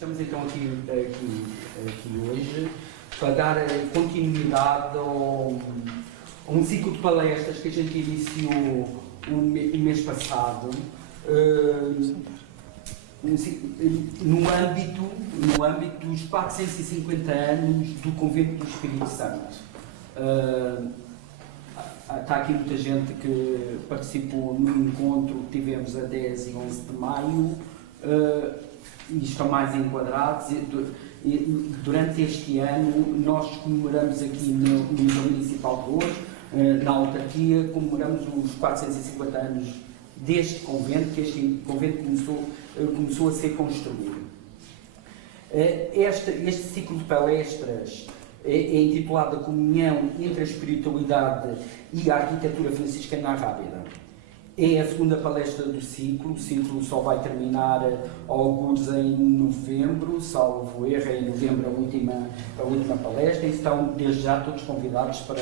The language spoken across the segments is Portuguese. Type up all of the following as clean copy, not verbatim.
Estamos então aqui hoje para dar continuidade a um ciclo de palestras que a gente iniciou o mês passado, no âmbito dos 450 anos do Convento do Espírito Santo. Está aqui muita gente que participou no encontro que tivemos a 10 e 11 de maio, e estão mais enquadrados. Durante este ano, nós comemoramos aqui no Museu Municipal de Loures, na autarquia, comemoramos os 450 anos deste convento, que este convento começou a ser construído. Este ciclo de palestras é intitulado A Comunhão entre a Espiritualidade e a Arquitetura Franciscana Rábida. É a segunda palestra do ciclo. O ciclo só vai terminar alguns em novembro, salvo erro, em novembro a última palestra, e estão desde já todos convidados para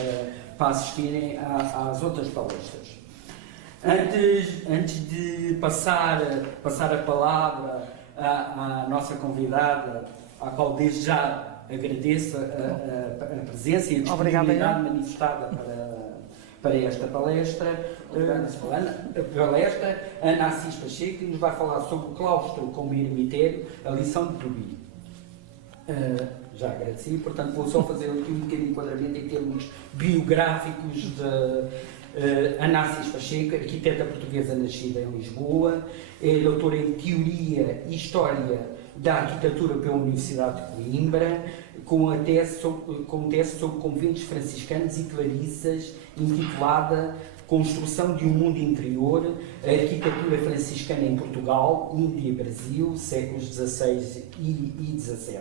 assistirem às outras palestras. Antes de passar a palavra à nossa convidada, à qual desde já agradeço a presença e a disponibilidade manifestada para esta palestra, Ana Assis Pacheco, que nos vai falar sobre o claustro como eremitério, a lição de Tubi. Já agradeci, portanto vou só fazer aqui um pequeno enquadramento em termos biográficos de Ana Assis Pacheco, arquiteta portuguesa nascida em Lisboa, é doutora em Teoria e História da Arquitetura pela Universidade de Coimbra, com tese sobre conventos franciscanos e clarissas, intitulada Construção de um Mundo Interior, a Arquitetura Franciscana em Portugal, Índia e Brasil, séculos XVI e XVII.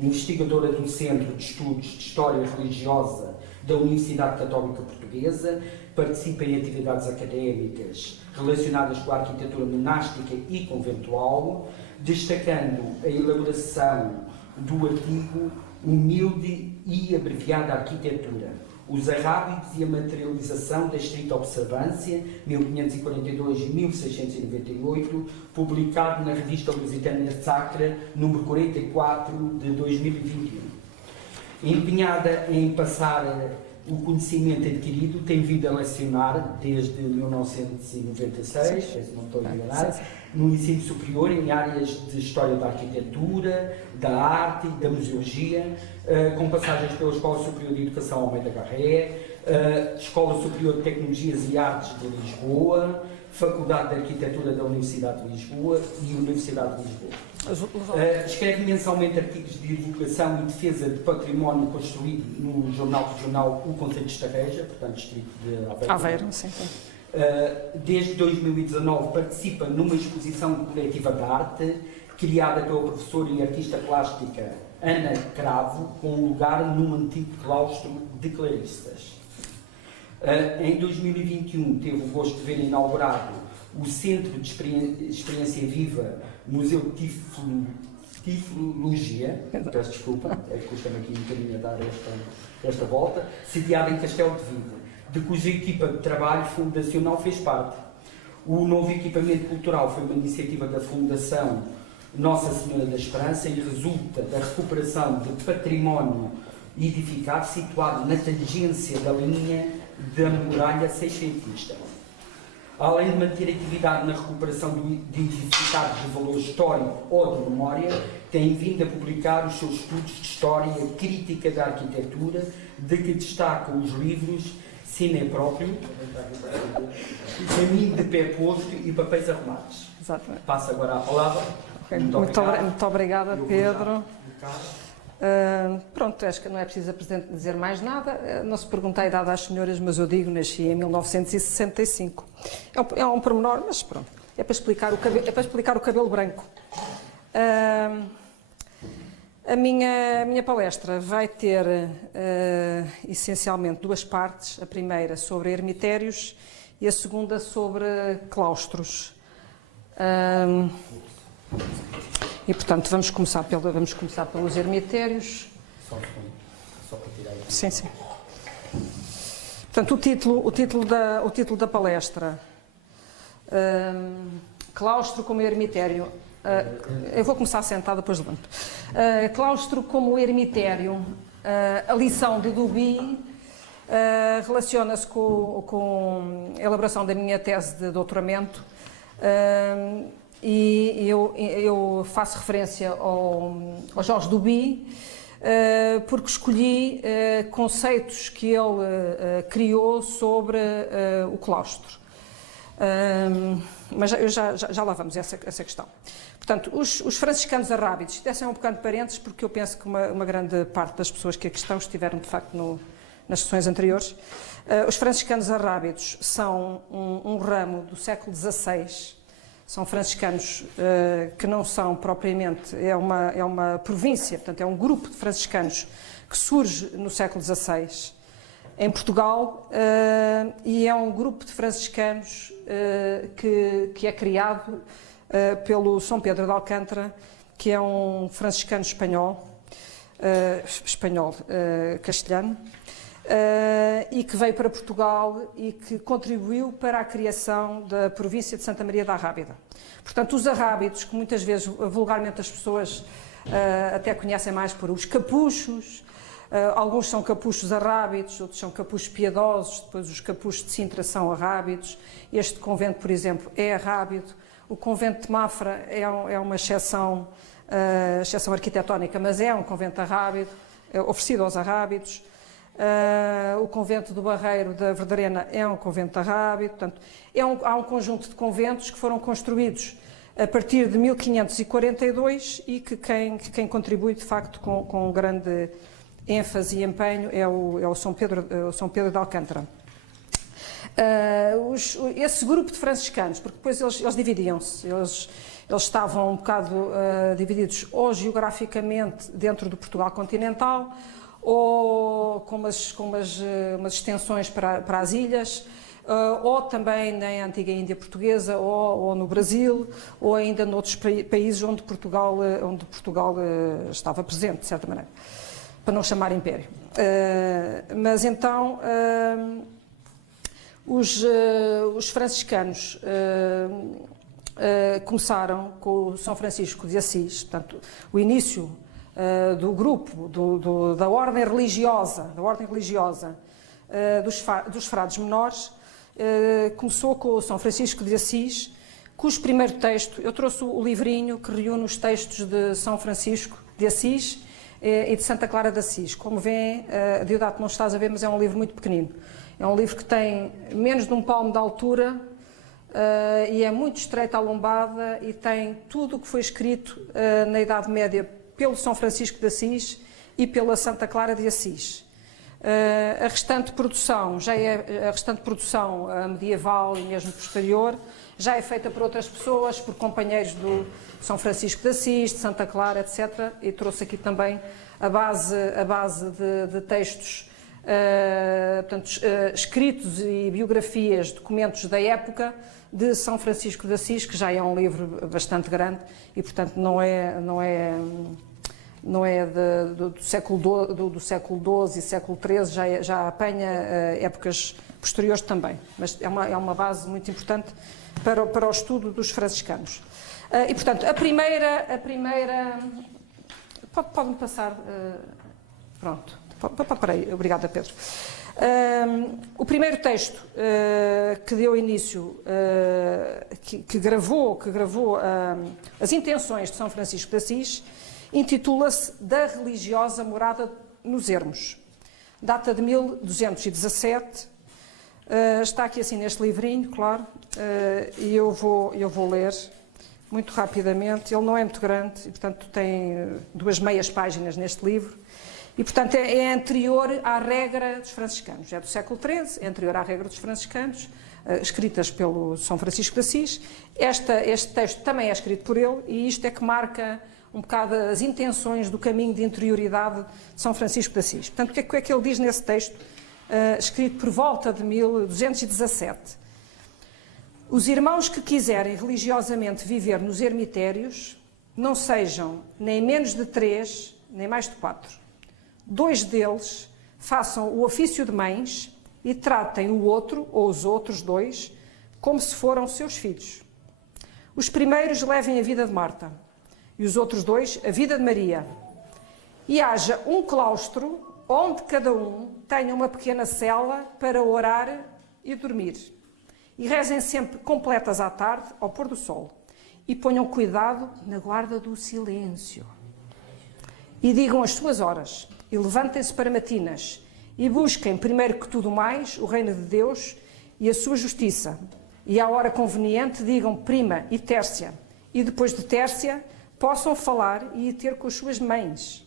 Investigadora do Centro de Estudos de História Religiosa da Universidade Católica Portuguesa, participa em atividades académicas relacionadas com a arquitetura monástica e conventual, destacando a elaboração do artigo Humilde e Abreviada Arquitetura, os arrábidos e a materialização da estrita observância, 1542-1698, publicado na revista Lusitana Sacra, número 44 de 2021. Empenhada em passar o conhecimento adquirido, tem vindo a lecionar desde 1996, se não estou enganado, no ensino superior em áreas de História da Arquitetura, da Arte e da Museologia, com passagens pela Escola Superior de Educação Almeida Garré, Escola Superior de Tecnologias e Artes de Lisboa, Faculdade de Arquitetura da Universidade de Lisboa e Universidade de Lisboa. Escreve mensalmente artigos de divulgação e defesa de património construído no jornal regional O Conselho de Estarreja, portanto, distrito de Aveiro. Sim. Desde 2019 participa numa exposição coletiva de arte, criada pela professora e artista plástica Ana Cravo, com lugar num antigo claustro de clarissas. Em 2021 teve o gosto de ver inaugurado o Centro de Experiência Viva, Museu de Tiflologia, peço desculpa, custa-me aqui um bocadinho a dar esta volta, sediado em Castelo de Vigo, de cuja equipa de trabalho fundacional fez parte. O novo equipamento cultural foi uma iniciativa da Fundação Nossa Senhora da Esperança e resulta da recuperação de património edificado situado na tangência da linha da muralha seiscentista. Além de manter atividade na recuperação de edificados de valor histórico ou de memória, tem vindo a publicar os seus estudos de História Crítica da Arquitetura, de que destacam os livros Cine Próprio, Caminho de Pé Posto e Papéis Arrumados. Exatamente. Passo agora a palavra. Okay. Muito obrigada, Pedro. Pronto, acho que não é preciso dizer mais nada. Não se pergunta a idade às senhoras, mas eu digo, nasci em 1965. É um pormenor, mas pronto. É para explicar o cabelo branco. A minha palestra vai ter essencialmente duas partes. A primeira sobre ermitérios e a segunda sobre claustros. E, portanto, vamos começar pelos ermitérios. Só para tirar aqui. Sim. Portanto, o título da palestra, claustro como ermitério. Eu vou começar sentada, depois levanto. Claustro como eremitério. A lição de Duby relaciona-se com a elaboração da minha tese de doutoramento e eu faço referência ao Jorge Duby porque escolhi conceitos que ele criou sobre o claustro. Mas já lá vamos a essa questão. Portanto, os franciscanos arrábidos, esse é um bocado de parênteses, porque eu penso que uma grande parte das pessoas que aqui estão estiveram, de facto, nas sessões anteriores. Os franciscanos arrábidos são um ramo do século XVI, são franciscanos que não são propriamente, é uma província, portanto, é um grupo de franciscanos que surge no século XVI em Portugal e é um grupo de franciscanos que é criado pelo São Pedro de Alcântara, que é um franciscano castelhano, e que veio para Portugal e que contribuiu para a criação da província de Santa Maria da Arrábida. Portanto, os arrábidos, que muitas vezes, vulgarmente, as pessoas até conhecem mais por os capuchos, alguns são capuchos arrábidos, outros são capuchos piedosos, depois os capuchos de Sintra são arrábidos. Este convento, por exemplo, é arrábido. O convento de Mafra é uma exceção arquitetónica, mas é um convento arrábido, oferecido aos arrábidos. O convento do Barreiro da Verdarena é um convento arrábido. Portanto, há um conjunto de conventos que foram construídos a partir de 1542 e que quem contribui, de facto, com grande ênfase e empenho é o São Pedro de Alcântara. Esse grupo de franciscanos, porque depois eles dividiam-se, eles estavam um bocado divididos ou geograficamente dentro do Portugal continental ou com umas extensões para as ilhas, ou também na antiga Índia portuguesa, ou no Brasil, ou ainda noutros países onde Portugal estava presente, de certa maneira, para não chamar império. Mas então os franciscanos começaram com o São Francisco de Assis, portanto, o início do grupo, da ordem religiosa dos frades menores, começou com o São Francisco de Assis, cujo primeiro texto, eu trouxe o livrinho que reúne os textos de São Francisco de Assis e de Santa Clara de Assis. Como vêem, Diodato, não estás a ver, mas é um livro muito pequenino. É um livro que tem menos de um palmo de altura e é muito estreita a lombada e tem tudo o que foi escrito na Idade Média pelo São Francisco de Assis e pela Santa Clara de Assis. A restante produção medieval e mesmo posterior já é feita por outras pessoas, por companheiros do São Francisco de Assis, de Santa Clara, etc. E trouxe aqui também a base de textos escritos e biografias, documentos da época de São Francisco de Assis, que já é um livro bastante grande e, portanto, não é do século XII e século XIII, já apanha épocas posteriores também, mas é uma base muito importante para o estudo dos franciscanos. E, portanto, a primeira pode-me passar, pronto, peraí, obrigada, Pedro. O primeiro texto que deu início, que gravou as intenções de São Francisco de Assis, intitula-se Da Religiosa Morada nos Ermos. Data de 1217, está aqui assim neste livrinho, claro, e eu vou ler muito rapidamente. Ele não é muito grande e, portanto, tem 2 meias páginas neste livro. E, portanto, é anterior à regra dos franciscanos. É do século XIII, é anterior à regra dos franciscanos, escritas pelo São Francisco de Assis. Este texto também é escrito por ele e isto é que marca um bocado as intenções do caminho de interioridade de São Francisco de Assis. Portanto, o que é que ele diz nesse texto, escrito por volta de 1217? Os irmãos que quiserem religiosamente viver nos ermitérios não sejam nem menos de 3, nem mais de 4. 2 deles façam o ofício de mães e tratem o outro, ou os outros 2, como se foram seus filhos. Os primeiros levem a vida de Marta e os outros dois a vida de Maria. E haja um claustro onde cada um tenha uma pequena cela para orar e dormir. E rezem sempre completas à tarde, ao pôr do sol. E ponham cuidado na guarda do silêncio. E digam as suas horas, e levantem-se para matinas, e busquem, primeiro que tudo mais, o reino de Deus e a sua justiça. E à hora conveniente digam prima e tércia, e depois de tércia possam falar e ir ter com as suas mães.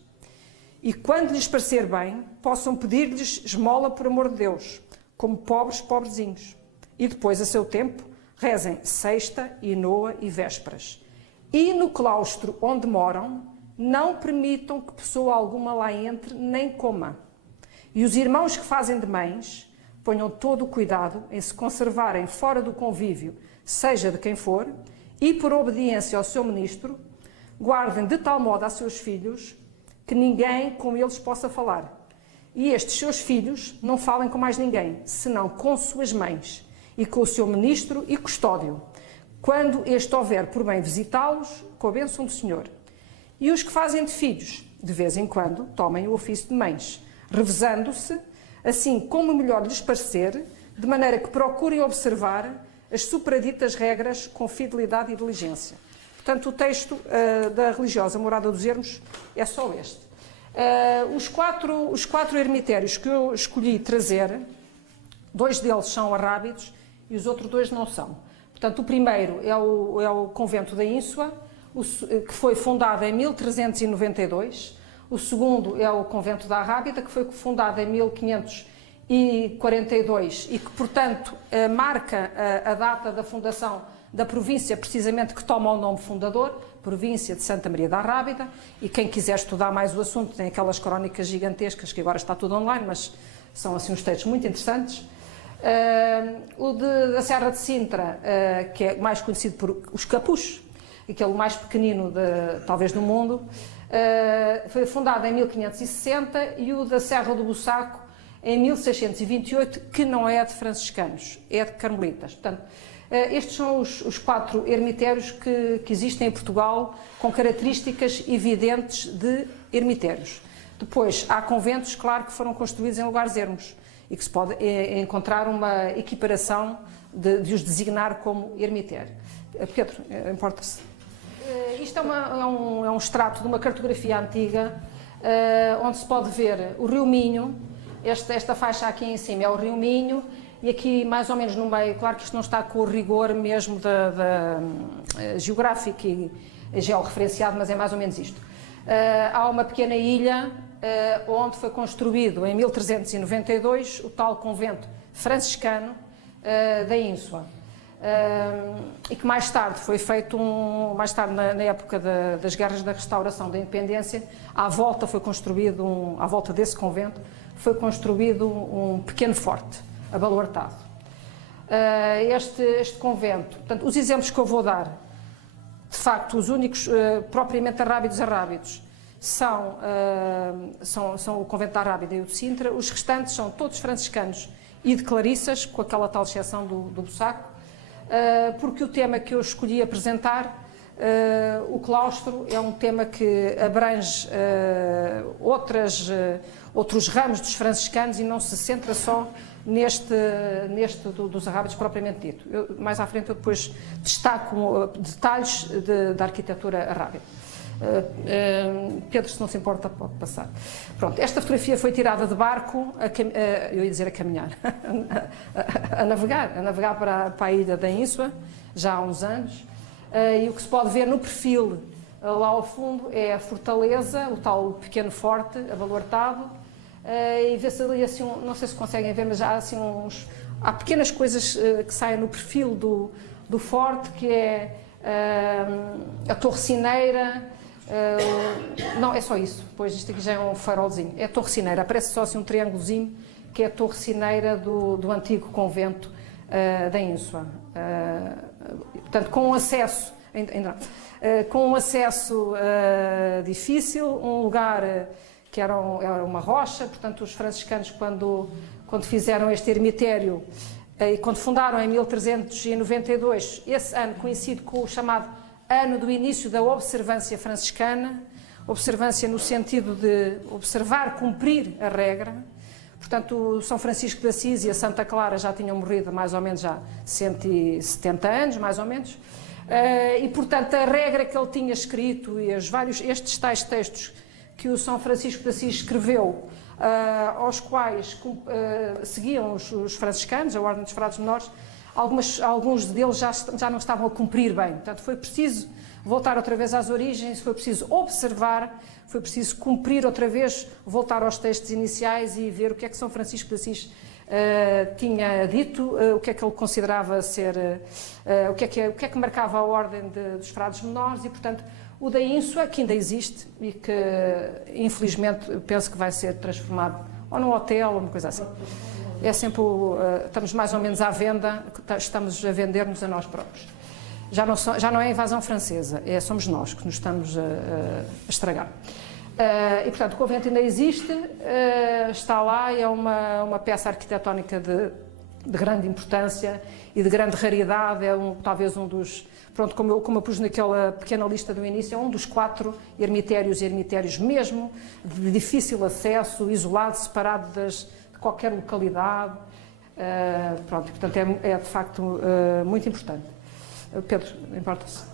E quando lhes parecer bem, possam pedir-lhes esmola por amor de Deus, como pobrezinhos. E depois, a seu tempo, rezem sexta e noa e vésperas. E no claustro onde moram, não permitam que pessoa alguma lá entre nem coma. E os irmãos que fazem de mães, ponham todo o cuidado em se conservarem fora do convívio, seja de quem for, e por obediência ao seu ministro, guardem de tal modo a seus filhos que ninguém com eles possa falar. E estes seus filhos não falem com mais ninguém, senão com suas mães e com o seu ministro e custódio, quando este houver por bem visitá-los, com a bênção do Senhor. E os que fazem de filhos, de vez em quando, tomem o ofício de mães, revezando-se, assim como melhor lhes parecer, de maneira que procurem observar as supraditas regras com fidelidade e diligência. Portanto, o texto da religiosa Morada dos Ermos é só este. Os quatro ermitérios que eu escolhi trazer, 2 deles são arrábidos e os outros 2 não são. Portanto, o primeiro é o convento da Ínsua, que foi fundado em 1392. O segundo é o convento da Arrábida, que foi fundado em 1542 e que, portanto, marca a data da fundação da província, precisamente, que toma o nome fundador, província de Santa Maria da Arrábida. E quem quiser estudar mais o assunto, tem aquelas crónicas gigantescas, que agora está tudo online, mas são assim uns textos muito interessantes. Da Serra de Sintra, que é mais conhecido por os Capuchos, aquele mais pequenino talvez do mundo, foi fundado em 1560, e o da Serra do Bussaco em 1628, que não é de franciscanos, é de carmelitas. Portanto, estes são os 4 ermitérios que existem em Portugal, com características evidentes de ermitérios. Depois, há conventos, claro, que foram construídos em lugares ermos e que se pode encontrar uma equiparação de os designar como ermitério. Pedro, importa-se? Isto é um extrato de uma cartografia antiga, onde se pode ver o Rio Minho. Esta faixa aqui em cima é o Rio Minho, e aqui mais ou menos no meio, claro que isto não está com o rigor mesmo geográfico e georreferenciado, mas é mais ou menos isto. Há uma pequena ilha onde foi construído em 1392 o tal convento franciscano da Ínsua. E que mais tarde foi feito, na época das guerras da restauração da independência, à volta desse convento, foi construído um pequeno forte, abaluartado. Este convento, portanto, os exemplos que eu vou dar, de facto, os únicos propriamente arrábidos, são o convento da Arrábida e o de Sintra. Os restantes são todos franciscanos e de clarissas, com aquela tal exceção do Bussaco, porque o tema que eu escolhi apresentar, o claustro, é um tema que abrange outros ramos dos franciscanos e não se centra só neste dos arrábidos propriamente dito. Mais à frente eu depois destaco detalhes da arquitetura arrábida. Pedro, se não se importa, pode passar. Pronto, esta fotografia foi tirada de barco, eu ia dizer a caminhar, a navegar para a ilha da Ínsua, já há uns anos, e o que se pode ver no perfil lá ao fundo é a fortaleza, o tal pequeno forte abaluartado, e vê-se ali assim, não sei se conseguem ver, mas há assim há pequenas coisas que saem no perfil do forte, que é a torre cineira. Não, é só isso, pois isto aqui já é um farolzinho, é a torre cineira, aparece só assim um triângulozinho, que é a torre cineira do antigo convento da Ínsua. Portanto, com um acesso difícil, um lugar que era uma rocha. Portanto, os franciscanos, quando fizeram este ermitério, E quando fundaram em 1392, esse ano coincide com o chamado ano do início da observância franciscana, observância no sentido de observar, cumprir a regra. Portanto, o São Francisco de Assis e a Santa Clara já tinham morrido mais ou menos já 170 anos, mais ou menos. E, portanto, a regra que ele tinha escrito e estes tais textos que o São Francisco de Assis escreveu, aos quais seguiam os franciscanos, a Ordem dos Frades Menores, alguns deles já não estavam a cumprir bem. Portanto, foi preciso voltar outra vez às origens, foi preciso observar, foi preciso cumprir outra vez, voltar aos textos iniciais e ver o que é que São Francisco de Assis tinha dito, o que é que ele considerava ser, o que é que marcava a Ordem dos Frades Menores e, portanto, o da Ínsua, que ainda existe e que, infelizmente, penso que vai ser transformado ou num hotel ou uma coisa assim. É sempre, estamos mais ou menos à venda, estamos a vender-nos a nós próprios. Já não é a invasão francesa, somos nós que nos estamos a estragar. E, portanto, o convento ainda existe, está lá, é uma peça arquitetónica de grande importância e de grande raridade, talvez um dos... Pronto, como eu pus naquela pequena lista do início, é um dos 4 ermitérios mesmo, de difícil acesso, isolado, separado de qualquer localidade. Pronto, portanto, é de facto muito importante. Pedro, importa-se?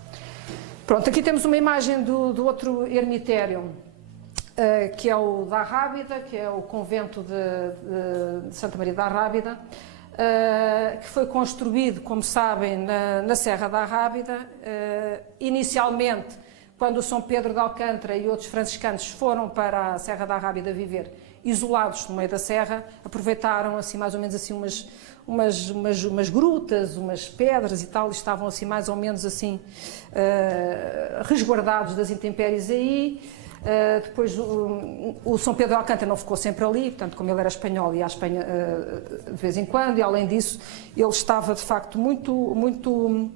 Pronto, aqui temos uma imagem do outro ermitério, que é o da Rábida, que é o convento de Santa Maria da Rábida, que foi construído, como sabem, na Serra da Rábida. Inicialmente, quando o São Pedro de Alcântara e outros franciscanos foram para a Serra da Rábida viver isolados no meio da serra, aproveitaram assim mais ou menos assim umas grutas, umas pedras e tal, e estavam assim mais ou menos assim resguardados das intempéries aí. Depois o São Pedro de Alcântara não ficou sempre ali, portanto, como ele era espanhol, ia à Espanha de vez em quando, e além disso ele estava de facto muito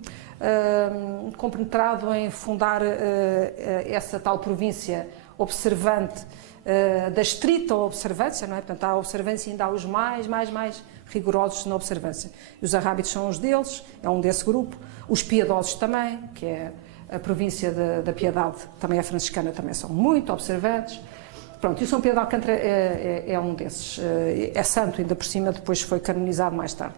compenetrado em fundar essa tal província observante, da estrita observância, não é? Portanto, há a observância e ainda há os mais rigorosos na observância. E os arrábidos são uns deles, é um desse grupo. Os piedosos também, que é a província da Piedade, também é franciscana, também são muito observantes. Pronto, e o São Pedro de Alcântara é um desses. É santo, ainda por cima, depois foi canonizado mais tarde.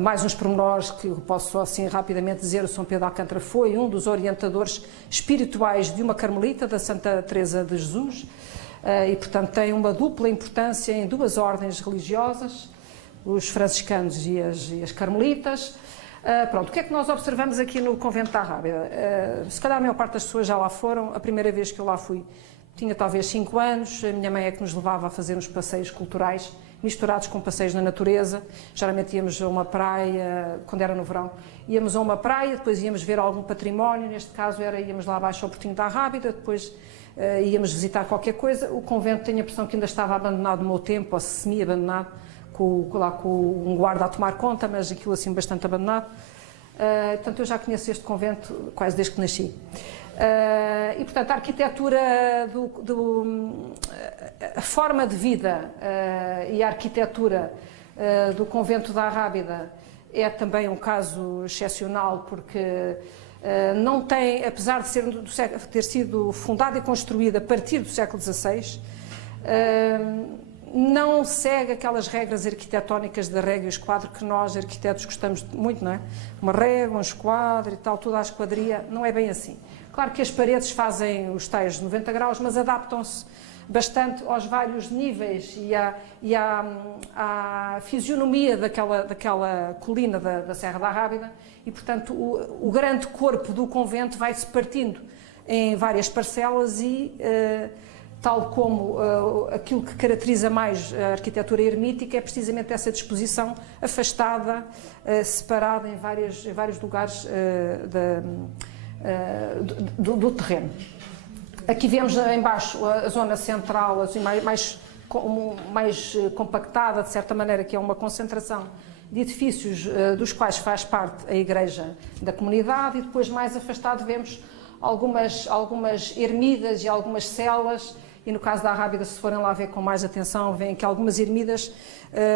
Mais uns pormenores que eu posso só assim rapidamente dizer: o São Pedro de Alcântara foi um dos orientadores espirituais de uma carmelita, da Santa Teresa de Jesus, e portanto tem uma dupla importância em 2 ordens religiosas, os franciscanos e as carmelitas. Pronto, o que é que nós observamos aqui no convento da Rábida? Se calhar a maior parte das pessoas já lá foram. A primeira vez que eu lá fui tinha talvez 5 anos, a minha mãe é que nos levava a fazer uns passeios culturais misturados com passeios na natureza. Geralmente íamos a uma praia, quando era no verão, íamos a uma praia, depois íamos ver algum património, neste caso íamos lá abaixo ao Portinho da Rábida, depois íamos visitar qualquer coisa. O convento, tenho a impressão que ainda estava abandonado no meu tempo, ou semi-abandonado, com um guarda a tomar conta, mas aquilo assim bastante abandonado. Portanto, eu já conheço este convento quase desde que nasci. E, portanto, a arquitetura, a forma de vida e a arquitetura do convento da Rábida é também um caso excepcional, porque não tem, apesar de ter sido fundada e construída a partir do século XVI, não segue aquelas regras arquitetónicas da régua e esquadro que nós, arquitetos, gostamos muito, não é? Uma régua, um esquadro e tal, tudo à esquadria, não é bem assim. Claro que as paredes fazem os tais 90 graus, mas adaptam-se bastante aos vários níveis e à fisionomia daquela colina da Serra da Rábida, e, portanto, o grande corpo do convento vai-se partindo em várias parcelas e... tal como aquilo que caracteriza mais a arquitetura ermítica é precisamente essa disposição afastada, separada em vários lugares do terreno. Aqui vemos em baixo a zona central, assim, mais compactada, de certa maneira, que é uma concentração de edifícios dos quais faz parte a igreja da comunidade, e depois mais afastado vemos algumas ermidas e algumas celas e no caso da Arrábida, se forem lá ver com mais atenção, veem que algumas ermidas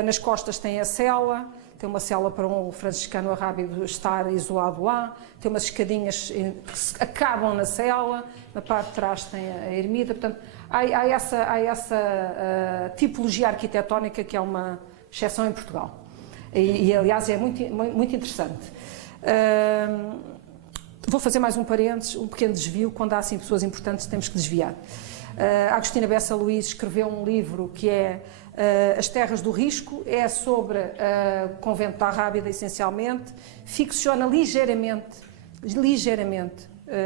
nas costas têm a cela, tem uma cela para um franciscano arrábido estar isolado lá, tem umas escadinhas que acabam na cela, na parte de trás tem a ermida, portanto, há essa tipologia arquitetónica que é uma exceção em Portugal. E aliás, é muito interessante. Vou fazer mais um parênteses, um pequeno desvio, quando há assim pessoas importantes temos que desviar. A Agostina Bessa Luís escreveu um livro que é As Terras do Risco, é sobre o convento da Arrábida essencialmente, ficciona ligeiramente,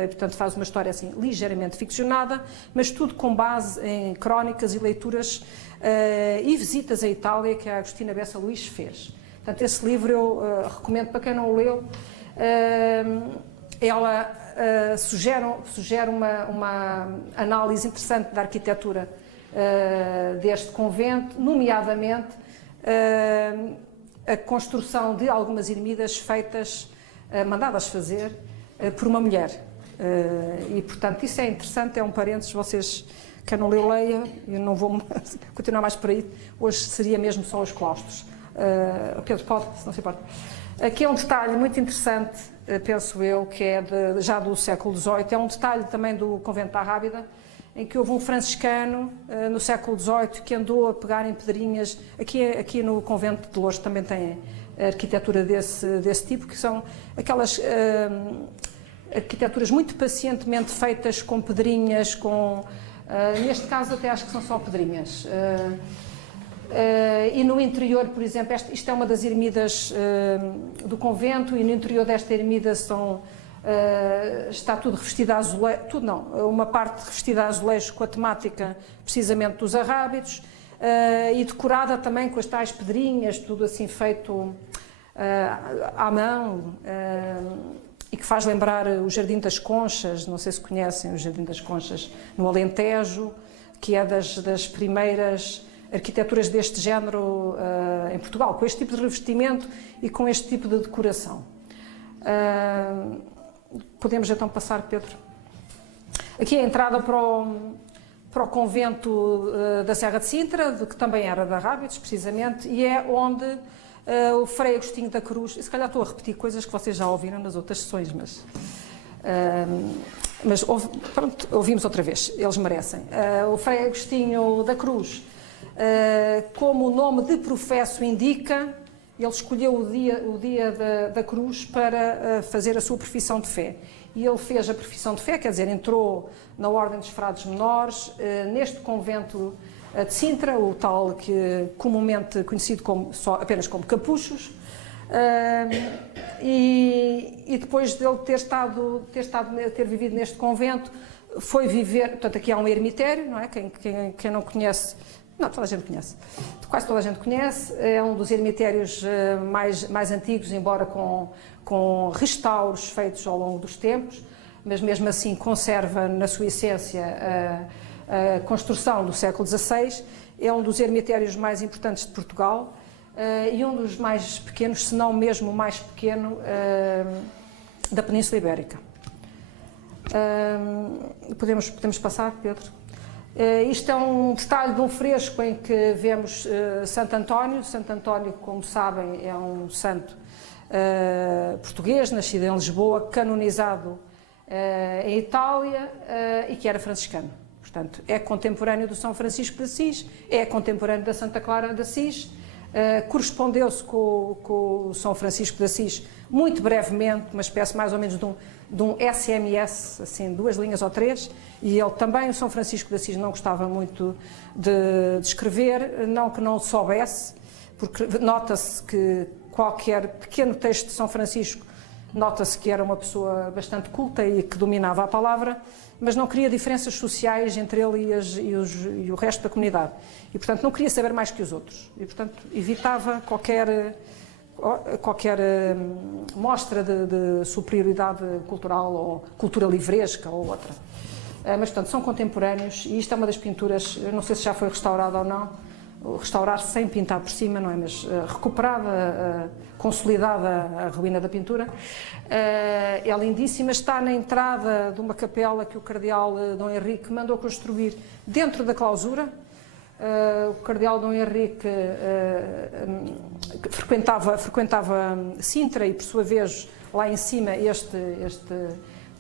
portanto faz uma história assim ligeiramente ficcionada, mas tudo com base em crónicas e leituras e visitas à Itália que a Agostina Bessa Luís fez. Portanto, esse livro eu recomendo para quem não o leu. Ela sugere uma análise interessante da arquitetura deste convento, nomeadamente a construção de algumas ermidas feitas, mandadas fazer por uma mulher. E, portanto, isso é interessante, é um parênteses, vocês, quem não leu, leia, eu não vou continuar mais por aí, hoje seria mesmo só os claustros. Pedro, pode, se não se importa. Aqui é um detalhe muito interessante, penso eu, que é já do século XVIII, é um detalhe também do convento da Arrábida, em que houve um franciscano no século XVIII que andou a pegar em pedrinhas, aqui no convento de Lourdes também tem arquitetura desse tipo, que são aquelas arquiteturas muito pacientemente feitas com pedrinhas, neste caso até acho que são só pedrinhas. E no interior, por exemplo, isto é uma das ermidas do convento, e no interior desta ermida está tudo revestido a azulejo, tudo não, uma parte revestida a azulejo com a temática precisamente dos arrábidos, e decorada também com as tais pedrinhas, tudo assim feito à mão, e que faz lembrar o Jardim das Conchas, não sei se conhecem o Jardim das Conchas, no Alentejo, que é das primeiras arquiteturas deste género em Portugal, com este tipo de revestimento e com este tipo de decoração. Podemos então passar, Pedro? Aqui é a entrada para o convento da Serra de Sintra, que também era da Arrábidos, precisamente, e é onde o Frei Agostinho da Cruz, e se calhar estou a repetir coisas que vocês já ouviram nas outras sessões, mas pronto, ouvimos outra vez, eles merecem. O Frei Agostinho da Cruz, como o nome de professo indica, ele escolheu o dia da cruz para fazer a sua profissão de fé. E ele fez a profissão de fé, quer dizer, entrou na Ordem dos Frades Menores, neste convento de Sintra, o tal que comumente conhecido apenas como Capuchos, e depois de ele ter vivido neste convento, foi viver, portanto aqui há um ermitério, não é? Quem não conhece, não, toda a gente conhece, quase toda a gente conhece, é um dos ermitérios mais antigos, embora com restauros feitos ao longo dos tempos, mas mesmo assim conserva na sua essência a construção do século XVI, é um dos ermitérios mais importantes de Portugal e um dos mais pequenos, se não mesmo o mais pequeno da Península Ibérica. Podemos passar, Pedro? Isto é um detalhe de um fresco em que vemos Santo António. Santo António, como sabem, é um santo português, nascido em Lisboa, canonizado em Itália e que era franciscano. Portanto, é contemporâneo do São Francisco de Assis, é contemporâneo da Santa Clara de Assis, correspondeu-se com o São Francisco de Assis muito brevemente, uma espécie mais ou menos de um SMS, assim, 2 linhas ou 3, e ele também, o São Francisco de Assis, não gostava muito de escrever, não que não soubesse, porque nota-se que qualquer pequeno texto de São Francisco, nota-se que era uma pessoa bastante culta e que dominava a palavra, mas não queria diferenças sociais entre ele e o resto da comunidade. E, portanto, não queria saber mais que os outros. E, portanto, evitava qualquer mostra de superioridade cultural ou cultura livresca ou outra. Mas, portanto, são contemporâneos e isto é uma das pinturas, eu não sei se já foi restaurada ou não, restaurar sem pintar por cima, não é? Mas recuperada, consolidada a ruína da pintura. É lindíssima, está na entrada de uma capela que o cardeal Dom Henrique mandou construir dentro da clausura. O cardeal Dom Henrique frequentava Sintra e, por sua vez, lá em cima este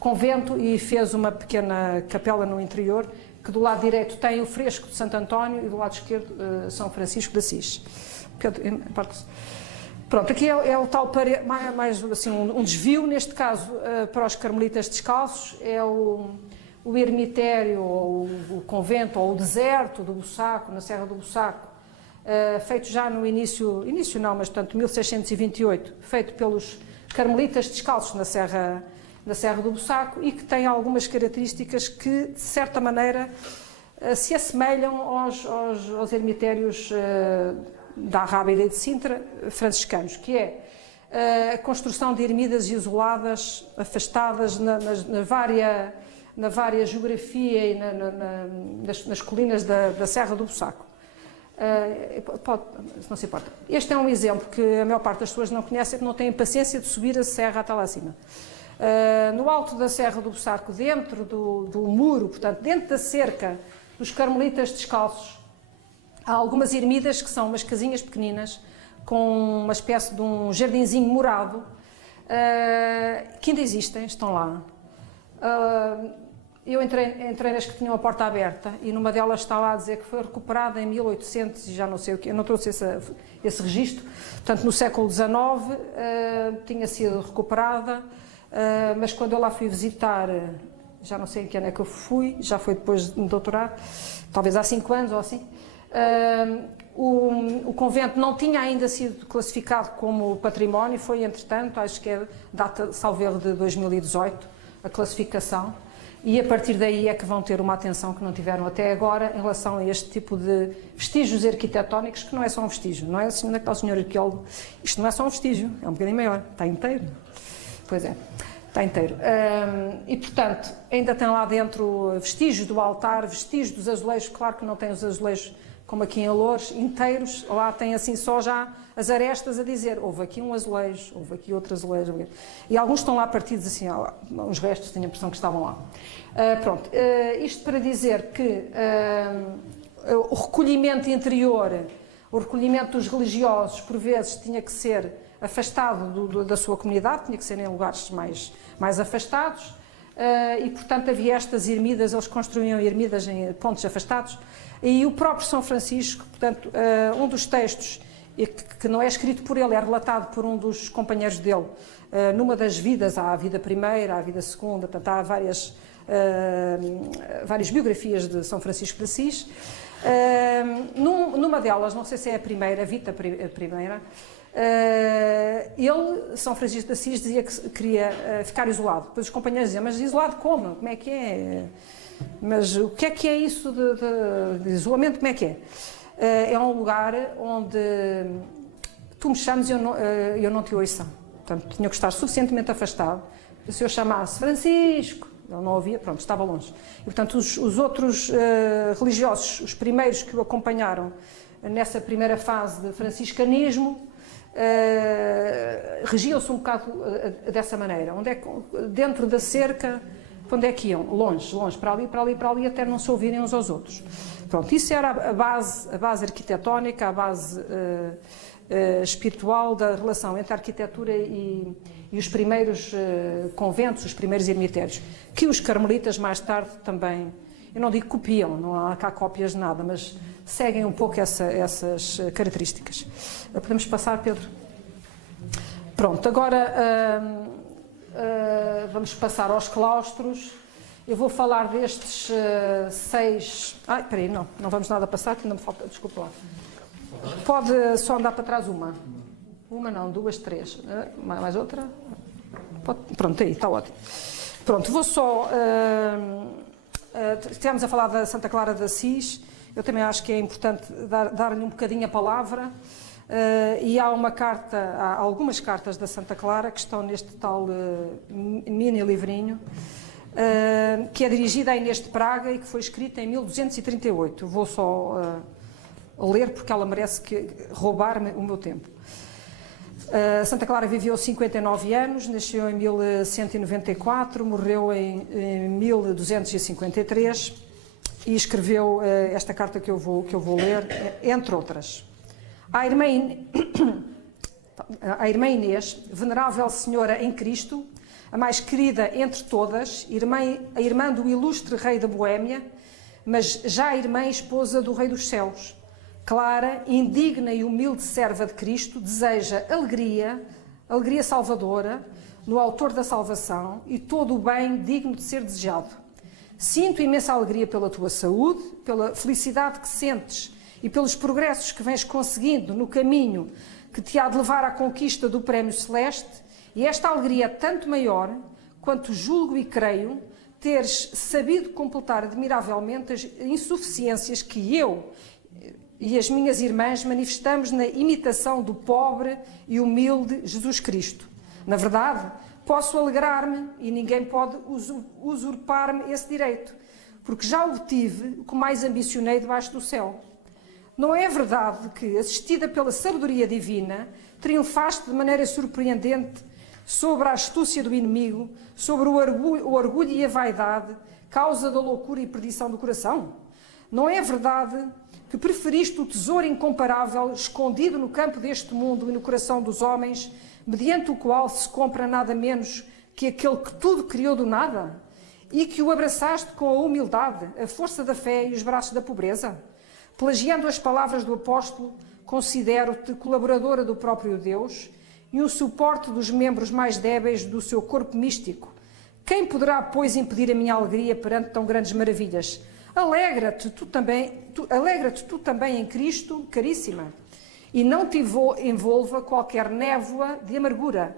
convento, e fez uma pequena capela no interior, que do lado direito tem o fresco de Santo António e do lado esquerdo São Francisco de Assis. Pronto, aqui é o tal mais assim, um desvio, neste caso, para os carmelitas descalços, é o ermitério, ou o convento, ou o deserto do Bussaco, na Serra do Bussaco, feito já no início não, mas portanto 1628, feito pelos carmelitas descalços na Serra do Bussaco, e que tem algumas características que, de certa maneira, se assemelham aos ermitérios da Rábida e de Sintra, franciscanos, que é a construção de ermidas isoladas, afastadas na vária geografia e nas colinas da Serra do Bussaco. Se não se importa. Este é um exemplo que a maior parte das pessoas não conhece, que não têm paciência de subir a serra até lá acima. No alto da Serra do Bussaco, dentro do muro, portanto, dentro da cerca dos carmelitas descalços, há algumas ermidas que são umas casinhas pequeninas, com uma espécie de um jardinzinho morado, que ainda existem, estão lá. Eu entrei nas que tinham a porta aberta, e numa delas está lá a dizer que foi recuperada em 1800 e já não sei o quê, eu não trouxe esse registro, portanto no século XIX tinha sido recuperada, mas quando eu lá fui visitar, já não sei em que ano é que eu fui, já foi depois de me doutorar, talvez há 5 anos ou assim, o convento não tinha ainda sido classificado como património, foi entretanto, acho que é data, salvo erro, de 2018, a classificação, e a partir daí é que vão ter uma atenção que não tiveram até agora em relação a este tipo de vestígios arquitetónicos, que não é só um vestígio, não é assim, onde é que está o senhor arqueólogo? Isto não é só um vestígio, é um bocadinho maior, está inteiro. Pois é, está inteiro. E, portanto, ainda tem lá dentro vestígios do altar, vestígios dos azulejos, claro que não tem os azulejos como aqui em Loures, inteiros, lá tem assim só já as arestas a dizer, houve aqui um azulejo, houve aqui outro azulejo, e alguns estão lá partidos assim, os restos tenho a impressão que estavam lá. Pronto, isto para dizer que o recolhimento interior, o recolhimento dos religiosos, por vezes, tinha que ser afastado da sua comunidade, tinha que ser em lugares mais afastados, e, portanto, havia estas ermidas, eles construíam ermidas em pontos afastados, e o próprio São Francisco, portanto, um dos textos, que não é escrito por ele, é relatado por um dos companheiros dele, numa das vidas, há a vida primeira, há a vida segunda, portanto, há várias biografias de São Francisco de Assis. Numa delas, não sei se é a primeira, a Vita Primeira, ele, São Francisco de Assis, dizia que queria ficar isolado. Depois os companheiros diziam, mas isolado como? Como é que é? Mas o que é isso de isolamento? Como é que é? É um lugar onde tu me chames e eu não te ouço. Portanto, tinha que estar suficientemente afastado. Se eu chamasse Francisco, ele não ouvia, pronto, estava longe. E, portanto, os outros religiosos, os primeiros que o acompanharam nessa primeira fase de franciscanismo, regiam-se um bocado dessa maneira. Onde é que, dentro da cerca, onde é que iam? Longe, para ali, até não se ouvirem uns aos outros. Pronto, isso era a base arquitetónica, a base espiritual da relação entre a arquitetura e os primeiros conventos, os primeiros ermitérios, que os carmelitas mais tarde também, eu não digo copiam, não há cá cópias de nada, mas seguem um pouco essas características. Podemos passar, Pedro? Pronto, agora vamos passar aos claustros. Eu vou falar destes 6... Ai, espera aí, não vamos nada passar, que ainda me falta, desculpa lá. Pode só andar para trás uma. Uma não, 2, 3. Mais outra? Pronto, aí, está ótimo. Pronto, vou só... estivemos a falar da Santa Clara de Assis, eu também acho que é importante dar-lhe um bocadinho a palavra, e há algumas cartas da Santa Clara que estão neste tal mini livrinho, que é dirigida a Inês de Praga e que foi escrita em 1238. Vou só ler porque ela merece roubar-me o meu tempo. Santa Clara viveu 59 anos, nasceu em 1194, morreu em 1253 e escreveu esta carta que eu vou ler, entre outras. A irmã Inês, venerável senhora em Cristo, a mais querida entre todas, a irmã do ilustre rei da Boémia, mas já a irmã e esposa do rei dos céus. Clara, indigna e humilde serva de Cristo, deseja alegria salvadora no autor da salvação e todo o bem digno de ser desejado. Sinto imensa alegria pela tua saúde, pela felicidade que sentes e pelos progressos que vens conseguindo no caminho que te há de levar à conquista do prémio celeste, e esta alegria é tanto maior quanto julgo e creio teres sabido completar admiravelmente as insuficiências que eu e as minhas irmãs manifestamos na imitação do pobre e humilde Jesus Cristo. Na verdade, posso alegrar-me e ninguém pode usurpar-me esse direito, porque já obtive o que mais ambicionei debaixo do céu. Não é verdade que, assistida pela sabedoria divina, triunfaste de maneira surpreendente sobre a astúcia do inimigo, sobre o orgulho e a vaidade, causa da loucura e perdição do coração? Não é verdade que preferiste o tesouro incomparável escondido no campo deste mundo e no coração dos homens, mediante o qual se compra nada menos que aquele que tudo criou do nada, e que o abraçaste com a humildade, a força da fé e os braços da pobreza? Plagiando as palavras do apóstolo, considero-te colaboradora do próprio Deus e um suporte dos membros mais débeis do seu corpo místico. Quem poderá, pois, impedir a minha alegria perante tão grandes maravilhas? Alegra-te tu também em Cristo, caríssima, e não te envolva qualquer névoa de amargura.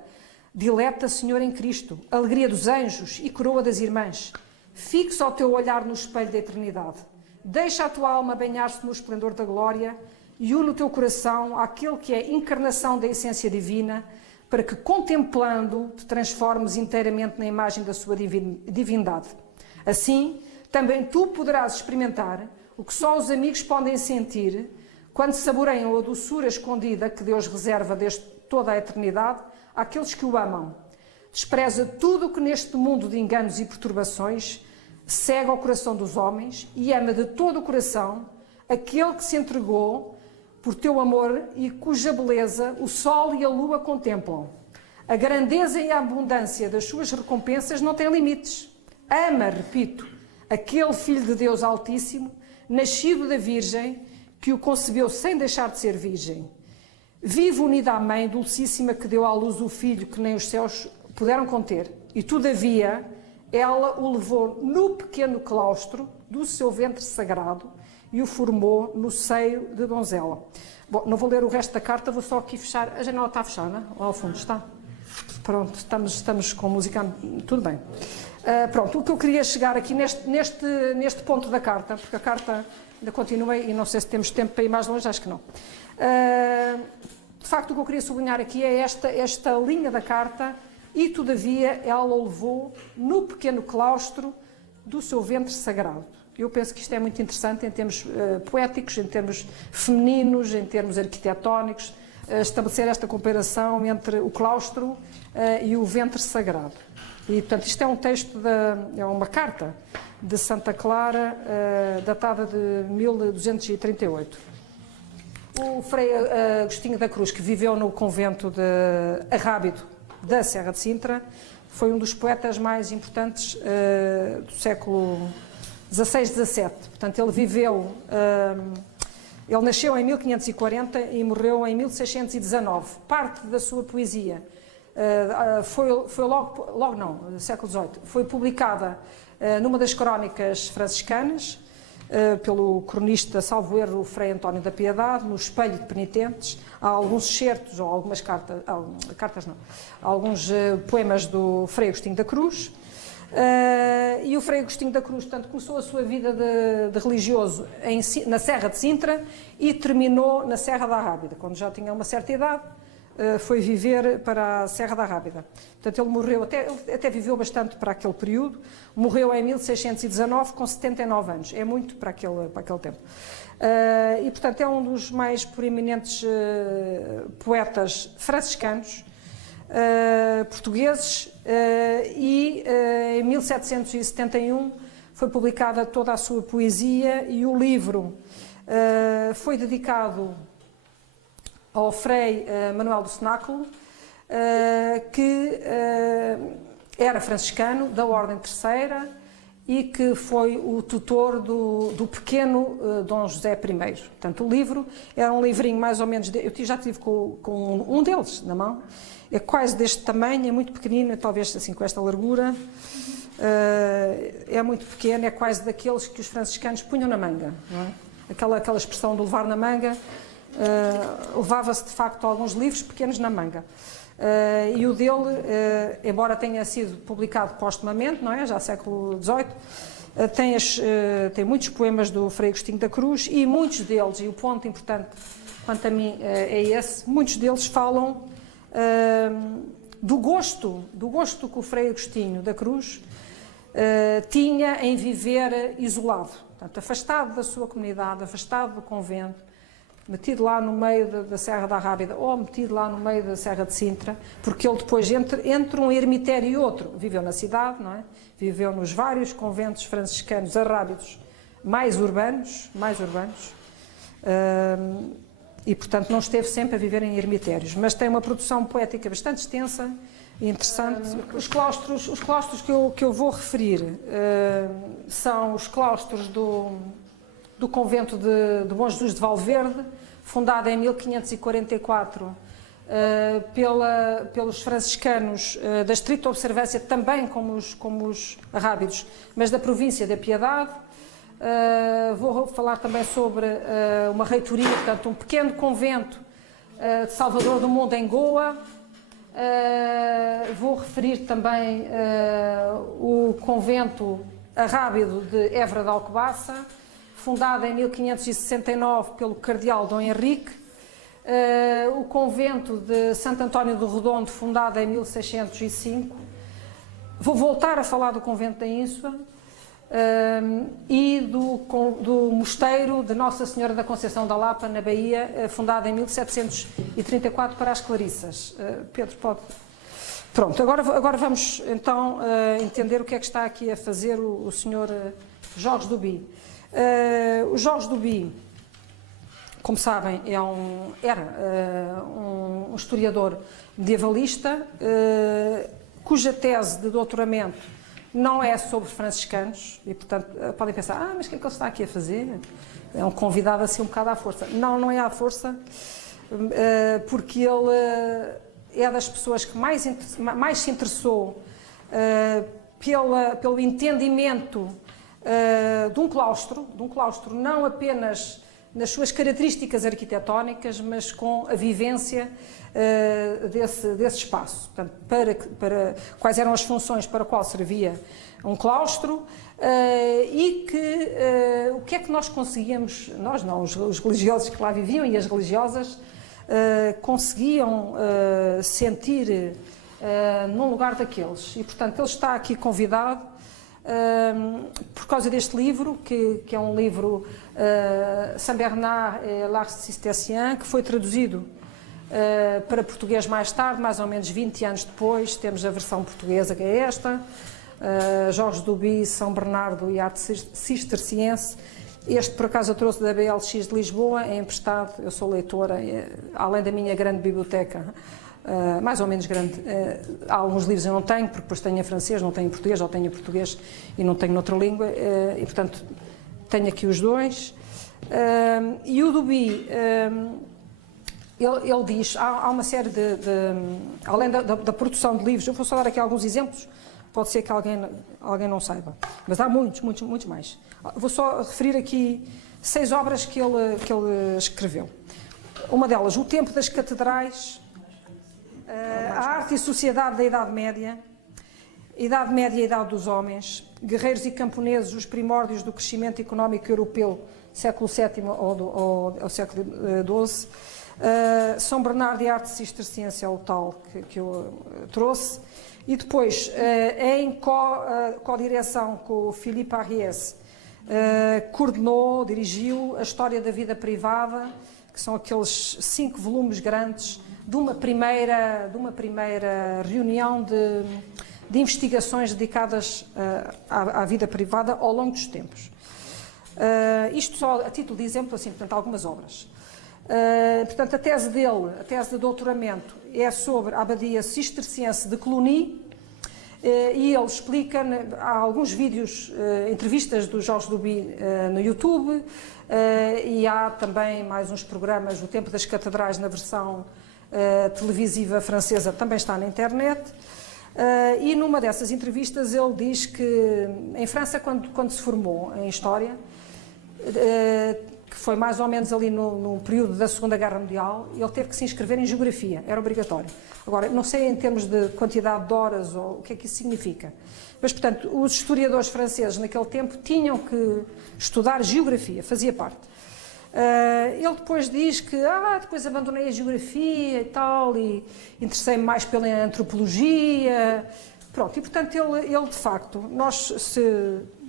Dileta, Senhor, em Cristo, alegria dos anjos e coroa das irmãs. Fixa o teu olhar no espelho da eternidade. Deixa a tua alma banhar-se no esplendor da glória e une o teu coração àquele que é encarnação da essência divina, para que, contemplando, te transformes inteiramente na imagem da sua divindade. Assim, também tu poderás experimentar o que só os amigos podem sentir quando saboreiam a doçura escondida que Deus reserva desde toda a eternidade àqueles que o amam. Despreza tudo o que neste mundo de enganos e perturbações cega o coração dos homens e ama de todo o coração aquele que se entregou por teu amor e cuja beleza o sol e a lua contemplam. A grandeza e a abundância das suas recompensas não têm limites. Ama, repito, aquele Filho de Deus Altíssimo, nascido da Virgem, que o concebeu sem deixar de ser virgem. Vive unida à Mãe Dulcíssima que deu à luz o Filho que nem os céus puderam conter. E, todavia, ela o levou no pequeno claustro do seu ventre sagrado e o formou no seio de donzela. Bom, não vou ler o resto da carta, vou só aqui fechar. A janela está fechada, lá ao fundo está. Pronto, estamos com música, tudo bem. Pronto, o que eu queria chegar aqui neste ponto da carta, porque a carta ainda continua e não sei se temos tempo para ir mais longe, acho que não. De facto, o que eu queria sublinhar aqui é esta linha da carta: e todavia ela o levou no pequeno claustro do seu ventre sagrado. Eu penso que isto é muito interessante em termos poéticos, em termos femininos, em termos arquitetónicos, estabelecer esta comparação entre o claustro e o ventre sagrado. E, portanto, isto é um texto, é uma carta de Santa Clara, datada de 1238. O Frei Agostinho da Cruz, que viveu no convento de Arrábido da Serra de Sintra, foi um dos poetas mais importantes do século XVI, XVII. Portanto, ele viveu... ele nasceu em 1540 e morreu em 1619. Parte da sua poesia foi logo não, século XVIII, foi publicada numa das crónicas franciscanas, pelo cronista, salvo erro, Frei António da Piedade, no Espelho de Penitentes. Há alguns excertos, ou algumas alguns poemas do Frei Agostinho da Cruz. E o Frei Agostinho da Cruz, portanto, começou a sua vida de religioso na Serra de Sintra e terminou na Serra da Arrábida. Quando já tinha uma certa idade, foi viver para a Serra da Rábida. Portanto, ele morreu, ele até viveu bastante para aquele período, morreu em 1619 com 79 anos, é muito para aquele tempo. E, portanto, é um dos mais proeminentes poetas franciscanos, portugueses, e em 1771 foi publicada toda a sua poesia e o livro foi dedicado ao Frei Manuel do Cenáculo, que era franciscano da Ordem Terceira e que foi o tutor do pequeno Dom José I. Portanto, o livro era um livrinho mais ou menos, eu já tive com um deles na mão, é quase deste tamanho, é muito pequenino, talvez assim com esta largura, é muito pequeno, é quase daqueles que os franciscanos punham na manga, não é? Aquela expressão de levar na manga, levava-se de facto alguns livros pequenos na manga. E o dele, embora tenha sido publicado postumamente, não é? Já século XVIII, tem muitos poemas do Frei Agostinho da Cruz e muitos deles, e o ponto importante quanto a mim é esse, muitos deles falam do gosto que o Frei Agostinho da Cruz tinha em viver isolado, portanto, afastado da sua comunidade, afastado do convento, metido lá no meio da Serra da Rábida ou metido lá no meio da Serra de Sintra, porque ele depois, entre um ermitério e outro, viveu na cidade, não é? Viveu nos vários conventos franciscanos arrábidos mais urbanos, e portanto não esteve sempre a viver em ermitérios, mas tem uma produção poética bastante extensa e interessante. Os claustros que eu vou referir são os claustros do convento de Bom Jesus de Valverde, fundado em 1544 pelos franciscanos da estrita observância, também como os arrábidos, mas da província da Piedade. Vou falar também sobre uma reitoria, portanto, um pequeno convento de Salvador do Mundo, em Goa. Vou referir também o convento arrábido de Évora de Alcobaça, fundado em 1569 pelo cardeal Dom Henrique, o convento de Santo António do Redondo, fundado em 1605. Vou voltar a falar do convento da Ínsua e do mosteiro de Nossa Senhora da Conceição da Lapa, na Bahia, fundado em 1734 para as Clarissas. Pedro, pode... Pronto, agora vamos então entender o que é que está aqui a fazer o senhor Jorge Duby. O Jorge Duby, como sabem, era um historiador medievalista, cuja tese de doutoramento não é sobre franciscanos, e portanto podem pensar, mas o que é que ele está aqui a fazer? É um convidado assim um bocado à força. Não é à força, porque ele é das pessoas que mais se interessou pelo entendimento de um claustro não apenas nas suas características arquitetónicas, mas com a vivência desse espaço. Portanto, para quais eram as funções para a qual servia um claustro e o que é que nós conseguíamos, nós não, os religiosos que lá viviam e as religiosas conseguiam sentir num lugar daqueles. E, portanto, ele está aqui convidado por causa deste livro, que é um livro Saint Bernard et l'Art Cistercien, que foi traduzido para português mais tarde, mais ou menos 20 anos depois. Temos a versão portuguesa, que é esta, Jorge Duby, São Bernardo e Arte Cisterciense. Este, por acaso, eu trouxe da BLX de Lisboa, é emprestado, eu sou leitora, além da minha grande biblioteca, mais ou menos grande. Há alguns livros eu não tenho, porque depois tenho em francês, não tenho em português, ou tenho em português e não tenho noutra língua, e portanto tenho aqui os dois. E o Duby, ele diz, há uma série além da produção de livros, eu vou só dar aqui alguns exemplos, pode ser que alguém não saiba, mas há muitos mais. Vou só referir aqui 6 obras que ele escreveu. Uma delas, O Tempo das Catedrais, A Arte e Sociedade da Idade Média e a Idade dos Homens, Guerreiros e Camponeses, os Primórdios do Crescimento Económico Europeu, século VII ao século XII, São Bernardo e Arte Cisterciense é o tal que eu trouxe. E depois, em co-direção com o Philippe Ariès, coordenou, dirigiu a História da Vida Privada, que são aqueles 5 volumes grandes de uma primeira reunião de investigações dedicadas à vida privada ao longo dos tempos. Isto só a título de exemplo, assim, portanto, algumas obras. Portanto, a tese dele, a tese de doutoramento, é sobre a abadia cisterciense de Cluny, e ele explica, há alguns vídeos, entrevistas do Georges Duby no YouTube, e há também mais uns programas, O Tempo das Catedrais, na versão televisiva francesa, também está na internet. E numa dessas entrevistas ele diz que em França, quando se formou em História, que foi mais ou menos ali no período da Segunda Guerra Mundial, ele teve que se inscrever em Geografia, era obrigatório. Agora, não sei em termos de quantidade de horas ou o que é que isso significa, mas, portanto, os historiadores franceses naquele tempo tinham que estudar Geografia, fazia parte. Ele depois diz que depois abandonei a Geografia e tal, e interessei-me mais pela Antropologia, pronto, e portanto ele de facto, nós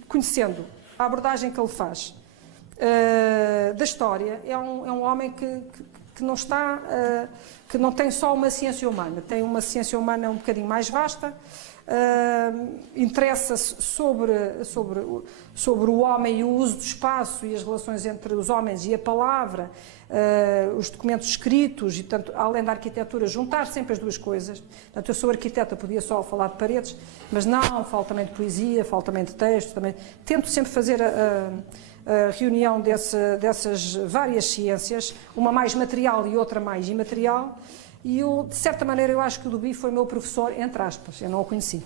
conhecendo a abordagem que ele faz da história, é um homem que não está, que não tem só uma ciência humana, tem uma ciência humana um bocadinho mais vasta, interessa-se sobre o homem e o uso do espaço e as relações entre os homens e a palavra, os documentos escritos e, tanto, além da arquitetura, juntar sempre as duas coisas. Portanto, eu sou arquiteta, podia só falar de paredes, mas não, falo também de poesia, falo também de texto, também. Tento sempre fazer a reunião dessas várias ciências, uma mais material e outra mais imaterial. E eu, de certa maneira, eu acho que o Duby foi meu professor, entre aspas, eu não o conheci.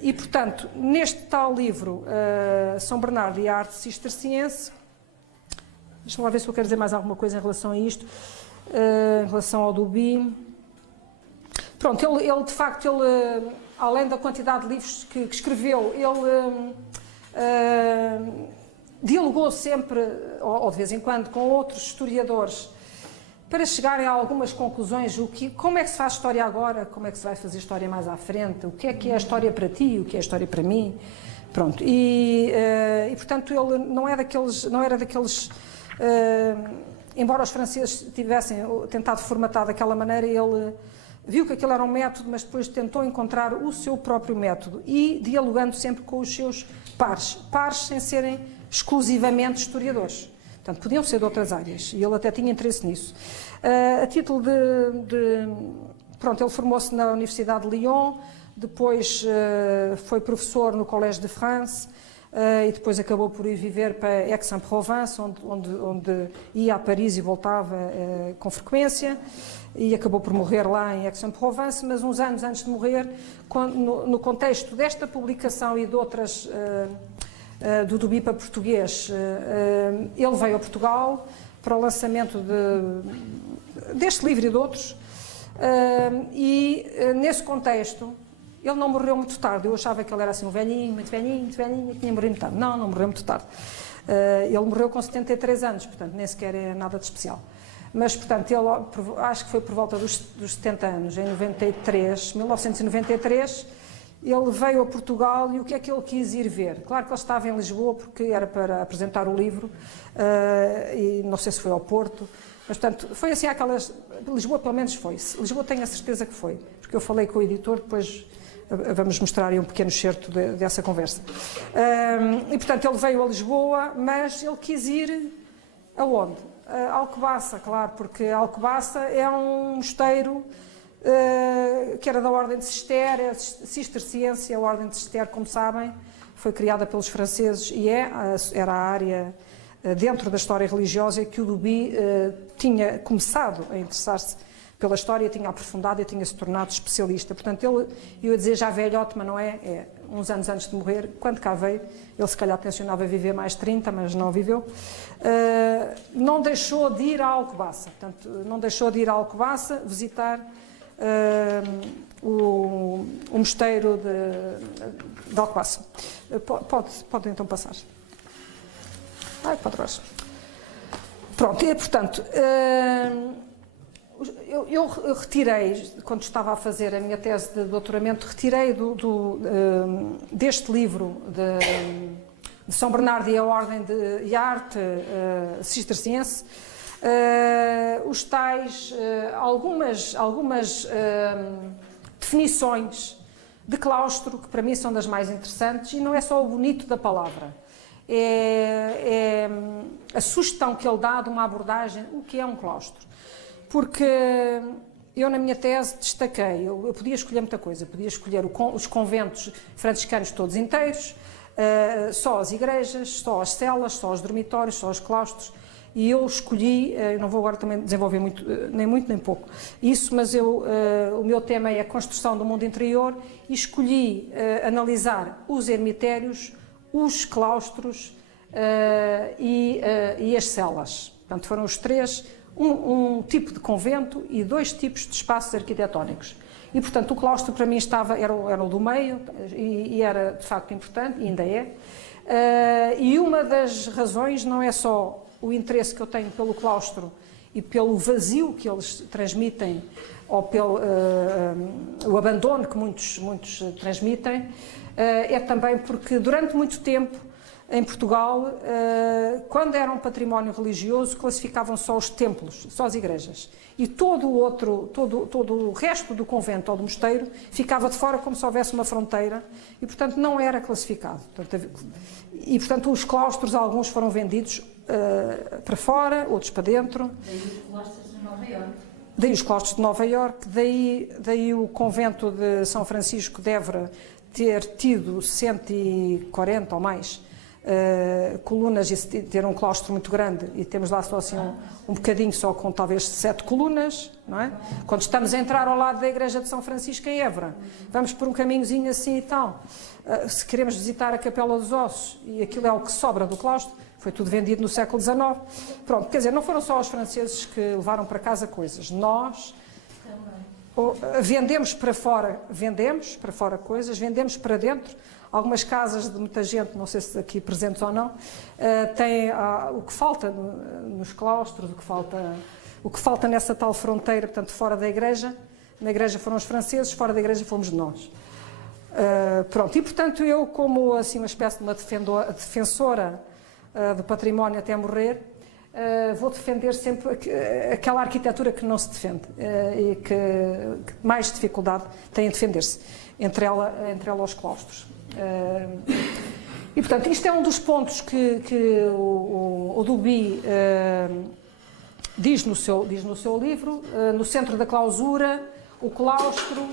E, portanto, neste tal livro, São Bernardo e a Arte Cisterciense, deixa-me lá ver se eu quero dizer mais alguma coisa em relação a isto, em relação ao Duby. Pronto, ele de facto, além da quantidade de livros que escreveu, ele dialogou sempre, ou de vez em quando, com outros historiadores, para chegarem a algumas conclusões, como é que se faz história agora, como é que se vai fazer história mais à frente, o que é a história para ti, o que é a história para mim, pronto. E portanto, ele não era daqueles, embora os franceses tivessem tentado formatar daquela maneira, ele viu que aquilo era um método, mas depois tentou encontrar o seu próprio método e dialogando sempre com os seus pares sem serem exclusivamente historiadores. Portanto, podiam ser de outras áreas, e ele até tinha interesse nisso. A título pronto, ele formou-se na Universidade de Lyon, depois foi professor no Collège de France, e depois acabou por ir viver para Aix-en-Provence, onde ia a Paris e voltava com frequência, e acabou por morrer lá em Aix-en-Provence, mas uns anos antes de morrer, no contexto desta publicação e de outras... do Duby para português, ele veio a Portugal para o lançamento deste livro e de outros, e nesse contexto ele não morreu muito tarde. Eu achava que ele era assim um velhinho, muito velhinho, e que tinha morrido muito tarde. Não morreu muito tarde. Ele morreu com 73 anos, portanto nem sequer é nada de especial. Mas, portanto, ele, acho que foi por volta dos 70 anos, em 1993, ele veio a Portugal e o que é que ele quis ir ver? Claro que ele estava em Lisboa porque era para apresentar o livro, e não sei se foi ao Porto, mas, portanto, foi assim aquelas... Lisboa pelo menos foi. Lisboa tenho a certeza que foi, porque eu falei com o editor, depois vamos mostrar aí um pequeno excerto dessa conversa. E, portanto, ele veio a Lisboa, mas ele quis ir aonde? Alcobaça, claro, porque Alcobaça é um mosteiro que era da Ordem de Cister, cisterciense. A Ordem de Cister, como sabem, foi criada pelos franceses e era a área dentro da história religiosa que o Duby tinha começado a interessar-se pela história, tinha aprofundado e tinha se tornado especialista. Portanto, eu ia dizer já velhote, mas não é, uns anos antes de morrer, quando cá veio, ele se calhar tencionava viver mais 30, mas não viveu, não deixou de ir a Alcobaça, portanto, não deixou de ir a Alcobaça visitar o mosteiro de Alcobaça. Pode então passar. 4 horas. Pronto, e portanto, eu retirei, quando estava a fazer a minha tese de doutoramento, retirei deste livro de São Bernardo e a Ordem e a Arte Cisterciense, os tais, algumas definições de claustro, que para mim são das mais interessantes, e não é só o bonito da palavra, é a sugestão que ele dá de uma abordagem, o que é um claustro. Porque eu na minha tese destaquei, eu podia escolher muita coisa, podia escolher os conventos franciscanos todos inteiros, só as igrejas, só as celas, só os dormitórios, só os claustros, e eu escolhi, não vou agora também desenvolver muito nem pouco isso, mas o meu tema é a construção do mundo interior e escolhi analisar os ermitérios, os claustros e as celas. Portanto, foram os três, um tipo de convento e dois tipos de espaços arquitetónicos. E, portanto, o claustro para mim era o do meio e era de facto importante, e ainda é. E uma das razões não é só o interesse que eu tenho pelo claustro e pelo vazio que eles transmitem, ou pelo o abandono que muitos transmitem, é também porque durante muito tempo em Portugal, quando era um património religioso, classificavam só os templos, só as igrejas. E todo o resto do convento ou do mosteiro ficava de fora como se houvesse uma fronteira e, portanto, não era classificado. E, portanto, os claustros, alguns foram vendidos para fora, outros para dentro. Daí os claustros de Nova Iorque, daí o convento de São Francisco de Évora ter tido 140 ou mais colunas e ter um claustro muito grande, e temos lá só assim um bocadinho só com talvez 7 colunas, não é? Quando estamos a entrar ao lado da igreja de São Francisco em Évora, vamos por um caminhozinho assim e tal, se queremos visitar a Capela dos Ossos, e aquilo é o que sobra do claustro, foi tudo vendido no século XIX. Pronto, quer dizer, não foram só os franceses que levaram para casa coisas, nós vendemos para fora coisas, vendemos para dentro. Algumas casas de muita gente, não sei se aqui presentes ou não, têm o que falta nos claustros, o que falta nessa tal fronteira, portanto, fora da igreja. Na igreja foram os franceses, fora da igreja fomos nós. Pronto, e portanto eu, como assim uma espécie de uma defensora do património até morrer, vou defender sempre aquela arquitetura que não se defende e que mais dificuldade tem em defender-se, entre ela os claustros. E portanto isto é um dos pontos que o Duby diz no seu livro. No centro da clausura, o claustro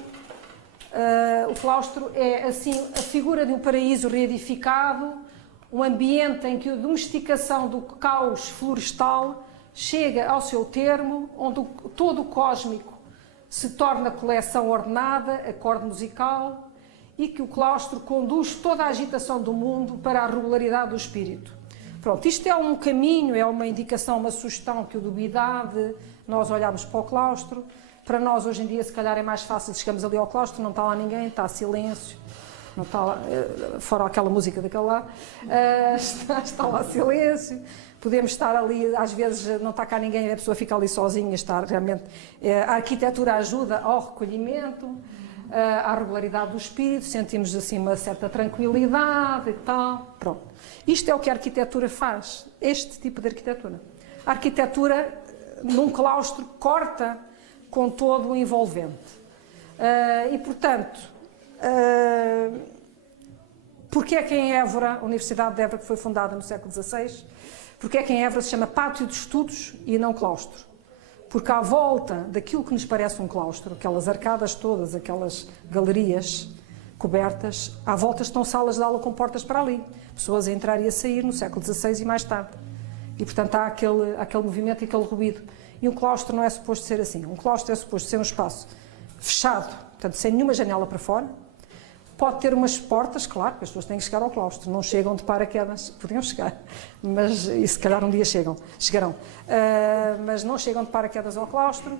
é assim a figura de um paraíso reedificado, um ambiente em que a domesticação do caos florestal chega ao seu termo, onde todo o cósmico se torna coleção ordenada, acorde musical, e que o claustro conduz toda a agitação do mundo para a regularidade do espírito. Pronto, isto é um caminho, é uma indicação, uma sugestão que o Duby dá de nós olharmos para o claustro. Para nós, hoje em dia, se calhar é mais fácil, chegamos ali ao claustro, não está lá ninguém, está silêncio. Não está lá, fora aquela música daquele lá, está lá silêncio, podemos estar ali, às vezes não está cá ninguém, a pessoa fica ali sozinha, está realmente, a arquitetura ajuda ao recolhimento, à regularidade do espírito, sentimos assim uma certa tranquilidade e tal, pronto. Isto é o que a arquitetura faz, este tipo de arquitetura. A arquitetura, num claustro, corta com todo o envolvente. E, portanto, porque é que em Évora, a Universidade de Évora, que foi fundada no século XVI, porque é que em Évora se chama Pátio de Estudos e não claustro? Porque à volta daquilo que nos parece um claustro, aquelas arcadas todas, aquelas galerias cobertas, à volta estão salas de aula com portas para ali, pessoas a entrar e a sair no século XVI e mais tarde. E portanto há aquele movimento e aquele ruído. E um claustro não é suposto ser assim. Um claustro é suposto ser um espaço fechado, portanto sem nenhuma janela para fora. Pode ter umas portas, claro, porque as pessoas têm que chegar ao claustro, não chegam de paraquedas, podiam chegar, mas e se calhar um dia chegarão, mas não chegam de paraquedas ao claustro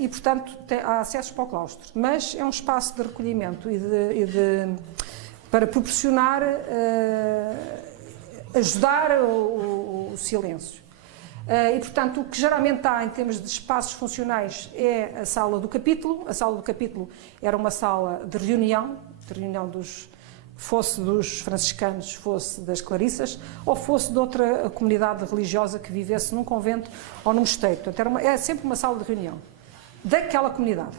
e, portanto, há acessos para o claustro, mas é um espaço de recolhimento para proporcionar, ajudar o silêncio. E, portanto, o que geralmente há em termos de espaços funcionais é a sala do capítulo. A sala do capítulo era uma sala de reunião fosse dos franciscanos, fosse das clarissas, ou fosse de outra comunidade religiosa que vivesse num convento ou num mosteiro. Portanto, é sempre uma sala de reunião daquela comunidade.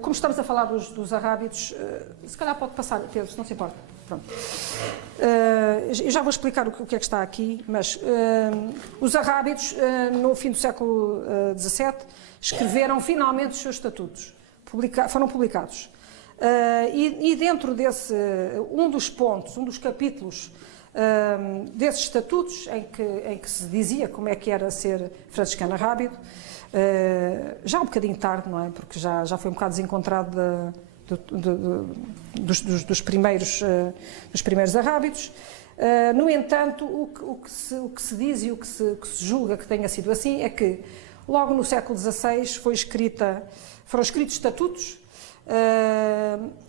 Como estamos a falar dos arrábidos, se calhar pode passar, Pedro, se não se importa. Pronto. Eu já vou explicar o que é que está aqui, mas os arrábidos, no fim do século XVII, escreveram finalmente os seus estatutos, foram publicados. E dentro desse, um dos capítulos desses estatutos, em que se dizia como é que era ser franciscano arrábido, já um bocadinho tarde, não é? Porque já foi um bocado desencontrado dos primeiros arrábidos. No entanto, o que se diz e o que se julga que tenha sido assim é que logo no século XVI foram escritos estatutos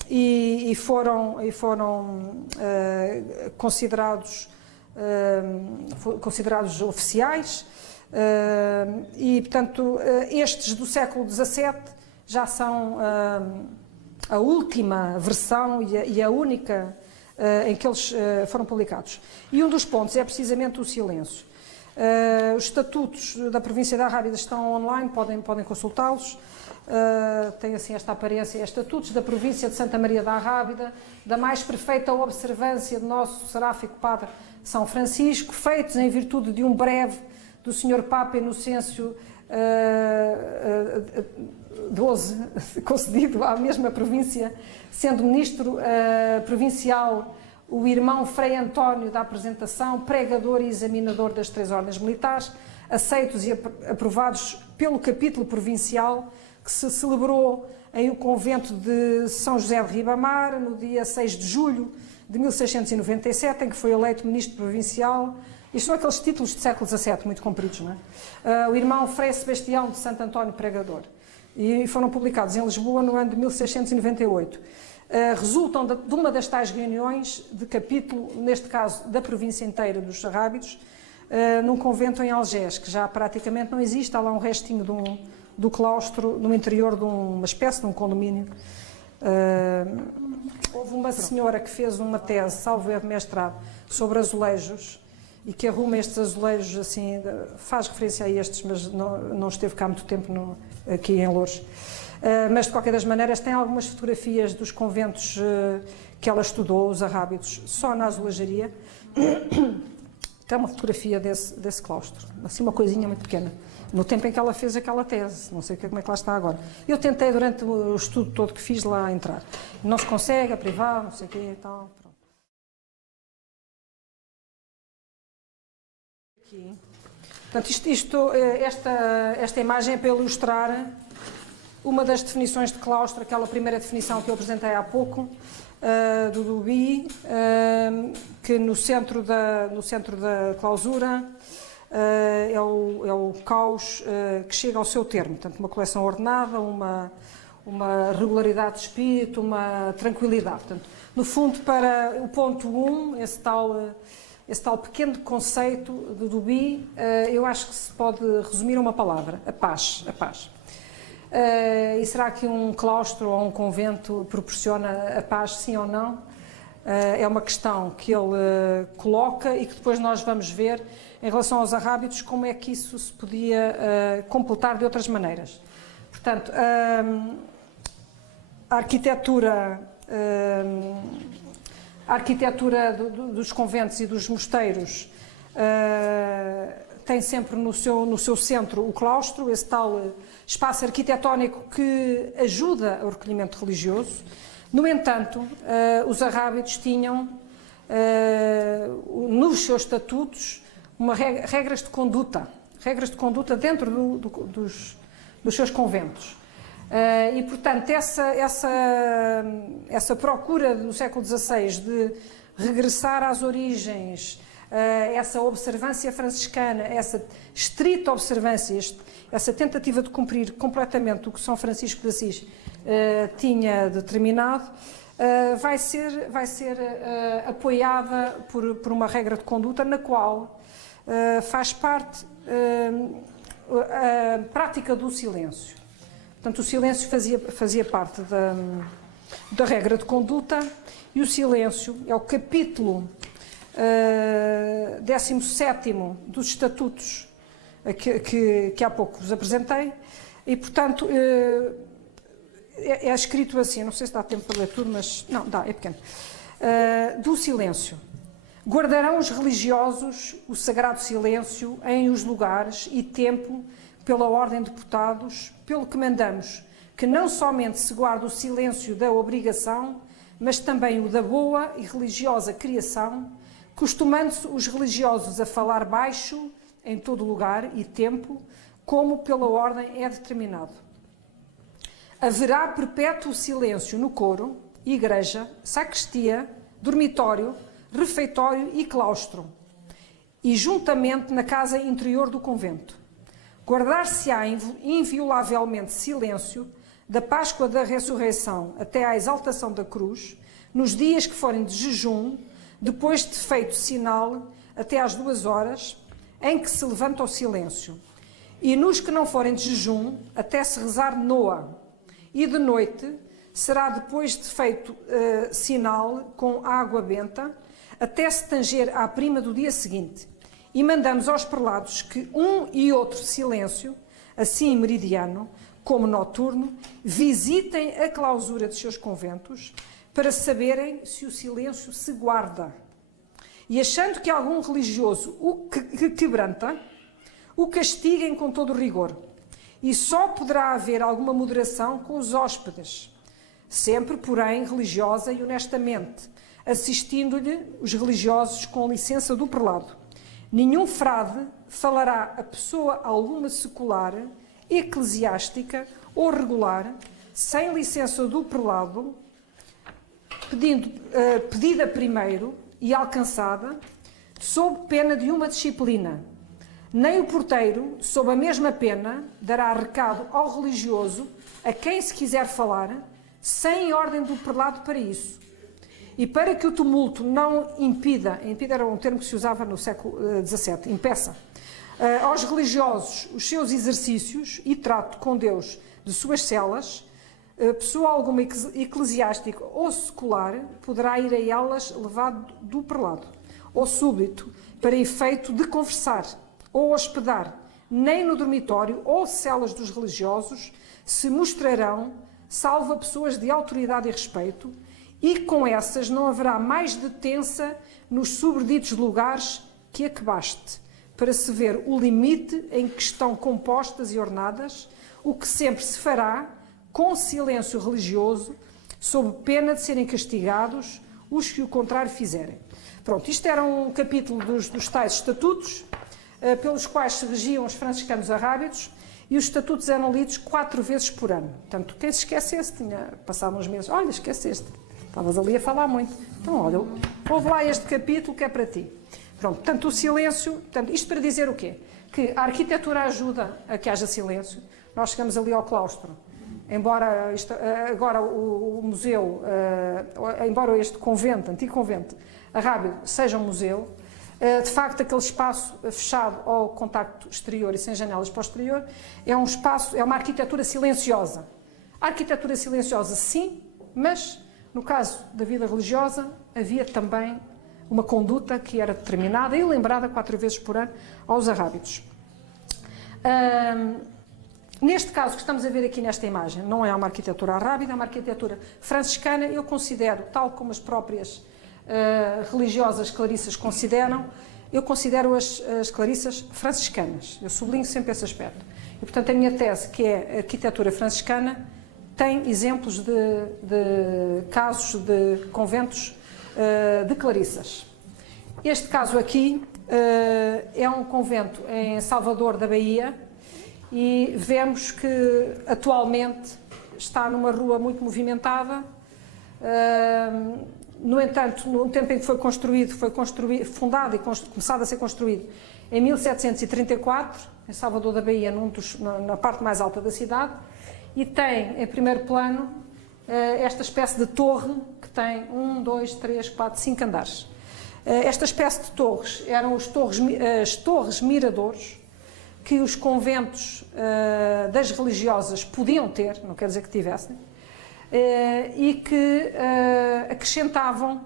e foram considerados oficiais. E, portanto, estes do século XVII já são a última versão e a única em que eles foram publicados. E um dos pontos é precisamente o silêncio. Os estatutos da província da Arrábida estão online, podem consultá-los. Tem assim esta aparência, estatutos da província de Santa Maria da Arrábida, da mais perfeita observância de nosso seráfico Padre São Francisco, feitos em virtude de um breve do Sr. Papa Inocêncio XII, concedido à mesma província, sendo ministro provincial o irmão Frei António da Apresentação, pregador e examinador das 3 ordens militares, aceitos e aprovados pelo capítulo provincial, que se celebrou em o convento de São José de Ribamar, no dia 6 de julho de 1697, em que foi eleito ministro provincial. Isto são aqueles títulos do século XVII, muito compridos, não é? O irmão Frei Sebastião de Santo António Pregador. E foram publicados em Lisboa no ano de 1698. Resultam de uma das tais reuniões de capítulo, neste caso da província inteira dos Arrábidos, num convento em Algés, que já praticamente não existe. Há lá um restinho do claustro no interior de uma espécie de um condomínio. Houve uma senhora que fez uma tese, salvo erro de mestrado, sobre azulejos, e que arruma estes azulejos, assim, faz referência a estes, mas não esteve cá muito tempo aqui em Loures. Mas, de qualquer das maneiras, tem algumas fotografias dos conventos que ela estudou, os arrábidos, só na azulejaria. Tem uma fotografia desse claustro, assim uma coisinha muito pequena, no tempo em que ela fez aquela tese, não sei como é que lá está agora. Eu tentei, durante o estudo todo que fiz, lá entrar. Não se consegue, é privado, não sei o quê e tal. Pronto. Aqui. Portanto, esta imagem é para ilustrar uma das definições de claustro, aquela primeira definição que eu apresentei há pouco, do Duby, que no centro da clausura é o caos que chega ao seu termo. Portanto, uma coleção ordenada, uma regularidade de espírito, uma tranquilidade. Portanto, no fundo, para o ponto 1, esse tal pequeno conceito do Duby, eu acho que se pode resumir a uma palavra: a paz. A paz. E será que um claustro ou um convento proporciona a paz, sim ou não? É uma questão que ele coloca e que depois nós vamos ver, em relação aos arrábidos, como é que isso se podia completar de outras maneiras. Portanto, a arquitetura dos conventos e dos mosteiros tem sempre no seu centro o claustro, esse tal espaço arquitetónico que ajuda ao recolhimento religioso. No entanto, os arrábidos tinham nos seus estatutos regras de conduta dentro dos seus conventos. E, portanto, essa procura do século XVI de regressar às origens, essa observância franciscana, essa estrita observância, essa tentativa de cumprir completamente o que São Francisco de Assis tinha determinado, vai ser apoiada por uma regra de conduta na qual faz parte a prática do silêncio. Portanto, o silêncio fazia parte da regra de conduta, e o silêncio é o capítulo 17º dos Estatutos que há pouco vos apresentei, e, portanto, é escrito assim, não sei se dá tempo para ler tudo, mas não, dá, é pequeno. Do silêncio. Guardarão os religiosos o sagrado silêncio em os lugares e tempo, pela ordem de deputados, pelo que mandamos que não somente se guarde o silêncio da obrigação, mas também o da boa e religiosa criação, costumando-se os religiosos a falar baixo em todo lugar e tempo, como pela ordem é determinado. Haverá perpétuo silêncio no coro, igreja, sacristia, dormitório, refeitório e claustro, e juntamente na casa interior do convento. Guardar-se-á inviolavelmente silêncio da Páscoa da Ressurreição até à exaltação da cruz, nos dias que forem de jejum, depois de feito sinal, até às 2 horas, em que se levanta o silêncio, e nos que não forem de jejum, até se rezar Noa, e de noite será depois de feito sinal com água benta, até se tanger à prima do dia seguinte. E mandamos aos prelados que um e outro silêncio, assim meridiano como noturno, visitem a clausura de seus conventos para saberem se o silêncio se guarda. E achando que algum religioso o quebranta, o castiguem com todo o rigor. E só poderá haver alguma moderação com os hóspedes, sempre, porém, religiosa e honestamente, assistindo-lhe os religiosos com licença do prelado. Nenhum frade falará a pessoa alguma secular, eclesiástica ou regular, sem licença do prelado, pedida primeiro e alcançada, sob pena de uma disciplina. Nem o porteiro, sob a mesma pena, dará recado ao religioso a quem se quiser falar, sem ordem do prelado para isso. E para que o tumulto não impida era um termo que se usava no século XVII, impeça, aos religiosos os seus exercícios e trato com Deus de suas celas, pessoa alguma eclesiástica ou secular poderá ir a elas levado do prelado, ou súbdito, para efeito de conversar, ou hospedar, nem no dormitório ou celas dos religiosos se mostrarão, salvo a pessoas de autoridade e respeito, e com essas não haverá mais detença nos sobreditos lugares que a que baste, para se ver o limite em que estão compostas e ornadas, o que sempre se fará com silêncio religioso, sob pena de serem castigados os que o contrário fizerem. Pronto, isto era um capítulo dos tais estatutos, pelos quais se regiam os franciscanos arrábidos, e os estatutos eram lidos 4 vezes por ano. Portanto, quem se esquecesse, tinha passado uns meses, olha, esqueceste, estavas ali a falar muito. Então, olha, ouve lá este capítulo que é para ti. Pronto, portanto, o silêncio, portanto, isto para dizer o quê? Que a arquitetura ajuda a que haja silêncio. Nós chegamos ali ao claustro, embora agora o museu, embora este convento, antigo convento, arrábido, seja um museu, de facto, aquele espaço fechado ao contacto exterior e sem janelas para o exterior é um espaço, é uma arquitetura silenciosa. A arquitetura silenciosa, sim, mas no caso da vida religiosa havia também uma conduta que era determinada e lembrada 4 vezes por ano aos arrábidos. Neste caso que estamos a ver aqui nesta imagem, não é uma arquitetura arrábida, é uma arquitetura franciscana. Eu considero, tal como as próprias religiosas clarissas consideram, eu considero as clarissas franciscanas. Eu sublinho sempre esse aspecto. E, portanto, a minha tese, que é a arquitetura franciscana, tem exemplos de casos de conventos de clarissas. Este caso aqui é um convento em Salvador da Bahia e vemos que atualmente está numa rua muito movimentada, No entanto, no tempo em que foi fundado e começado a ser construído, em 1734, em Salvador da Bahia, na parte mais alta da cidade, e tem em primeiro plano esta espécie de torre que tem 1, 2, 3, 4, 5 andares. Esta espécie de torres eram as torres miradores que os conventos das religiosas podiam ter, não quer dizer que tivessem, e que acrescentavam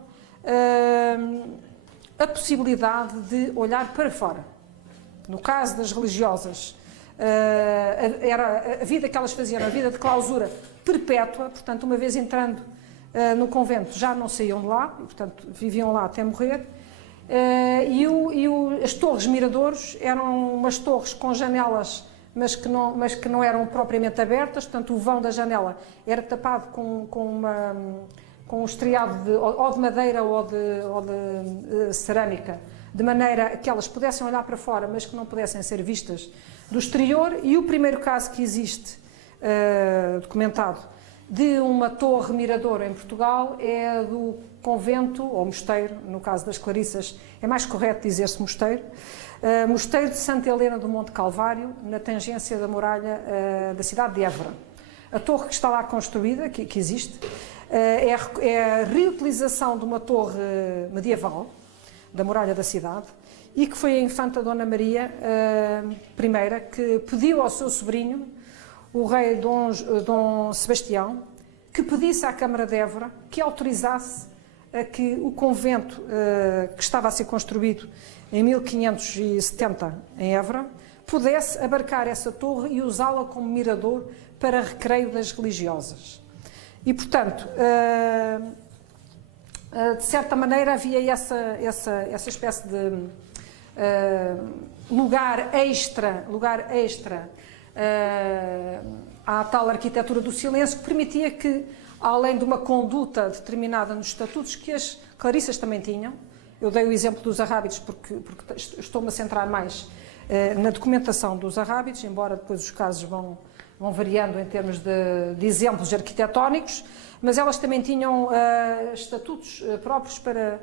a possibilidade de olhar para fora. No caso das religiosas, era a vida que elas faziam, a vida de clausura perpétua, portanto, uma vez entrando no convento já não saíam de lá, e, portanto, viviam lá até morrer. As torres miradores eram umas torres com janelas, mas que não eram propriamente abertas, portanto o vão da janela era tapado com um estriado ou de madeira ou de cerâmica, de maneira que elas pudessem olhar para fora, mas que não pudessem ser vistas do exterior. E o primeiro caso que existe documentado de uma torre miradora em Portugal é do convento, ou mosteiro, no caso das Clarissas, é mais correto dizer-se mosteiro, mosteiro de Santa Helena do Monte Calvário, na tangência da muralha da cidade de Évora. A torre que está lá construída, que existe, é a reutilização de uma torre medieval, da muralha da cidade, e que foi a infanta Dona Maria I que pediu ao seu sobrinho, o rei Dom Sebastião, que pedisse à Câmara de Évora que autorizasse a que o convento que estava a ser construído em 1570 em Évora pudesse abarcar essa torre e usá-la como mirador para recreio das religiosas. E, portanto, de certa maneira havia essa espécie de lugar extra à tal arquitetura do silêncio, que permitia que, além de uma conduta determinada nos estatutos, que as Clarissas também tinham, eu dei o exemplo dos arrábidos porque estou-me a centrar mais na documentação dos arrábidos, embora depois os casos vão variando em termos de exemplos arquitetónicos, mas elas também tinham estatutos próprios para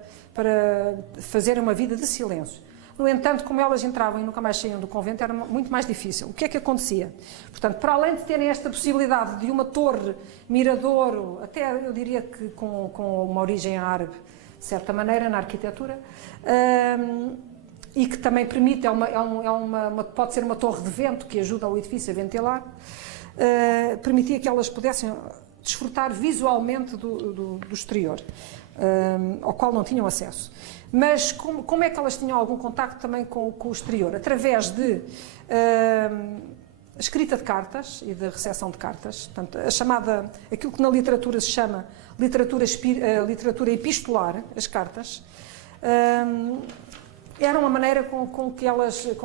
fazerem uma vida de silêncio. No entanto, como elas entravam e nunca mais saíam do convento, era muito mais difícil. O que é que acontecia? Portanto, para além de terem esta possibilidade de uma torre miradouro, até eu diria que com uma origem árabe, de certa maneira, na arquitetura, e que também permite, pode ser uma torre de vento que ajuda o edifício a ventilar, permitia que elas pudessem desfrutar visualmente do exterior, ao qual não tinham acesso. Mas como é que elas tinham algum contacto também com o exterior? Através de escrita de cartas e de recepção de cartas, portanto, aquilo que na literatura se chama literatura epistolar, as cartas, era uma maneira com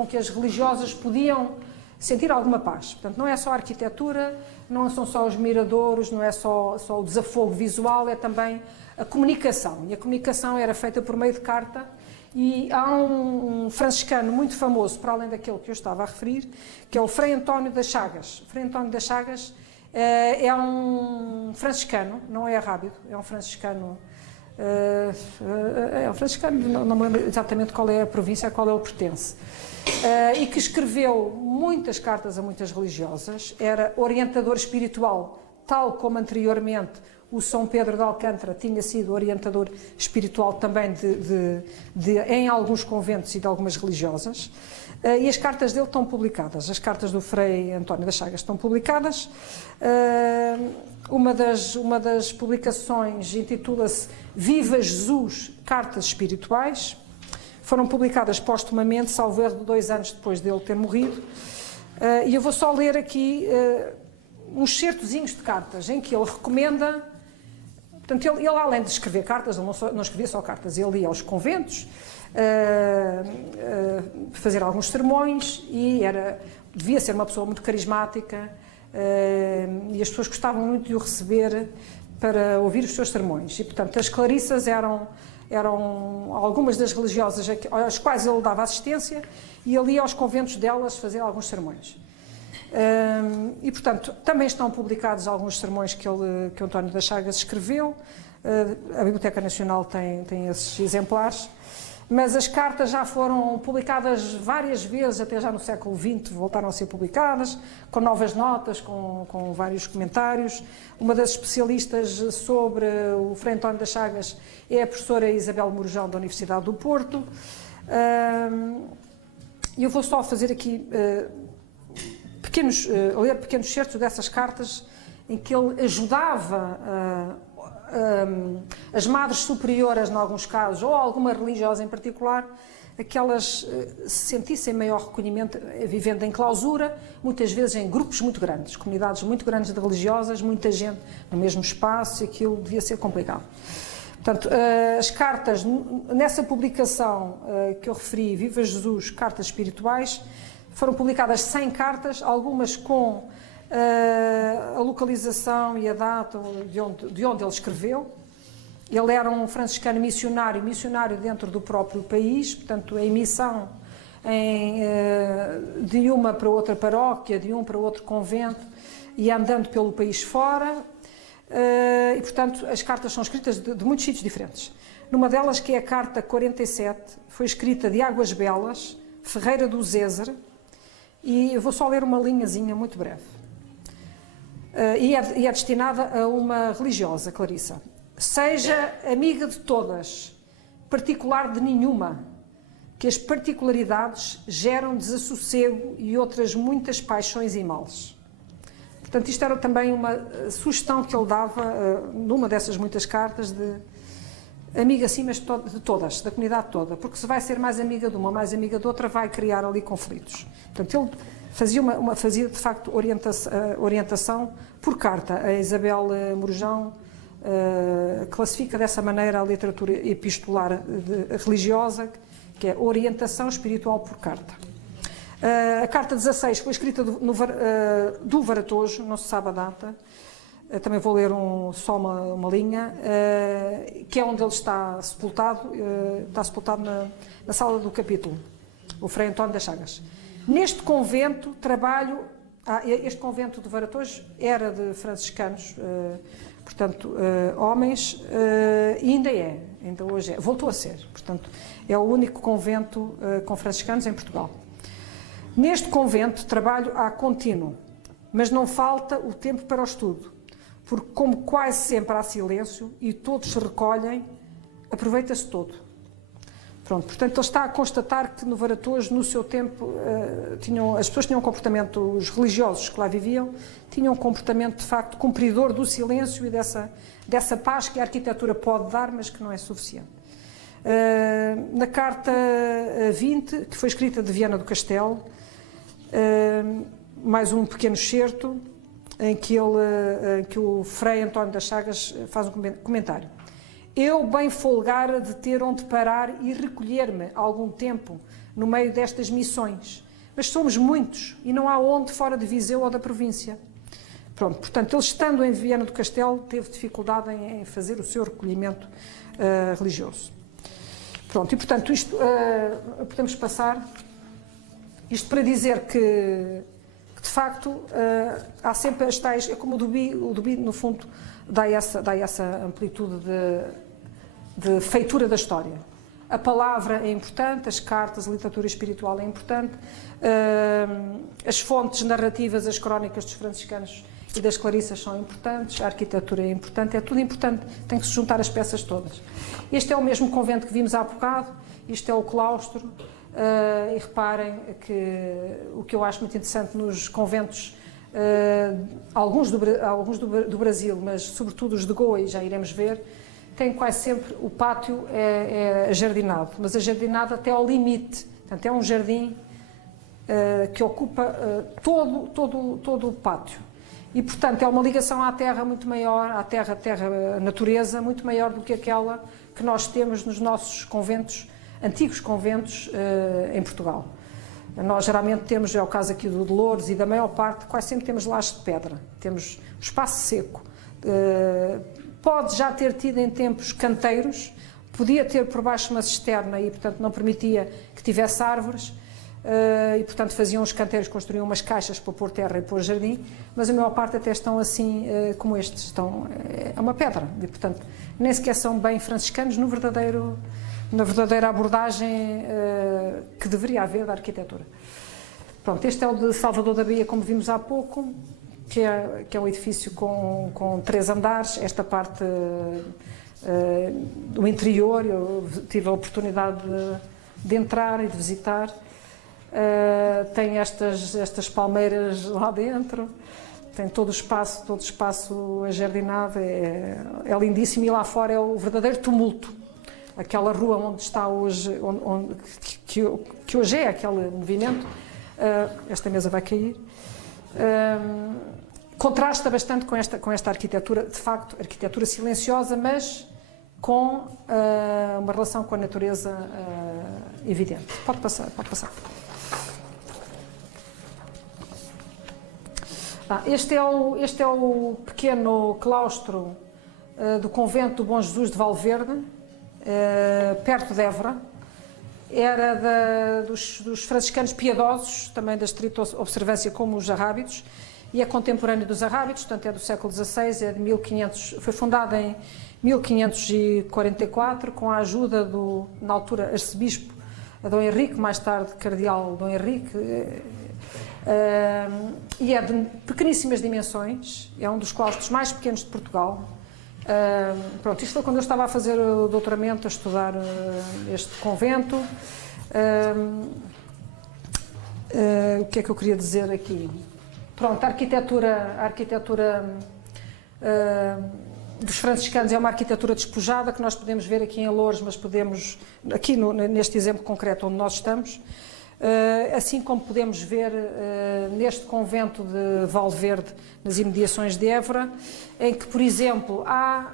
que as religiosas podiam sentir alguma paz. Portanto, não é só a arquitetura, não são só os miradouros, não é só o desafogo visual, é também a comunicação. E a comunicação era feita por meio de carta, e há um franciscano muito famoso, para além daquele que eu estava a referir, que é o Frei António das Chagas. O Frei António das Chagas é um franciscano, não é arrábido, é um franciscano. Não me lembro exatamente qual é a província a qual ele pertence, e que escreveu muitas cartas a muitas religiosas, era orientador espiritual, tal como anteriormente o São Pedro de Alcântara tinha sido orientador espiritual também em alguns conventos e de algumas religiosas, e as cartas dele estão publicadas, as cartas do Frei António das Chagas estão publicadas. Uma das publicações intitula-se Viva Jesus, Cartas Espirituais. Foram publicadas postumamente, salvo erro, 2 anos depois dele ter morrido. E eu vou só ler aqui uns certozinhos de cartas, em que ele recomenda. Portanto, ele além de escrever cartas, ele não escrevia só cartas, ele ia aos conventos, fazer alguns sermões, e devia ser uma pessoa muito carismática, e as pessoas gostavam muito de o receber para ouvir os seus sermões. E, portanto, as Clarissas eram algumas das religiosas às quais ele dava assistência, e ele ia aos conventos delas fazer alguns sermões. E, portanto, também estão publicados alguns sermões que António das Chagas escreveu. A Biblioteca Nacional tem esses exemplares, mas as cartas já foram publicadas várias vezes, até já no século XX voltaram a ser publicadas, com novas notas, com vários comentários. Uma das especialistas sobre o Frei António das Chagas é a professora Isabel Morujão, da Universidade do Porto. E eu vou só fazer aqui ler pequenos certos dessas cartas em que ele ajudava as madres superioras, em alguns casos, ou alguma religiosa em particular, a que elas sentissem maior recolhimento, vivendo em clausura, muitas vezes em grupos muito grandes, comunidades muito grandes de religiosas, muita gente no mesmo espaço, e aquilo devia ser complicado. Portanto, as cartas, nessa publicação que eu referi, Viva Jesus, Cartas Espirituais, foram publicadas 100 cartas, algumas com a localização e a data de onde ele escreveu. Ele era um franciscano missionário dentro do próprio país, portanto, em missão de uma para outra paróquia, de um para outro convento, e andando pelo país fora. E, portanto, as cartas são escritas de muitos sítios diferentes. Numa delas, que é a carta 47, foi escrita de Águas Belas, Ferreira do Zézer, e eu vou só ler uma linhazinha muito breve. E é destinada a uma religiosa, Clarissa. Seja amiga de todas, particular de nenhuma, que as particularidades geram desassossego e outras muitas paixões e males. Portanto, isto era também uma sugestão que ele dava numa dessas muitas cartas, de amiga sim, mas de todas, da comunidade toda, porque se vai ser mais amiga de uma, mais amiga de outra, vai criar ali conflitos. Portanto, ele fazia de facto orientação por carta. A Isabel Morujão classifica dessa maneira a literatura epistolar religiosa, que é orientação espiritual por carta. A carta 16 foi escrita do Varatojo, não se sabe a data. Também vou ler só uma linha, que é onde ele está sepultado na sala do capítulo, o Frei António das Chagas. Neste convento trabalho, este convento de Varatojo era de franciscanos, portanto, homens, e ainda hoje é, voltou a ser, portanto, é o único convento com franciscanos em Portugal. Neste convento trabalho há contínuo, mas não falta o tempo para o estudo, porque como quase sempre há silêncio e todos se recolhem, aproveita-se todo. Pronto, portanto, ele está a constatar que no Varatojo, no seu tempo, as pessoas tinham um comportamento, os religiosos que lá viviam, tinham um comportamento, de facto, cumpridor do silêncio e dessa paz que a arquitetura pode dar, mas que não é suficiente. Na carta 20, que foi escrita de Viana do Castelo, mais um pequeno excerto, em que o Frei António das Chagas faz um comentário. Eu bem folgara de ter onde parar e recolher-me algum tempo no meio destas missões, mas somos muitos e não há onde fora de Viseu ou da província. Pronto, portanto, ele estando em Viana do Castelo teve dificuldade em fazer o seu recolhimento religioso. Pronto, e portanto, isto podemos passar, isto para dizer que de facto há sempre as tais, é como o Duby no fundo dá essa amplitude de feitura da história. A palavra é importante, as cartas, a literatura espiritual é importante, as fontes narrativas, as crónicas dos franciscanos e das clarissas são importantes, a arquitetura é importante, é tudo importante, tem que se juntar as peças todas. Este é o mesmo convento que vimos há bocado, isto é o claustro, e reparem que o que eu acho muito interessante nos conventos, alguns do Brasil, mas sobretudo os de Goa, e já iremos ver, tem quase sempre o pátio é jardinado, mas a jardinada até ao limite, portanto é um jardim que ocupa todo o pátio. E, portanto, é uma ligação à terra muito maior, à natureza, muito maior do que aquela que nós temos nos nossos conventos, antigos conventos em Portugal. Nós geralmente temos, é o caso aqui do Dolores e da maior parte, quase sempre temos lajes de pedra, temos um espaço seco. Pode já ter tido em tempos canteiros, podia ter por baixo uma cisterna e, portanto, não permitia que tivesse árvores, e portanto faziam os canteiros, construíam umas caixas para pôr terra e pôr jardim, mas a maior parte até estão assim como estes, é uma pedra, e portanto nem sequer são bem franciscanos na verdadeira abordagem que deveria haver da arquitetura. Pronto, este é o de Salvador da Bahia, como vimos há pouco, que é um edifício com 3 andares. Esta parte do interior, eu tive a oportunidade de entrar e de visitar. Tem estas palmeiras lá dentro, tem todo o espaço ajardinado, é lindíssimo, e lá fora é o verdadeiro tumulto. Aquela rua onde está hoje, que hoje é aquele movimento, esta mesa vai cair, contrasta bastante com esta arquitetura, de facto, arquitetura silenciosa, mas com uma relação com a natureza evidente. Pode passar. Este é o pequeno claustro do convento do Bom Jesus de Valverde, perto de Évora. Era dos franciscanos piedosos, também da estrita observância, como os arrábidos, e é contemporâneo dos arrábidos, portanto é do século XVI, é de 1500, foi fundada em 1544, com a ajuda do, na altura, arcebispo Dom Henrique, mais tarde cardeal Dom Henrique, e é de pequeníssimas dimensões, é um dos claustros mais pequenos de Portugal. Pronto, isto foi quando eu estava a fazer o doutoramento, a estudar este convento. O que é que eu queria dizer aqui? Pronto, a arquitetura dos franciscanos é uma arquitetura despojada, que nós podemos ver aqui em Loures, mas podemos, aqui neste exemplo concreto onde nós estamos, assim como podemos ver neste convento de Valverde, nas imediações de Évora, em que, por exemplo, há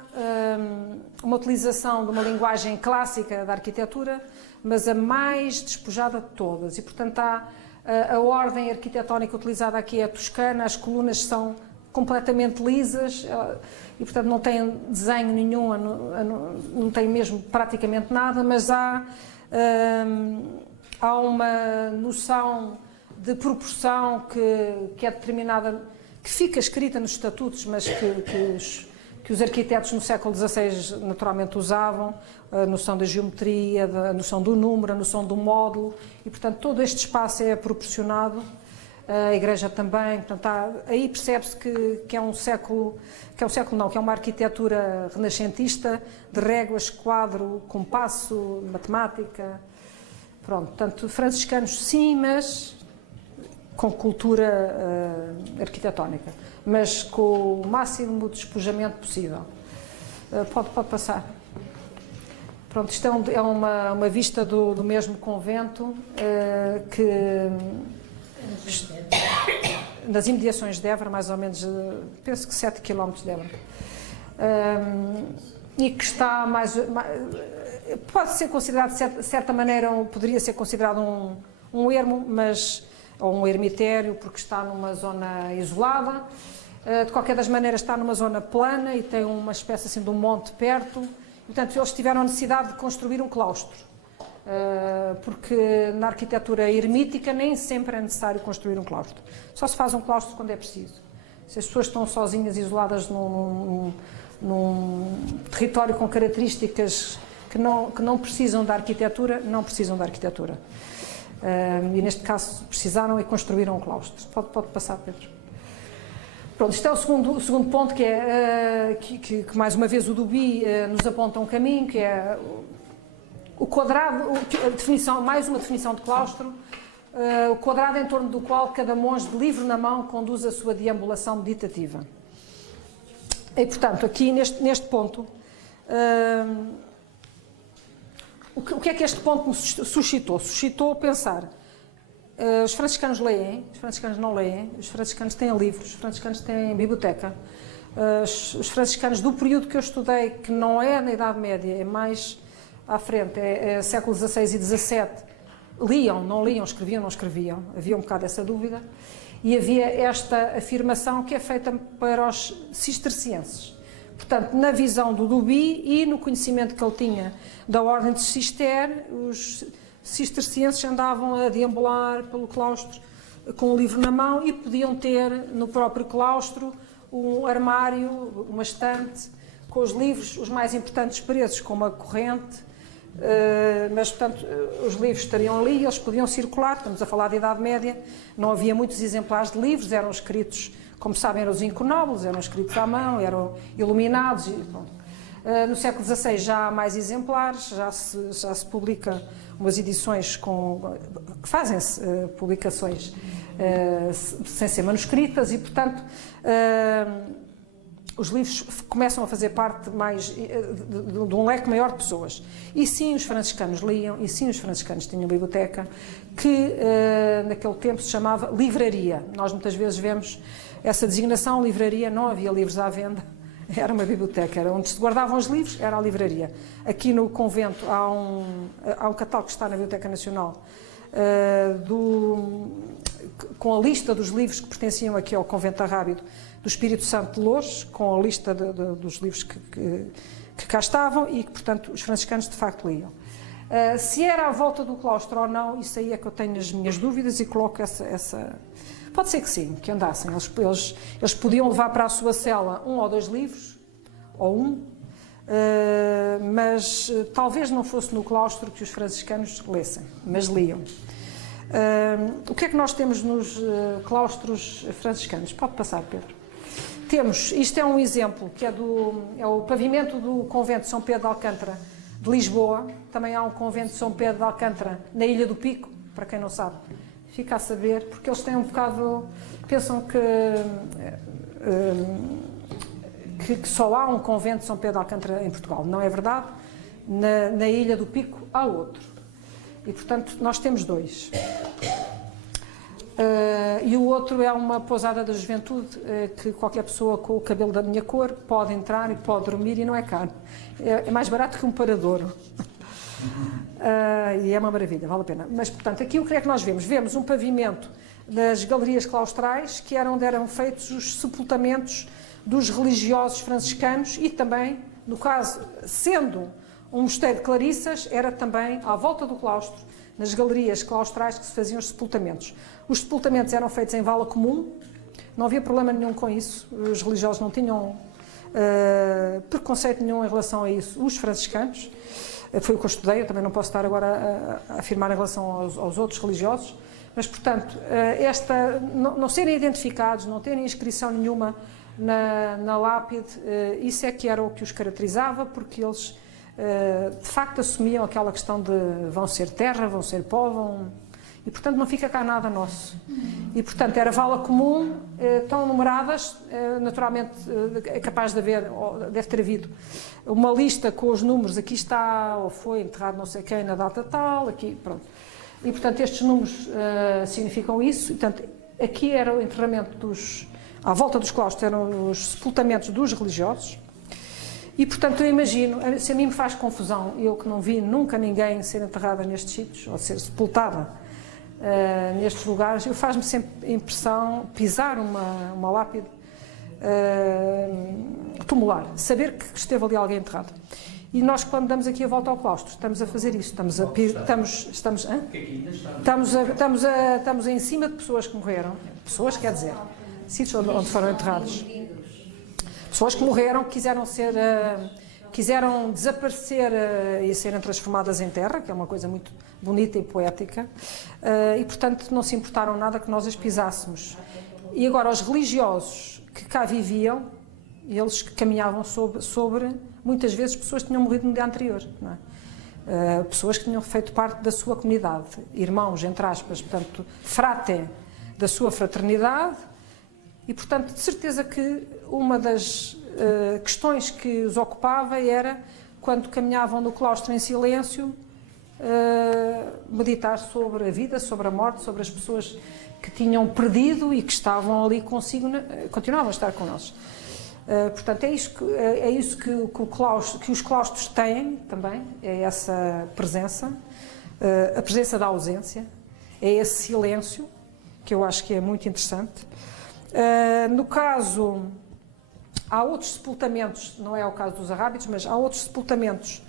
uma utilização de uma linguagem clássica da arquitetura, mas a mais despojada de todas, e portanto há a ordem arquitetónica utilizada aqui é toscana, as colunas são completamente lisas e portanto não tem desenho nenhum, não tem mesmo praticamente nada, mas há uma noção de proporção que é determinada, que fica escrita nos estatutos, mas que os arquitetos no século XVI naturalmente usavam, a noção da geometria, a noção do número, a noção do módulo, e portanto todo este espaço é proporcionado, a igreja também, portanto aí percebe-se que é uma arquitetura renascentista, de réguas, quadro, compasso, matemática, pronto, portanto franciscanos sim, mas com cultura arquitetónica, mas com o máximo despojamento possível. Pode passar. Pronto, isto é uma vista do mesmo convento, que nas imediações de Évora, mais ou menos, penso que 7 km de Évora, e que está pode ser considerado, de certa maneira, poderia ser considerado um ermo, ou um ermitério, porque está numa zona isolada. De qualquer das maneiras está numa zona plana e tem uma espécie assim de um monte perto. Portanto, eles tiveram a necessidade de construir um claustro, porque na arquitetura ermítica nem sempre é necessário construir um claustro. Só se faz um claustro quando é preciso. Se as pessoas estão sozinhas, isoladas num território com características que não precisam da arquitetura, não precisam da arquitetura. E neste caso precisaram e construíram um claustro. Pode passar, Pedro. Pronto, isto é o segundo ponto, que é que mais uma vez o Duby nos aponta um caminho, que é o quadrado, mais uma definição de claustro, o quadrado em torno do qual cada monge de livro na mão conduz a sua deambulação meditativa. E portanto, aqui neste ponto, o que é que este ponto me suscitou? Suscitou pensar. Os franciscanos leem, os franciscanos não leem, os franciscanos têm livros, os franciscanos têm biblioteca. Os franciscanos do período que eu estudei, que não é na Idade Média, é mais à frente, é século XVI e XVII, liam, não liam, escreviam, não escreviam, havia um bocado essa dúvida, e havia esta afirmação que é feita para os cistercienses. Portanto, na visão do Duby e no conhecimento que ele tinha da Ordem de Cister, os cistercienses andavam a deambular pelo claustro com o livro na mão e podiam ter no próprio claustro um armário, uma estante, com os livros, os mais importantes presos, com uma corrente, mas, portanto, os livros estariam ali, eles podiam circular. Estamos a falar da Idade Média, não havia muitos exemplares de livros, eram escritos, como sabem, eram os inconóbulos, eram escritos à mão, eram iluminados. No século XVI já há mais exemplares, já se publica umas edições que fazem-se publicações sem ser manuscritas e, portanto, os livros começam a fazer parte mais de um leque maior de pessoas. E sim, os franciscanos liam, e sim, os franciscanos tinham biblioteca, que naquele tempo se chamava livraria. Nós muitas vezes vemos essa designação, livraria, não havia livros à venda, era uma biblioteca, era onde se guardavam os livros, era a livraria. Aqui no convento há um catálogo que está na Biblioteca Nacional, com a lista dos livros que pertenciam aqui ao convento Rábido do Espírito Santo de Lourdes, com a lista dos livros que cá estavam e que, portanto, os franciscanos de facto liam. Se era à volta do claustro ou não, isso aí é que eu tenho as minhas dúvidas e coloco essa... Pode ser que sim, que andassem. Eles podiam levar para a sua cela 1 ou 2 livros, ou mas talvez não fosse no claustro que os franciscanos lessem, mas liam. O que é que nós temos nos claustros franciscanos? Pode passar, Pedro. Isto é um exemplo, que é o pavimento do convento de São Pedro de Alcântara de Lisboa. Também há um convento de São Pedro de Alcântara na Ilha do Pico, para quem não sabe. Fica a saber, porque eles têm um bocado... Pensam que só há um convento de São Pedro de Alcântara em Portugal. Não é verdade. Na Ilha do Pico há outro. E, portanto, nós temos 2. E o outro é uma pousada da juventude, que qualquer pessoa com o cabelo da minha cor pode entrar e pode dormir e não é caro. É mais barato que um paradouro. E é uma maravilha, vale a pena. Mas, portanto, aqui o que é que nós vemos? Vemos um pavimento das galerias claustrais, que era onde eram feitos os sepultamentos dos religiosos franciscanos e também, no caso, sendo um mosteiro de Clarissas, era também à volta do claustro, nas galerias claustrais, que se faziam os sepultamentos. Os sepultamentos eram feitos em vala comum, não havia problema nenhum com isso, os religiosos não tinham preconceito nenhum em relação a isso, os franciscanos. Foi o que eu estudei, eu também não posso estar agora a afirmar em relação aos outros religiosos, mas, portanto, não serem identificados, não terem inscrição nenhuma na lápide, isso é que era o que os caracterizava, porque eles, de facto, assumiam aquela questão de vão ser terra, vão ser pó, e, portanto, não fica cá nada nosso. E, portanto, era vala comum, tão numeradas, naturalmente é capaz de haver, deve ter havido, uma lista com os números, aqui está, ou foi enterrado não sei quem na data tal, aqui, pronto. E, portanto, estes números significam isso. E, portanto, aqui era o enterramento à volta dos claustros, eram os sepultamentos dos religiosos. E, portanto, eu imagino, se a mim me faz confusão, eu que não vi nunca ninguém ser enterrada nestes sítios, ou ser sepultada nestes lugares, faz-me sempre impressão pisar uma lápide tumular, saber que esteve ali alguém enterrado. E nós, quando damos aqui a volta ao claustro, estamos a fazer isso, estamos em cima de pessoas que morreram, pessoas, quer dizer, sítios onde foram enterrados, pessoas que morreram, que quiseram desaparecer e serem transformadas em terra, que é uma coisa muito bonita e poética, e, portanto, não se importaram nada que nós as pisássemos. E agora, os religiosos que cá viviam, eles que caminhavam sobre muitas vezes, pessoas que tinham morrido no dia anterior, não é? Pessoas que tinham feito parte da sua comunidade, irmãos, entre aspas, portanto, frate da sua fraternidade, e, portanto, de certeza que uma das questões que os ocupava era, quando caminhavam no claustro em silêncio, meditar sobre a vida, sobre a morte, sobre as pessoas que tinham perdido e que estavam ali consigo, continuavam a estar connosco. Portanto, é isso que os claustros têm também, é essa presença, a presença da ausência, é esse silêncio, que eu acho que é muito interessante. No caso, há outros sepultamentos, não é o caso dos arrábidos, mas há outros sepultamentos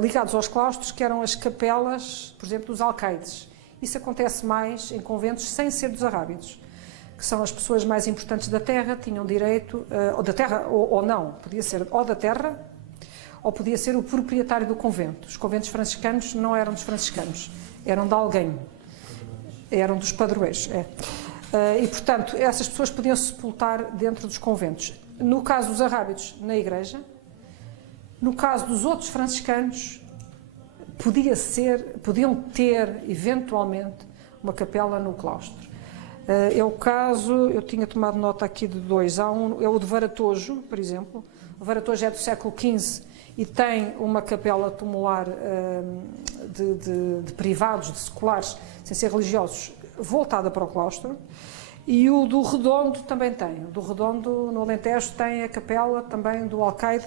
ligados aos claustros, que eram as capelas, por exemplo, dos alcaides. Isso acontece mais em conventos sem ser dos arrábidos, que são as pessoas mais importantes da terra, tinham direito, ou da terra ou não, podia ser ou da terra, ou podia ser o proprietário do convento. Os conventos franciscanos não eram dos franciscanos, eram de alguém, eram dos padroeiros. E, portanto, essas pessoas podiam se sepultar dentro dos conventos. No caso dos arrábidos, na igreja. No caso dos outros franciscanos, podiam ter, eventualmente, uma capela no claustro. É o caso, eu tinha tomado nota aqui de dois. Há um, é o de Varatojo, por exemplo. O Varatojo é do século XV e tem uma capela tumular de privados, de seculares, sem ser religiosos, voltada para o claustro. E o do Redondo também tem. O do Redondo, no Alentejo, tem a capela também do alcaide,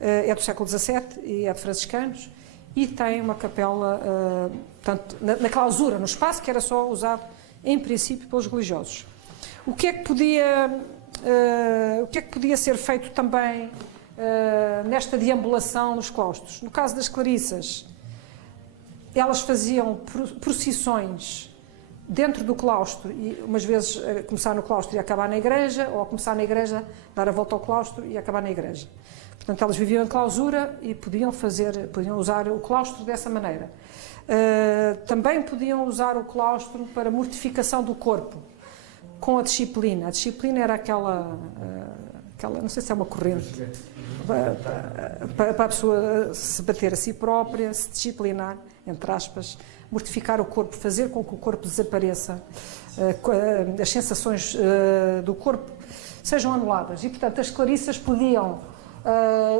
é do século XVII e é de franciscanos, e tem uma capela, portanto, na clausura, no espaço que era só usado, em princípio, pelos religiosos. O que é que podia ser feito também nesta deambulação nos claustros? No caso das clarissas, elas faziam procissões dentro do claustro, e umas vezes começar no claustro e acabar na igreja, ou começar na igreja, dar a volta ao claustro e acabar na igreja. Portanto, elas viviam em clausura e podiam usar o claustro dessa maneira. Também podiam usar o claustro para mortificação do corpo, com a disciplina. A disciplina era aquela não sei se é uma corrente, para a pessoa se bater a si própria, se disciplinar, entre aspas, mortificar o corpo, fazer com que o corpo desapareça, as sensações do corpo sejam anuladas. E, portanto, as clarissas podiam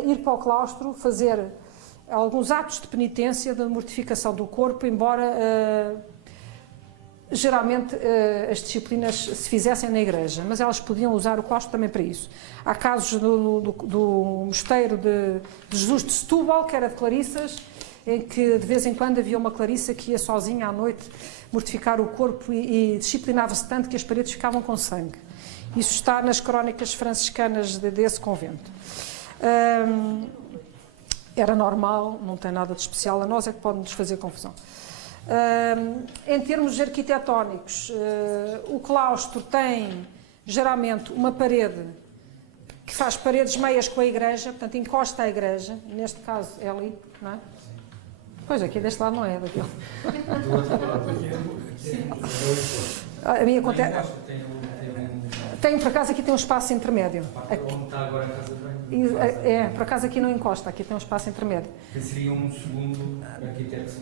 ir para o claustro, fazer alguns atos de penitência, de mortificação do corpo, embora geralmente as disciplinas se fizessem na igreja, mas elas podiam usar o claustro também para isso. Há casos do mosteiro de Jesus de Setúbal, que era de clarissas, em que de vez em quando havia uma clarissa que ia sozinha à noite mortificar o corpo e disciplinava-se tanto que as paredes ficavam com sangue. Isso está nas crónicas franciscanas desse convento. Era normal, não tem nada de especial, a nós é que pode nos fazer confusão. Em termos arquitetónicos, o claustro tem geralmente uma parede que faz paredes meias com a igreja, portanto encosta à igreja, neste caso é ali, não é? Pois, aqui deste lado não é, daquele. A minha acontece. Tem, por acaso, aqui tem um espaço intermédio. Onde está agora a casa de banho? Por acaso aqui não encosta, aqui tem um espaço intermédio. Que seria um segundo arquiteto,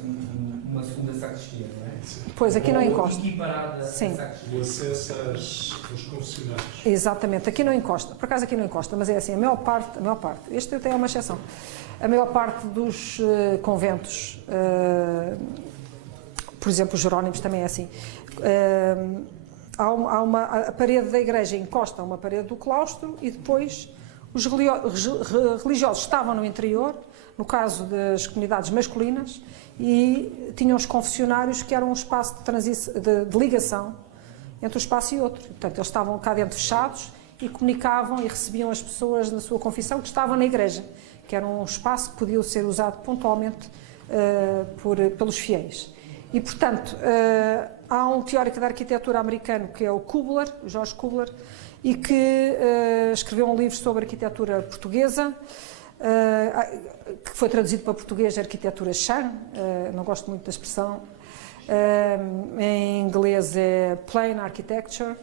uma segunda sacristia, não é? Pois, aqui não encosta. Equiparada à sacristia. O acesso aos confessionários. Exatamente, aqui não encosta. Por acaso aqui não encosta, mas é assim, a maior parte, este até é uma exceção, a maior parte dos conventos, por exemplo, os Jerónimos também é assim, a parede da igreja encosta a uma parede do claustro e depois os religiosos estavam no interior, no caso das comunidades masculinas, e tinham os confessionários, que eram um espaço de ligação entre um espaço e outro. Portanto, eles estavam cá dentro fechados e comunicavam e recebiam as pessoas na sua confissão que estavam na igreja, que era um espaço que podia ser usado pontualmente pelos fiéis. E, portanto, há um teórico da arquitetura americano que é o Kubler, o George Kubler, e que escreveu um livro sobre arquitetura portuguesa, que foi traduzido para português, arquitetura Chan, não gosto muito da expressão, em inglês é Plain Architecture,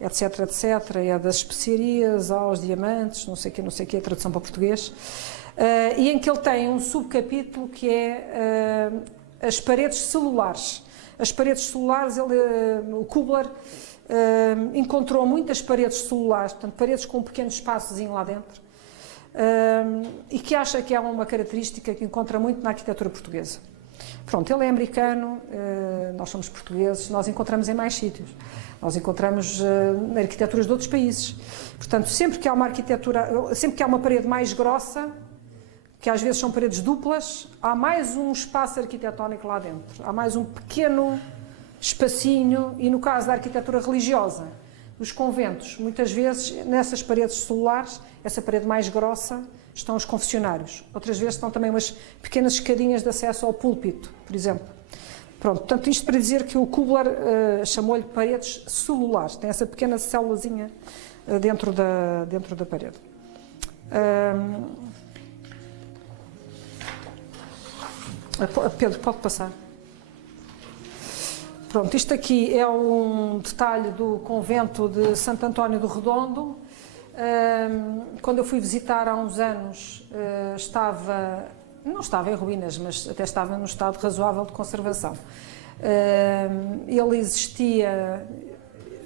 etc, etc, é das especiarias aos diamantes, não sei o que, a tradução para português, e em que ele tem um subcapítulo que é as paredes celulares. As paredes celulares, o Kubler encontrou muitas paredes celulares, portanto, paredes com um pequeno espaçozinho lá dentro, e que acha que é uma característica que encontra muito na arquitetura portuguesa. Pronto, ele é americano, nós somos portugueses, nós encontramos em mais sítios. Nós encontramos arquiteturas de outros países. Portanto, sempre que há uma parede mais grossa, que às vezes são paredes duplas, há mais um espaço arquitetónico lá dentro. Há mais um pequeno espacinho, e no caso da arquitetura religiosa, dos conventos, muitas vezes nessas paredes celulares, essa parede mais grossa estão os confessionários. Outras vezes estão também umas pequenas escadinhas de acesso ao púlpito, por exemplo. Pronto, portanto, isto para dizer que o Kubler chamou-lhe paredes celulares. Tem essa pequena célulazinha dentro da parede. Pedro, pode passar. Pronto, isto aqui é um detalhe do convento de Santo António do Redondo. Quando eu fui visitar há uns anos, não estava em ruínas, mas até estava num estado razoável de conservação. Ele existia,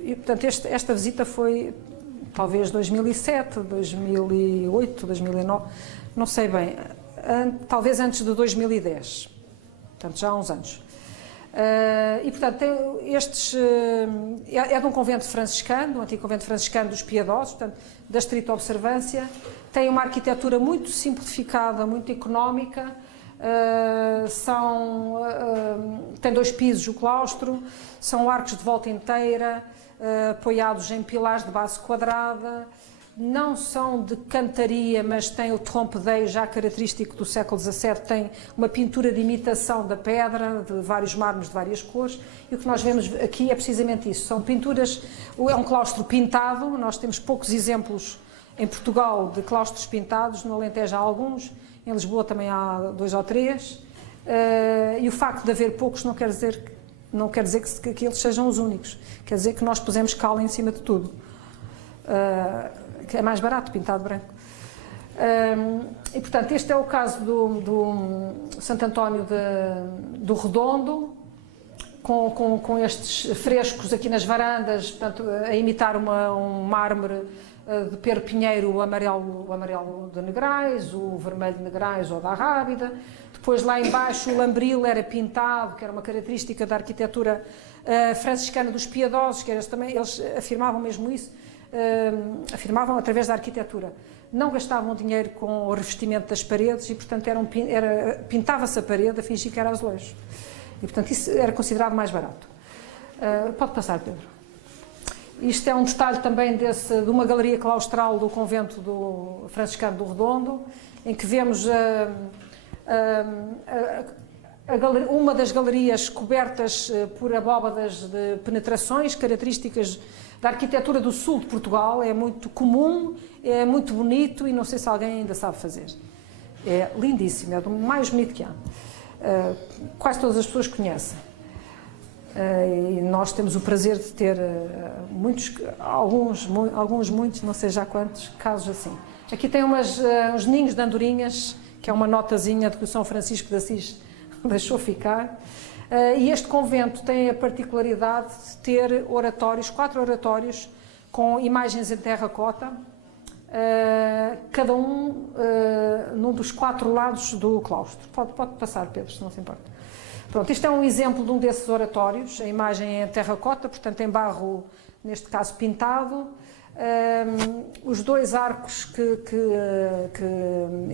e portanto esta visita foi talvez 2007, 2008, 2009, não sei bem, talvez antes de 2010, portanto já há uns anos. E portanto é de um convento franciscano, do antigo convento franciscano dos Piedosos, portanto da estrita observância. Tem uma arquitetura muito simplificada, muito económica, tem 2 pisos o claustro, são arcos de volta inteira, apoiados em pilares de base quadrada, não são de cantaria, mas tem o trompedeio já característico do século XVII, tem uma pintura de imitação da pedra, de vários mármores de várias cores, e o que nós vemos aqui é precisamente isso, são pinturas, é um claustro pintado, nós temos poucos exemplos em Portugal de claustros pintados, no Alentejo há alguns, em Lisboa também há 2 ou 3, e o facto de haver poucos não quer dizer que eles sejam os únicos, quer dizer que nós pusemos cal em cima de tudo. Que é mais barato, pintado branco. E, portanto, este é o caso do Santo António do Redondo, com estes frescos aqui nas varandas, portanto, a imitar um mármore de Pero Pinheiro, o amarelo de Negrais, o vermelho de Negrais ou da Rábida. Depois, lá embaixo, o lambril era pintado, que era uma característica da arquitetura franciscana dos Piedosos, que eles afirmavam mesmo isso, afirmavam através da arquitetura. Não gastavam dinheiro com o revestimento das paredes e, portanto, pintava-se a parede a fingir que era azulejo. E, portanto, isso era considerado mais barato. Pode passar, Pedro. Isto é um detalhe também de uma galeria claustral do convento do franciscano do Redondo, em que vemos uma das galerias cobertas por abóbadas de penetrações, características da arquitetura do sul de Portugal. É muito comum, é muito bonito e não sei se alguém ainda sabe fazer. É lindíssimo, é do mais bonito que há. Quase todas as pessoas conhecem. E nós temos o prazer de ter muitos, não sei já quantos, casos assim. Aqui tem uns ninhos de andorinhas, que é uma notazinha de que o São Francisco de Assis deixou ficar. E este convento tem a particularidade de ter 4 oratórios com imagens em terracota, cada um num dos 4 lados do claustro. Pode passar, Pedro, se não se importa. Pronto, isto é um exemplo de um desses oratórios, a imagem é em terracota, portanto em barro, neste caso pintado. Os 2 arcos que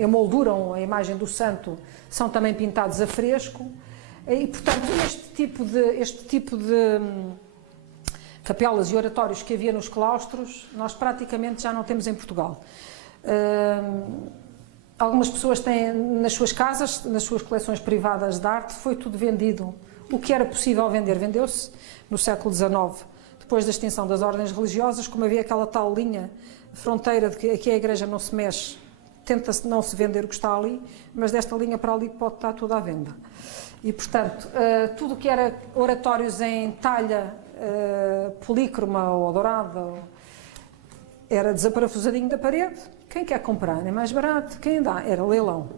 emolduram a imagem do santo são também pintados a fresco. E, portanto, este tipo de capelas e oratórios que havia nos claustros, nós praticamente já não temos em Portugal. Algumas pessoas têm nas suas casas, nas suas coleções privadas de arte, foi tudo vendido. O que era possível vender, vendeu-se no século XIX, depois da extinção das ordens religiosas, como havia aquela tal linha fronteira de que aqui a igreja não se mexe, tenta-se não se vender o que está ali, mas desta linha para ali pode estar tudo à venda. E, portanto, tudo o que era oratórios em talha polícroma ou dourada era desaparafusadinho da parede. Quem quer comprar é mais barato, quem dá era leilão.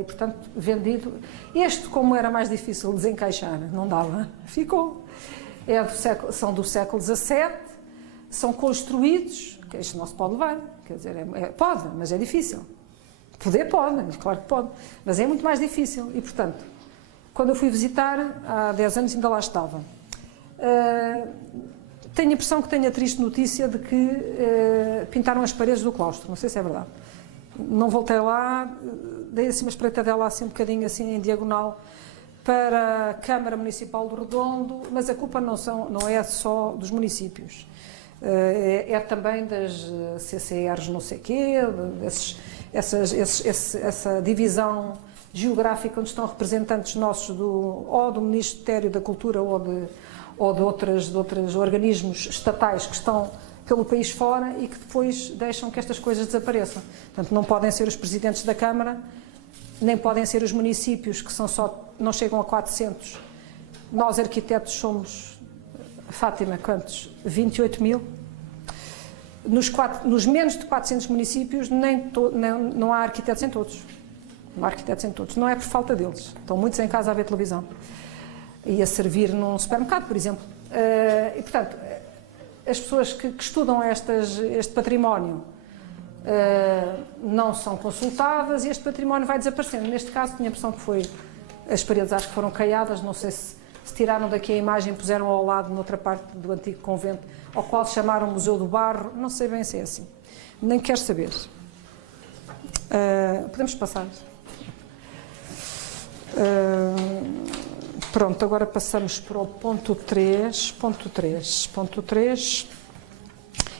E, portanto, vendido. Este, como era mais difícil de desencaixar, não dava, ficou. São do século XVII, são construídos, que isto não se pode levar, quer dizer, pode, mas é difícil. Poder pode, claro que pode, mas é muito mais difícil. E, portanto, quando eu fui visitar, há 10 anos ainda lá estava. Tenho a impressão que tenho a triste notícia de que pintaram as paredes do claustro, não sei se é verdade. Não voltei lá, dei assim uma espreitadela assim um bocadinho assim em diagonal para a Câmara Municipal do Redondo, mas a culpa não é só dos municípios, é também das CCRs não sei quê, essa divisão geográfica onde estão representantes nossos ou do Ministério da Cultura ou de outros organismos estatais que estão pelo país fora e que depois deixam que estas coisas desapareçam. Portanto, não podem ser os presidentes da Câmara, nem podem ser os municípios, que não chegam a 400. Nós, arquitetos, somos, Fátima, quantos? 28 mil. Nos menos de 400 municípios não há arquitetos em todos. Não há arquitetos em todos. Não é por falta deles. Estão muitos em casa a ver televisão. E a servir num supermercado, por exemplo. E, portanto, as pessoas que estudam este património não são consultadas e este património vai desaparecendo. Neste caso, tinha a impressão que as paredes acho que foram caiadas, não sei se tiraram daqui a imagem e puseram ao lado, noutra parte do antigo convento, ao qual chamaram Museu do Barro, não sei bem se é assim. Nem quero saber. Podemos passar. Pronto, agora passamos para o ponto 3,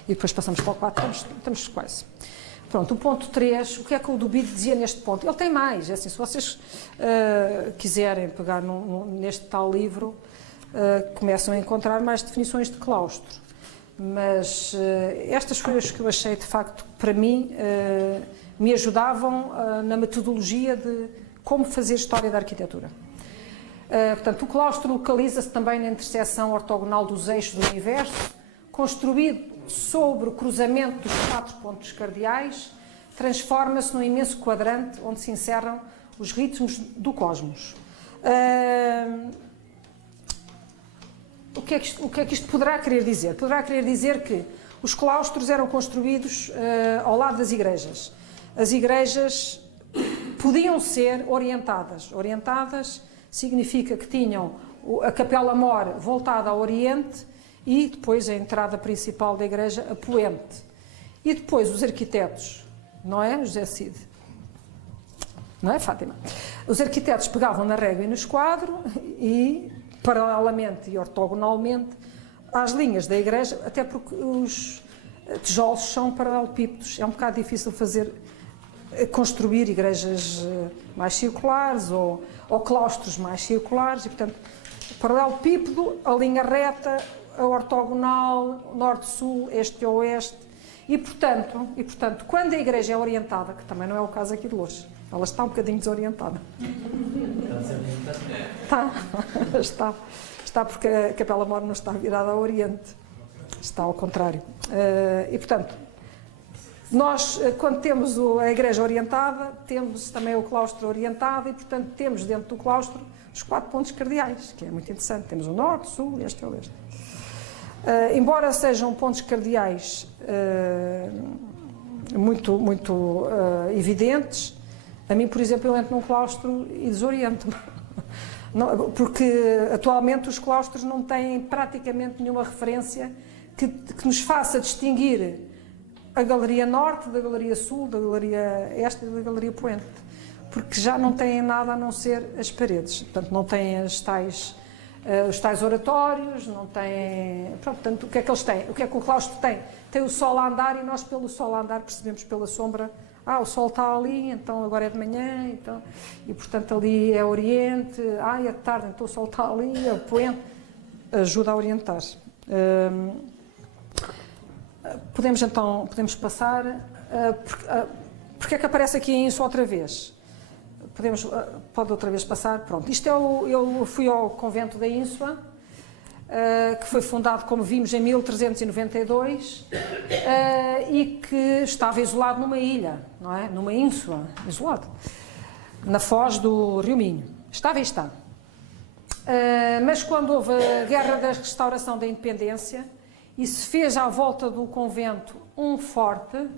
e depois passamos para o 4, estamos quase. Pronto, o ponto 3, o que é que o Dubide dizia neste ponto? Ele tem mais, é assim, se vocês quiserem pegar neste tal livro, começam a encontrar mais definições de claustro. Mas estas foram as que eu achei, de facto, para mim, me ajudavam na metodologia de como fazer história da arquitetura. Portanto, o claustro localiza-se também na interseção ortogonal dos eixos do universo, construído sobre o cruzamento dos 4 pontos cardeais, transforma-se num imenso quadrante onde se encerram os ritmos do cosmos. O que é que isto poderá querer dizer? Poderá querer dizer que os claustros eram construídos ao lado das igrejas. As igrejas podiam ser orientadas. Orientadas significa que tinham a capela-mor voltada ao oriente e depois a entrada principal da igreja a poente. E depois os arquitetos, não é, José Cid? Não é, Fátima? Os arquitetos pegavam na régua e no esquadro e, paralelamente e ortogonalmente, às linhas da igreja, até porque os tijolos são paralelepípedos. É um bocado difícil construir igrejas mais circulares ou claustros mais circulares e, portanto, paralelepípedo, a linha reta, a ortogonal, norte-sul, este-oeste e, portanto, quando a igreja é orientada, que também não é o caso aqui de Loures, ela está um bocadinho desorientada. Está porque a capela-mor não está virada ao oriente, está ao contrário. E, portanto, nós, quando temos a igreja orientada, temos também o claustro orientado e, portanto, temos dentro do claustro os 4 pontos cardeais, que é muito interessante. Temos o norte, o sul, este e o oeste. Embora sejam pontos cardeais muito evidentes, a mim, por exemplo, eu entro num claustro e desoriento-me. Porque atualmente os claustros não têm praticamente nenhuma referência que nos faça distinguir a Galeria Norte da Galeria Sul, da Galeria Este e da Galeria Poente. Porque já não têm nada a não ser as paredes. Portanto, não têm os tais oratórios, não têm... Pronto, portanto, o que é que eles têm? O que é que o claustro tem? Tem o sol a andar e nós, pelo sol a andar, percebemos pela sombra, o sol está ali, então agora é de manhã, então, e portanto ali é oriente, é de tarde, então o sol está ali, é poente, ajuda a orientar. Podemos passar, porque é que aparece aqui em isso outra vez? Pode outra vez passar, pronto. Isto eu fui ao convento da Ínsua, que foi fundado, como vimos, em 1392 e que estava isolado numa ilha, não é? Numa ínsula, isolado, na foz do Rio Minho. Estava e está. Mas quando houve a Guerra da Restauração da Independência e se fez à volta do convento um forte,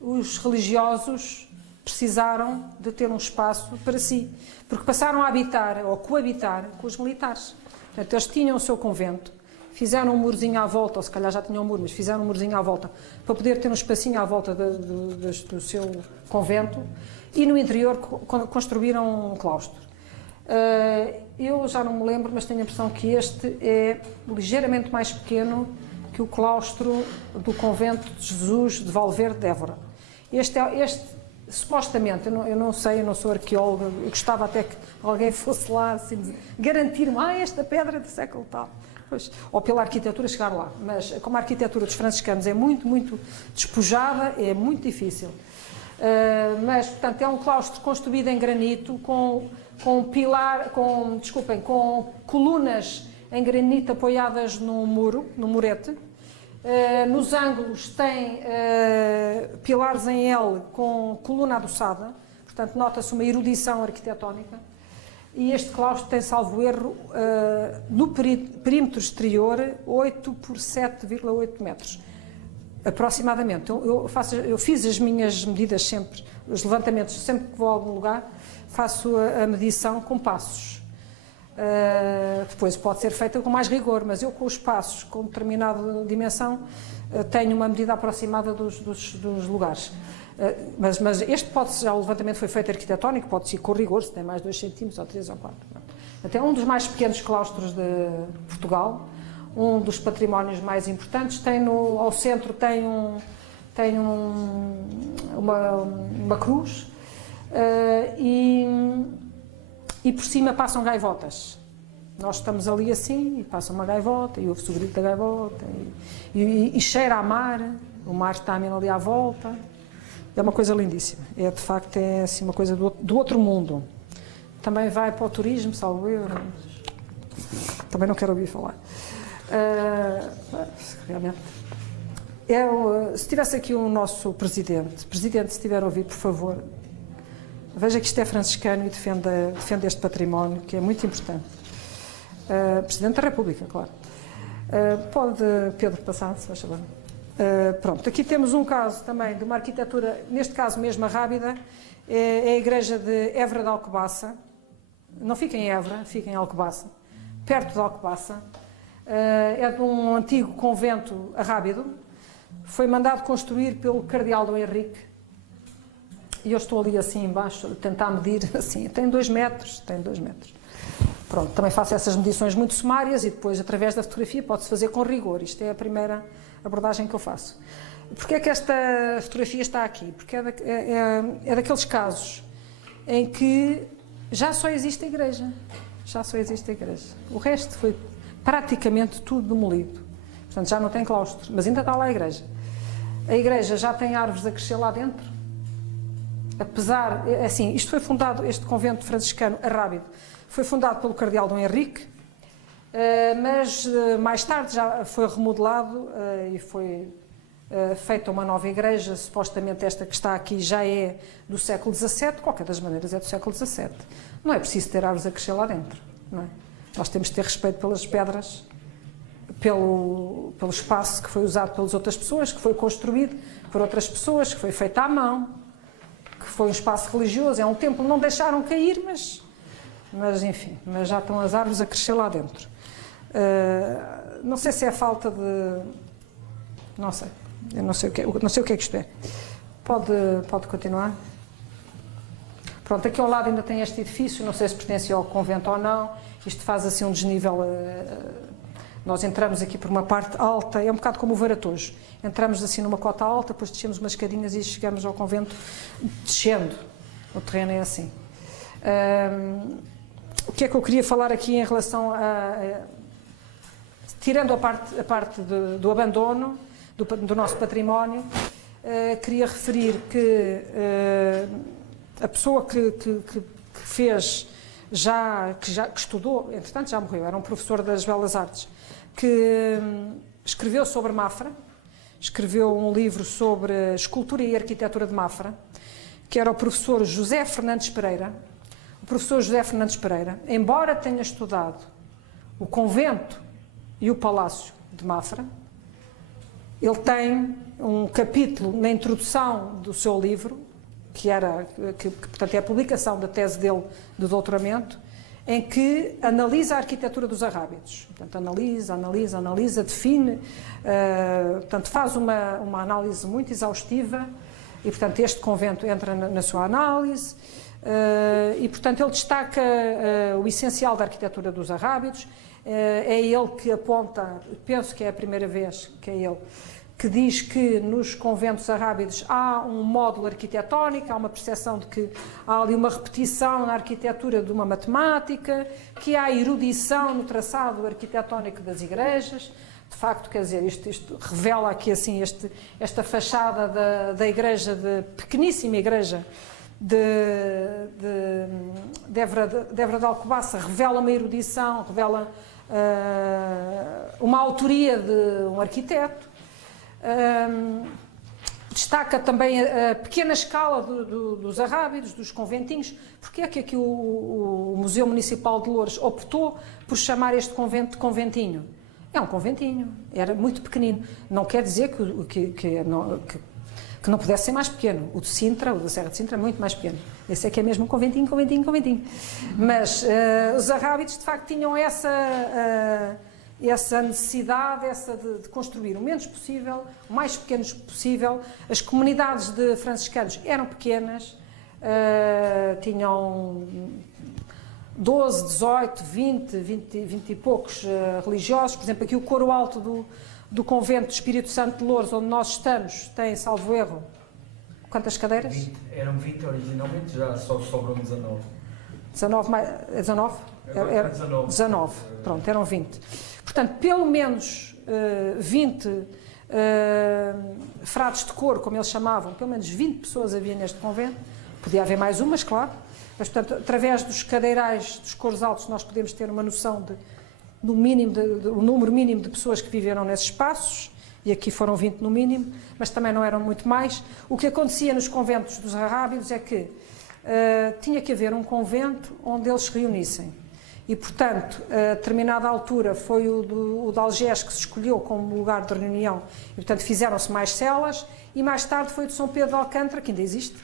os religiosos precisaram de ter um espaço para si, porque passaram a habitar ou coabitar com os militares. Portanto, eles tinham o seu convento, fizeram um murozinho à volta, ou se calhar já tinham um muro, mas fizeram um murozinho à volta, para poder ter um espacinho à volta do seu convento, e no interior construíram um claustro. Eu já não me lembro, mas tenho a impressão que este é ligeiramente mais pequeno que o claustro do convento de Jesus de Valverde de Évora. Este supostamente, eu não sei, eu não sou arqueóloga, eu gostava até que alguém fosse lá assim, garantir-me, esta pedra é do século tal. Pois, ou pela arquitetura chegar lá, mas como a arquitetura dos franciscanos é muito, muito despojada, é muito difícil. Mas, portanto, é um claustro construído em granito, com colunas em granito apoiadas num muro, num murete. Nos ângulos tem pilares em L com coluna adoçada, portanto nota-se uma erudição arquitetónica, e este claustro tem, salvo erro, no perímetro exterior 8 por 7,8 metros, aproximadamente. Eu fiz as minhas medidas sempre, os levantamentos, sempre que vou a algum lugar, faço a medição com passos. Depois pode ser feita com mais rigor, mas eu com os passos, com determinada dimensão, tenho uma medida aproximada dos lugares. Mas este o levantamento foi feito arquitetónico, pode ser com rigor, se tem mais 2 centímetros, ou 3 ou 4. Até um dos mais pequenos claustros de Portugal, um dos patrimónios mais importantes, ao centro tem uma cruz, e por cima passam gaivotas. Nós estamos ali assim, e passa uma gaivota, e ouve-se o grito da gaivota, e cheira a mar, o mar está mesmo ali à volta. É uma coisa lindíssima. De facto, é assim, uma coisa do outro mundo. Também vai para o turismo, salvo eu. Também não quero ouvir falar. Realmente. Se tivesse aqui o nosso presidente, se estiver a ouvir, por favor, veja que isto é franciscano e defenda este património, que é muito importante. Presidente da República, claro. Pode, Pedro, passar, se faz favor. Pronto, aqui temos um caso também de uma arquitetura, neste caso mesmo a Rábida, é a igreja de Évora de Alcobaça. Não fica em Évora, fica em Alcobaça, perto de Alcobaça. É de um antigo convento arrábido. Foi mandado construir pelo cardeal Dom Henrique. E eu estou ali assim embaixo, a tentar medir, assim, tem 2 metros. Pronto, também faço essas medições muito sumárias e depois, através da fotografia, pode-se fazer com rigor. Isto é a primeira abordagem que eu faço. Porquê é que esta fotografia está aqui? Porque é daqueles casos em que já só existe a igreja. O resto foi praticamente tudo demolido. Portanto, já não tem claustro, mas ainda está lá a igreja. A igreja já tem árvores a crescer lá dentro. Apesar, assim, isto foi fundado, este convento franciscano arrábido, foi fundado pelo cardeal Dom Henrique, mas mais tarde já foi remodelado e foi feita uma nova igreja. Supostamente esta que está aqui já é do século XVII, de qualquer das maneiras é do século XVII. Não é preciso ter árvores a crescer lá dentro, não é? Nós temos de ter respeito pelas pedras, pelo espaço que foi usado pelas outras pessoas, que foi construído por outras pessoas, que foi feito à mão, que foi um espaço religioso, é um templo, não deixaram cair, mas enfim, mas já estão as árvores a crescer lá dentro. Não sei se é falta de... não sei, eu não sei o que é que isto é. Pode continuar? Pronto, aqui ao lado ainda tem este edifício, não sei se pertence ao convento ou não. Isto faz assim um desnível. Nós entramos aqui por uma parte alta, é um bocado como o Varatojo. Entramos assim numa cota alta, depois descemos umas escadinhas e chegamos ao convento descendo. O terreno é assim. O que é que eu queria falar aqui em relação tirando a parte do abandono do nosso património, queria referir que a pessoa que fez, que estudou, entretanto já morreu, era um professor das Belas Artes, que escreveu sobre Mafra, escreveu um livro sobre a escultura e arquitetura de Mafra, que era o professor José Fernandes Pereira. O professor José Fernandes Pereira, embora tenha estudado o convento e o palácio de Mafra, ele tem um capítulo na introdução do seu livro, que portanto é a publicação da tese dele de doutoramento, em que analisa a arquitetura dos arrábidos. Portanto, analisa, define, portanto, faz uma análise muito exaustiva e, portanto, este convento entra na sua análise e, portanto, ele destaca o essencial da arquitetura dos arrábidos. É ele que aponta, penso que é a primeira vez que é ele que diz que nos conventos arrábidos há um módulo arquitetónico, há uma percepção de que há ali uma repetição na arquitetura de uma matemática, que há erudição no traçado arquitetónico das igrejas. De facto, quer dizer, isto revela aqui assim esta fachada da igreja, pequeníssima igreja de Évora de Alcobaça, revela uma erudição, revela uma autoria de um arquiteto. Destaca também a pequena escala dos arrábidos, dos conventinhos. Porque é que aqui o Museu Municipal de Loures optou por chamar este convento de conventinho? É um conventinho, era muito pequenino. Não quer dizer que não pudesse ser mais pequeno. O de Sintra, o da Serra de Sintra, é muito mais pequeno. Esse é que é mesmo um conventinho. Mas os arrábidos, de facto, tinham essa necessidade de construir o menos possível, o mais pequenos possível. As comunidades de franciscanos eram pequenas, tinham 12, 18, 20 e poucos religiosos. Por exemplo, aqui o coro alto do convento do Espírito Santo de Loures, onde nós estamos, tem, salvo erro, quantas cadeiras? 20, eram 20 originalmente, já só sobram 19. 19 mais... 19? Agora 19. 19, pronto, eram 20. Portanto, pelo menos 20 frades de coro, como eles chamavam, pelo menos 20 pessoas havia neste convento. Podia haver mais umas, claro, mas, portanto, através dos cadeirais, dos coros altos, nós podemos ter uma noção do número mínimo de pessoas que viveram nesses espaços, e aqui foram 20 no mínimo, mas também não eram muito mais. O que acontecia nos conventos dos arrábidos é que tinha que haver um convento onde eles se reunissem. E, portanto, a determinada altura foi o de Algés que se escolheu como lugar de reunião, e, portanto, fizeram-se mais celas, e mais tarde foi o de São Pedro de Alcântara, que ainda existe,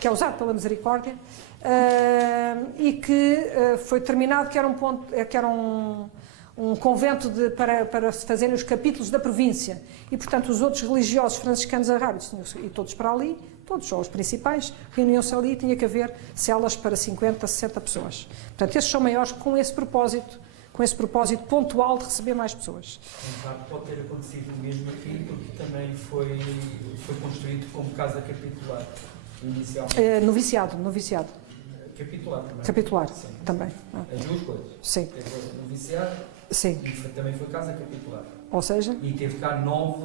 que é usado pela Misericórdia, e que foi determinado que era um convento para se fazerem os capítulos da província. E, portanto, os outros religiosos franciscanos arrábidos tinham que ir todos para ali, todos, só os principais, reuniam-se ali e tinha que haver celas para 50, 60 pessoas. Portanto, esses são maiores com esse propósito pontual de receber mais pessoas. Pode ter acontecido o mesmo aqui, porque também foi construído como casa capitular, inicialmente. Noviciado. Capitular também. Capitular, sim, também. As duas coisas. Sim. Teve noviciado Sim. e também foi casa capitular. Ou seja? E teve cá nove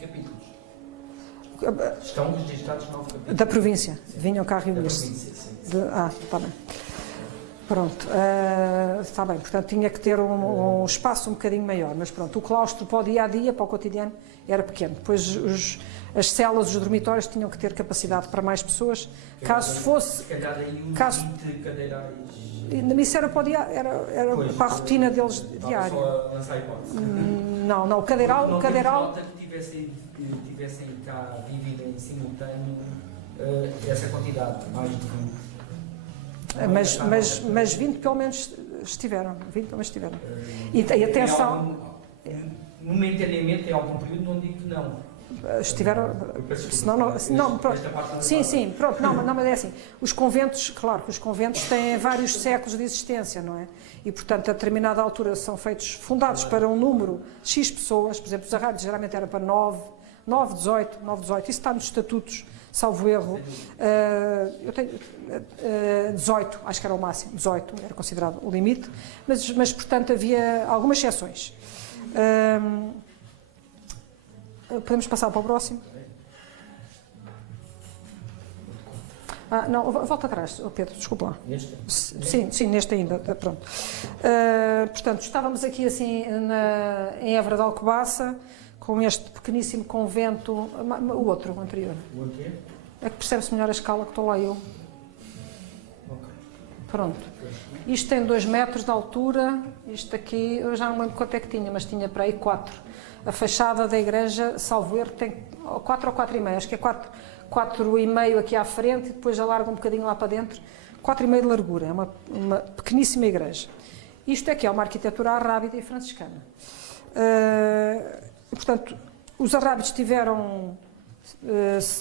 capítulos. Estão registrados 9 capítulos. Da província. Sim. Vinham cá Da reunir-se. província, sim. Está bem. Pronto, está bem, portanto tinha que ter um espaço um bocadinho maior, mas pronto, o claustro para o dia-a-dia, para o cotidiano, era pequeno. Depois as celas, os dormitórios tinham que ter capacidade para mais pessoas, caso fosse... Se calhar aí uns caso, 20 cadeirais... Isso era para o dia, era pois, para a rotina deles diária. Só a lançar a hipótese. Não, o cadeiral... Não temos nota que tivessem cá vivido em simultâneo essa quantidade, mais de 20. Mas 20 pelo menos estiveram. 20 pelo menos estiveram. E atenção... Momentaneamente, em algum período, não digo que não. Estiveram... Não, pronto. Sim, pronto. Não, mas é assim. Os conventos, claro que os conventos têm vários séculos de existência, não é? E, portanto, a determinada altura são fundados para um número X pessoas. Por exemplo, os arrábidos geralmente era para 9, 18. Isso está nos estatutos, salvo erro. Eu tenho 18, acho que era o máximo. 18 era considerado o limite. Mas portanto, havia algumas exceções. Podemos passar para o próximo? Não, volta atrás, Pedro, desculpa lá. Neste? Sim, neste ainda, pronto. Portanto, estávamos aqui assim em Évora de Alcobaça, com este pequeníssimo convento, o outro, o anterior. O quê? É que percebe-se melhor a escala que estou lá eu. Ok. Pronto. Isto tem 2 metros de altura, isto aqui, eu já não lembro quanto é que tinha, mas tinha para aí 4. A fachada da igreja, salvo erro, tem 4 ou 4,5, acho que é 4,5 aqui à frente e depois alarga um bocadinho lá para dentro, 4,5 de largura, é uma pequeníssima igreja. Isto aqui é uma arquitetura arrábida e franciscana. Portanto, os arrábidos tiveram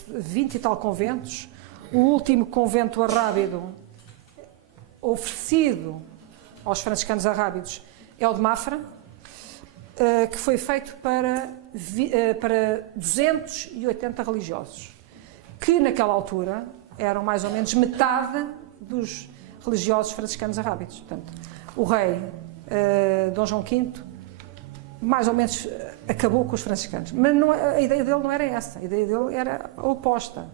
20 e tal conventos. O último convento arrábido oferecido aos franciscanos arrábidos é o de Mafra. que foi feito para 280 religiosos, que naquela altura eram mais ou menos metade dos religiosos franciscanos arábicos. Portanto, o rei Dom João V mais ou menos acabou com os franciscanos. Mas a ideia dele não era essa, a ideia dele era a oposta.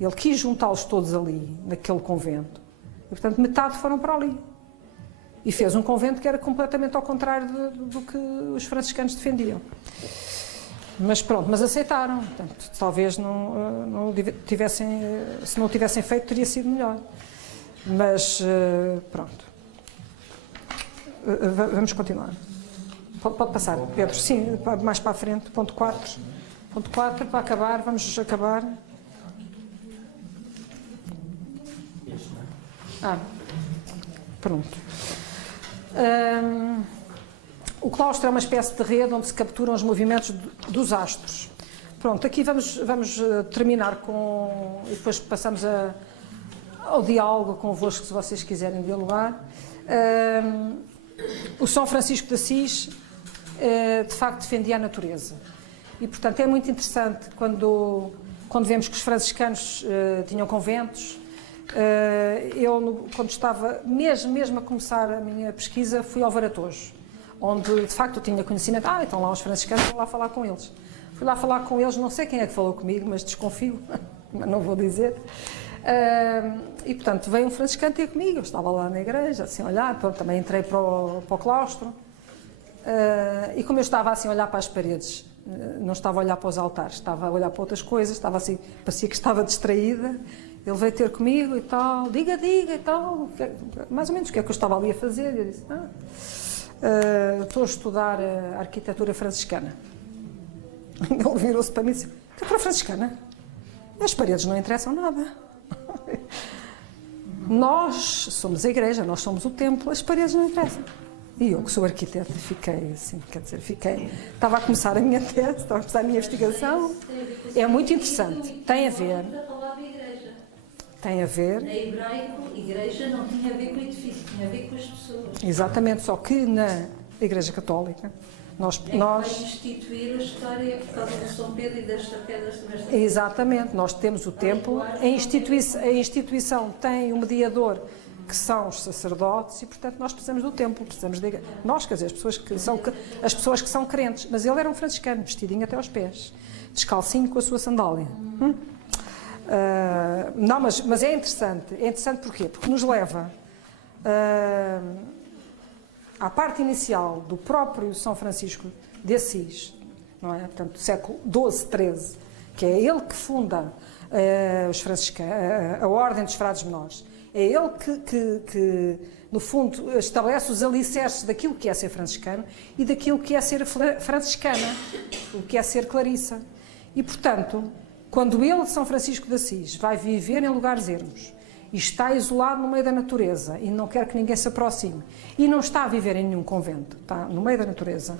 Ele quis juntá-los todos ali, naquele convento. E, portanto, metade foram para ali. E fez um convento que era completamente ao contrário do que os franciscanos defendiam. Mas pronto, mas aceitaram. Portanto, talvez não tivessem, se não o tivessem feito, teria sido melhor. Mas pronto. Vamos continuar. Pode passar, Pedro. Sim, mais para a frente. Ponto 4. Ponto 4, para acabar. Vamos acabar. Pronto. O claustro é uma espécie de rede onde se capturam os movimentos dos astros. Pronto, aqui vamos terminar com... e depois passamos ao diálogo convosco, se vocês quiserem dialogar. O São Francisco de Assis, de facto, defendia a natureza. E, portanto, é muito interessante quando vemos que os franciscanos tinham conventos. Eu, quando estava mesmo a começar a minha pesquisa, fui ao Varatojo, onde, de facto, eu tinha conhecimento. Então lá os franciscanos, vou lá falar com eles. Fui lá falar com eles, não sei quem é que falou comigo, mas desconfio, mas não vou dizer. E, portanto, veio um franciscano ter comigo, eu estava lá na igreja, assim, a olhar, pronto, também entrei para o claustro, e como eu estava assim a olhar para as paredes, não estava a olhar para os altares, estava a olhar para outras coisas, estava assim, parecia que estava distraída, ele veio ter comigo e tal, diga e tal, mais ou menos o que é que eu estava ali a fazer, e eu disse, estou a estudar a arquitetura franciscana. Ele virou-se para mim e disse, arquitetura franciscana? As paredes não interessam nada. Nós somos a igreja, nós somos o templo, as paredes não interessam. E eu, que sou arquiteta, fiquei assim, estava a começar a minha tese, estava a começar a minha investigação. É muito interessante, tem a ver. Tem a ver. Em hebraico, igreja não tinha a ver com o edifício, tinha a ver com as pessoas. Exatamente, só que na Igreja Católica nós vai instituir a história por causa de São Pedro e das pedras do exatamente, nós temos o templo, a instituição tem um mediador que são os sacerdotes e, portanto, nós precisamos do templo, precisamos de nós, quer dizer, as pessoas que são crentes, mas ele era um franciscano, vestidinho até aos pés, descalcinho com a sua sandália. Não, mas é interessante porquê? Porque nos leva à parte inicial do próprio São Francisco de Assis, não é? Portanto, do século XII, XIII, que é ele que funda a Ordem dos Frades Menores. É ele que, no fundo, estabelece os alicerces daquilo que é ser franciscano e daquilo que é ser franciscana, o que é ser clarissa. E, portanto, quando ele, São Francisco de Assis, vai viver em lugares ermos e está isolado no meio da natureza e não quer que ninguém se aproxime e não está a viver em nenhum convento, está no meio da natureza,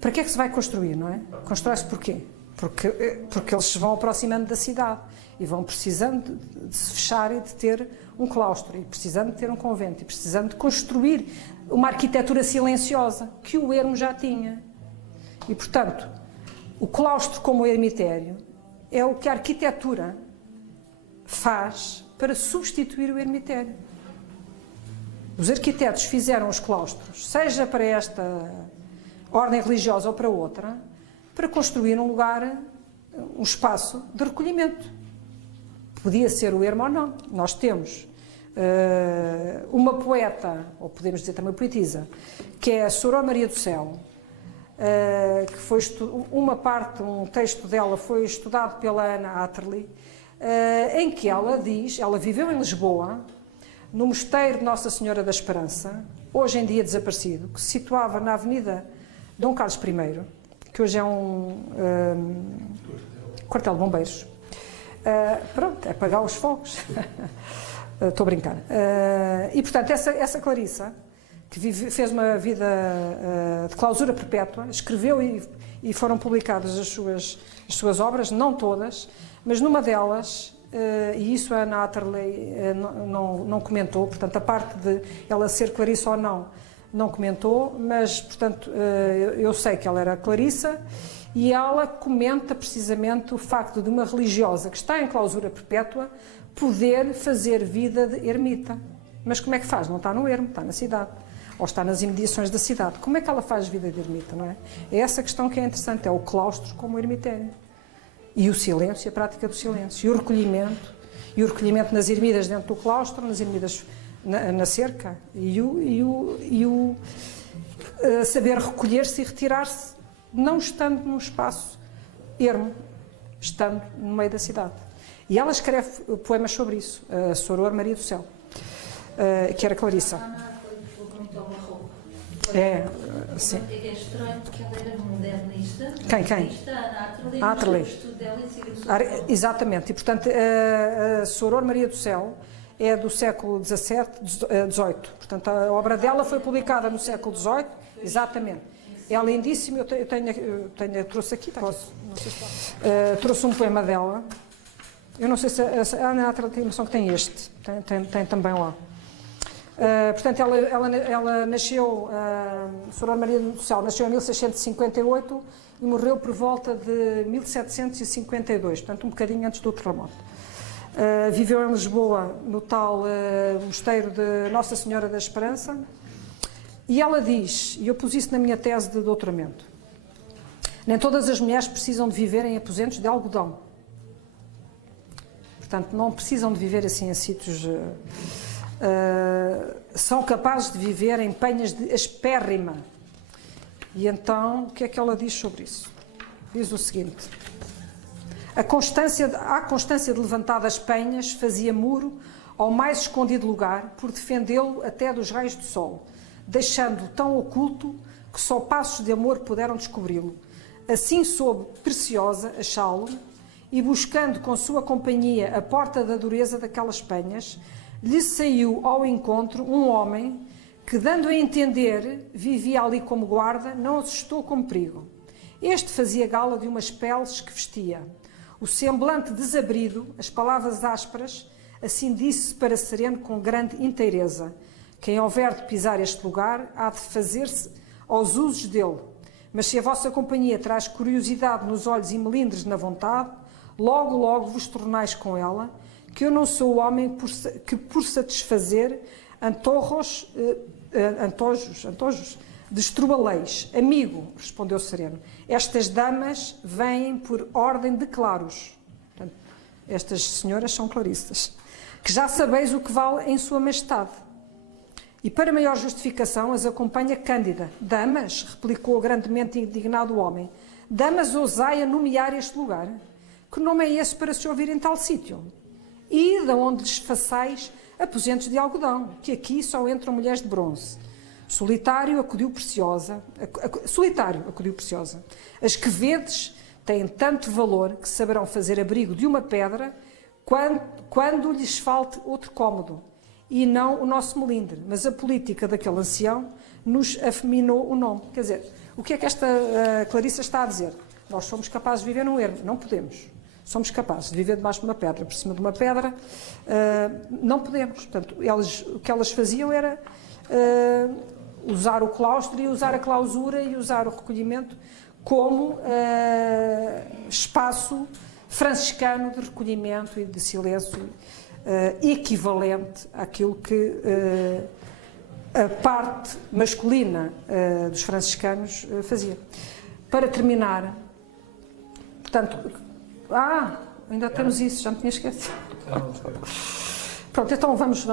para que é que se vai construir, não é? Constrói-se porquê? Porque eles se vão aproximando da cidade e vão precisando de se fechar e de ter um claustro, e precisando de ter um convento, e precisando de construir uma arquitetura silenciosa, que o ermo já tinha. E, portanto, o claustro como ermitério é o que a arquitetura faz para substituir o ermitério. Os arquitetos fizeram os claustros, seja para esta ordem religiosa ou para outra, para construir um lugar, um espaço de recolhimento. Podia ser o ermo ou não. Nós temos uma poeta, ou podemos dizer também poetisa, que é a Soror Maria do Céu, que foi um texto dela foi estudado pela Ana Atterley, em que ela diz, ela viveu em Lisboa, no mosteiro de Nossa Senhora da Esperança, hoje em dia desaparecido, que se situava na Avenida Dom Carlos I, que hoje é um quartel de bombeiros. Pronto, é apagar os fogos. Estou a brincar. E, portanto, essa Clarissa, que fez uma vida de clausura perpétua, escreveu e foram publicadas as suas obras, não todas, mas numa delas, e isso a Ana Atterley não comentou, portanto, a parte de ela ser Clarissa ou não, não comentou, mas, portanto, eu sei que ela era Clarissa, e ela comenta precisamente o facto de uma religiosa que está em clausura perpétua poder fazer vida de ermita. Mas como é que faz? Não está no ermo, está na cidade, ou está nas imediações da cidade. Como é que ela faz vida de ermita, não é? É essa questão que é interessante, é o claustro como ermitério. E o silêncio, a prática do silêncio, e o recolhimento nas ermidas dentro do claustro, nas ermidas na cerca, e o saber recolher-se e retirar-se, não estando num espaço ermo, estando no meio da cidade. E ela escreve poemas sobre isso, a Soror Maria do Céu, que era Clarissa. É, sim. É estranho porque ela era modernista. Quem? A Atterley. O estudo dela e Exatamente, e portanto a Soror Maria do Céu é do século XVII, XVIII, portanto a obra dela foi publicada no século XVIII, exatamente. É lindíssimo, eu trouxe aqui, posso, não sei se trouxe um poema dela, eu não sei se a Ana Atterley tem noção que tem este, tem também lá. Portanto, ela nasceu, Soror Maria do Céu, nasceu em 1658 e morreu por volta de 1752, portanto um bocadinho antes do terremoto. Viveu em Lisboa, no tal mosteiro de Nossa Senhora da Esperança, e ela diz, e eu pus isso na minha tese de doutoramento, nem todas as mulheres precisam de viver em aposentos de algodão. Portanto, não precisam de viver assim em sítios... são capazes de viver em penhas de aspérrima. E então, o que é que ela diz sobre isso? Diz o seguinte: a constância de levantar das penhas fazia muro ao mais escondido lugar, por defendê-lo até dos raios do sol, deixando-o tão oculto que só passos de amor puderam descobri-lo. Assim soube Preciosa achá-lo, e buscando com sua companhia a porta da dureza daquelas penhas, lhe saiu ao encontro um homem que, dando a entender, vivia ali como guarda, não assustou com perigo. Este fazia gala de umas peles que vestia. O semblante desabrido, as palavras ásperas, assim disse para sereno com grande inteireza: quem houver de pisar este lugar há de fazer-se aos usos dele. Mas se a vossa companhia traz curiosidade nos olhos e melindres na vontade, logo, logo vos tornais com ela, que eu não sou o homem que por satisfazer antojos destrua-leis. Amigo, respondeu Sereno, estas damas vêm por ordem de claros. Portanto, estas senhoras são clarissas, que já sabeis o que vale em sua majestade. E para maior justificação as acompanha Cândida. Damas, replicou grandemente indignado o homem, damas ousai a nomear este lugar? Que nome é esse para se ouvir em tal sítio? E de onde lhes façais aposentos de algodão, que aqui só entram mulheres de bronze. Solitário acudiu Preciosa. As que vedes têm tanto valor que saberão fazer abrigo de uma pedra quando lhes falte outro cômodo. E não o nosso melindre, mas a política daquele ancião nos afeminou o nome. Quer dizer, o que é que esta Clarissa está a dizer? Nós somos capazes de viver num ermo, não podemos. Somos capazes de viver debaixo de uma pedra, por cima de uma pedra, não podemos. Portanto, o que elas faziam era usar o claustro e usar a clausura e usar o recolhimento como espaço franciscano de recolhimento e de silêncio equivalente àquilo que a parte masculina dos franciscanos fazia. Para terminar, portanto... ainda temos isso, já me tinha esquecido. Pronto, então vamos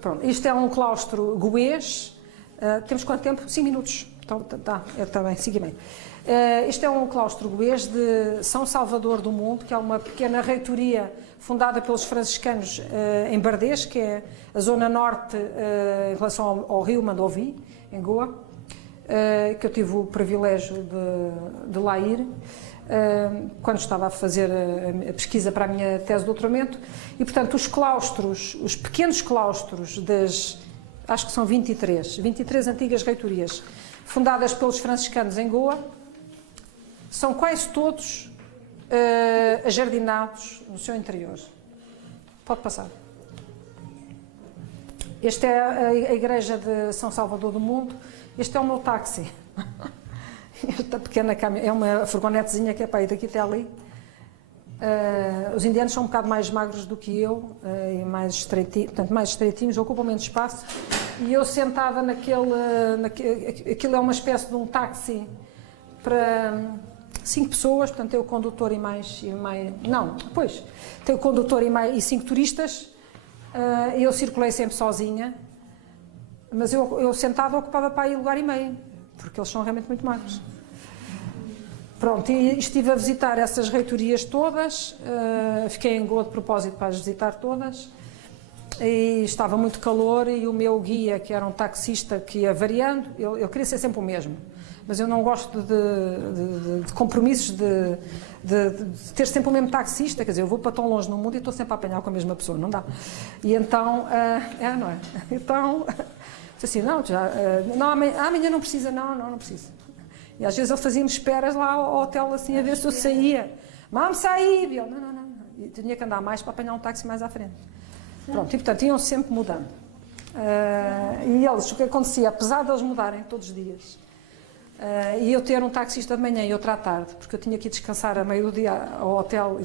pronto. Isto é um claustro goês. Temos quanto tempo? 5 minutos. Então, está bem, siga bem. Isto é um claustro goês de São Salvador do Mundo, que é uma pequena reitoria fundada pelos franciscanos em Bardês, que é a zona norte em relação ao rio Mandovi, em Goa, que eu tive o privilégio de lá ir. Quando estava a fazer a pesquisa para a minha tese de doutoramento, e portanto os claustros, os pequenos claustros acho que são 23 antigas reitorias, fundadas pelos franciscanos em Goa, são quase todos ajardinados no seu interior. Pode passar. Este é a igreja de São Salvador do Mundo. Este é o meu táxi. Esta pequena caminhonete, é uma furgonetezinha que é para ir daqui até ali. Os indianos são um bocado mais magros do que eu, e mais estreitinhos, portanto, mais estreitinhos, ocupam menos espaço. E eu sentada aquilo é uma espécie de um táxi para 5 pessoas, portanto, tem o condutor tem o condutor e 5 turistas. Eu circulei sempre sozinha, mas eu sentada ocupava para aí lugar e meio, porque eles são realmente muito magros. Pronto, e estive a visitar essas reitorias todas, fiquei em Goa de propósito para as visitar todas, e estava muito calor, e o meu guia, que era um taxista que ia variando, eu queria ser sempre o mesmo, mas eu não gosto de compromissos, de ter sempre o mesmo taxista, quer dizer, eu vou para tão longe no mundo e estou sempre a apanhar com a mesma pessoa, não dá. E então, não é? Então, disse assim, amanhã não precisa, não precisa. E às vezes ele fazia-me esperas lá ao hotel, assim, a ver se eu saía. Vamos sair! E eu, não. E tinha que andar mais para apanhar um táxi mais à frente. Pronto, e portanto, iam sempre mudando. E eles, o que acontecia, apesar de eles mudarem todos os dias, e eu ter um taxista de manhã e outro à tarde, porque eu tinha que ir descansar a meio do dia ao hotel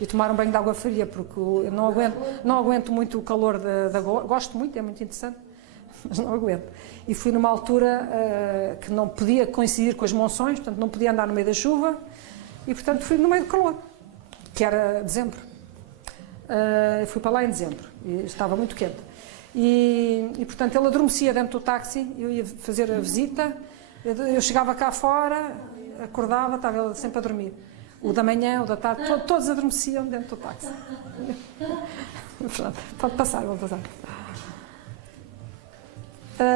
e tomar um banho de água fria, porque eu não aguento muito o calor da Goa. Gosto muito, é muito interessante, mas não aguento. E fui numa altura que não podia coincidir com as monções, portanto não podia andar no meio da chuva, e portanto fui no meio do calor, que era dezembro. Fui para lá em dezembro, e estava muito quente. E portanto ele adormecia dentro do táxi, eu ia fazer a visita, eu chegava cá fora, acordava, estava ele sempre a dormir. O da manhã, o da tarde, todos adormeciam dentro do táxi. Pode passar, vou passar.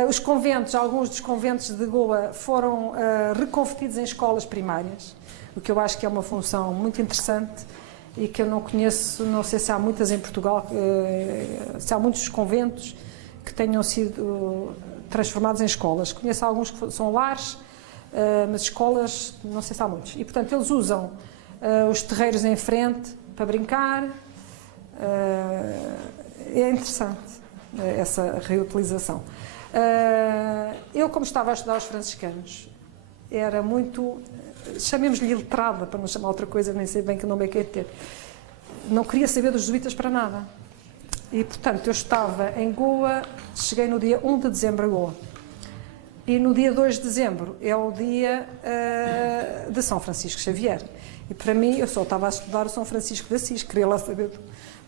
Os conventos, alguns dos conventos de Goa foram reconvertidos em escolas primárias, o que eu acho que é uma função muito interessante e que eu não conheço, não sei se há muitas em Portugal, se há muitos conventos que tenham sido transformados em escolas. Conheço alguns que são lares, mas escolas, não sei se há muitos. E, portanto, eles usam os terreiros em frente para brincar. É interessante essa reutilização. Eu, como estava a estudar os franciscanos, era muito, chamemos-lhe letrada, para não chamar outra coisa, nem sei bem que nome é que é de ter. Não queria saber dos jesuítas para nada. E, portanto, eu estava em Goa, cheguei no dia 1 de dezembro a Goa. E no dia 2 de dezembro é o dia de São Francisco Xavier. E para mim, eu só estava a estudar o São Francisco de Assis, queria lá saber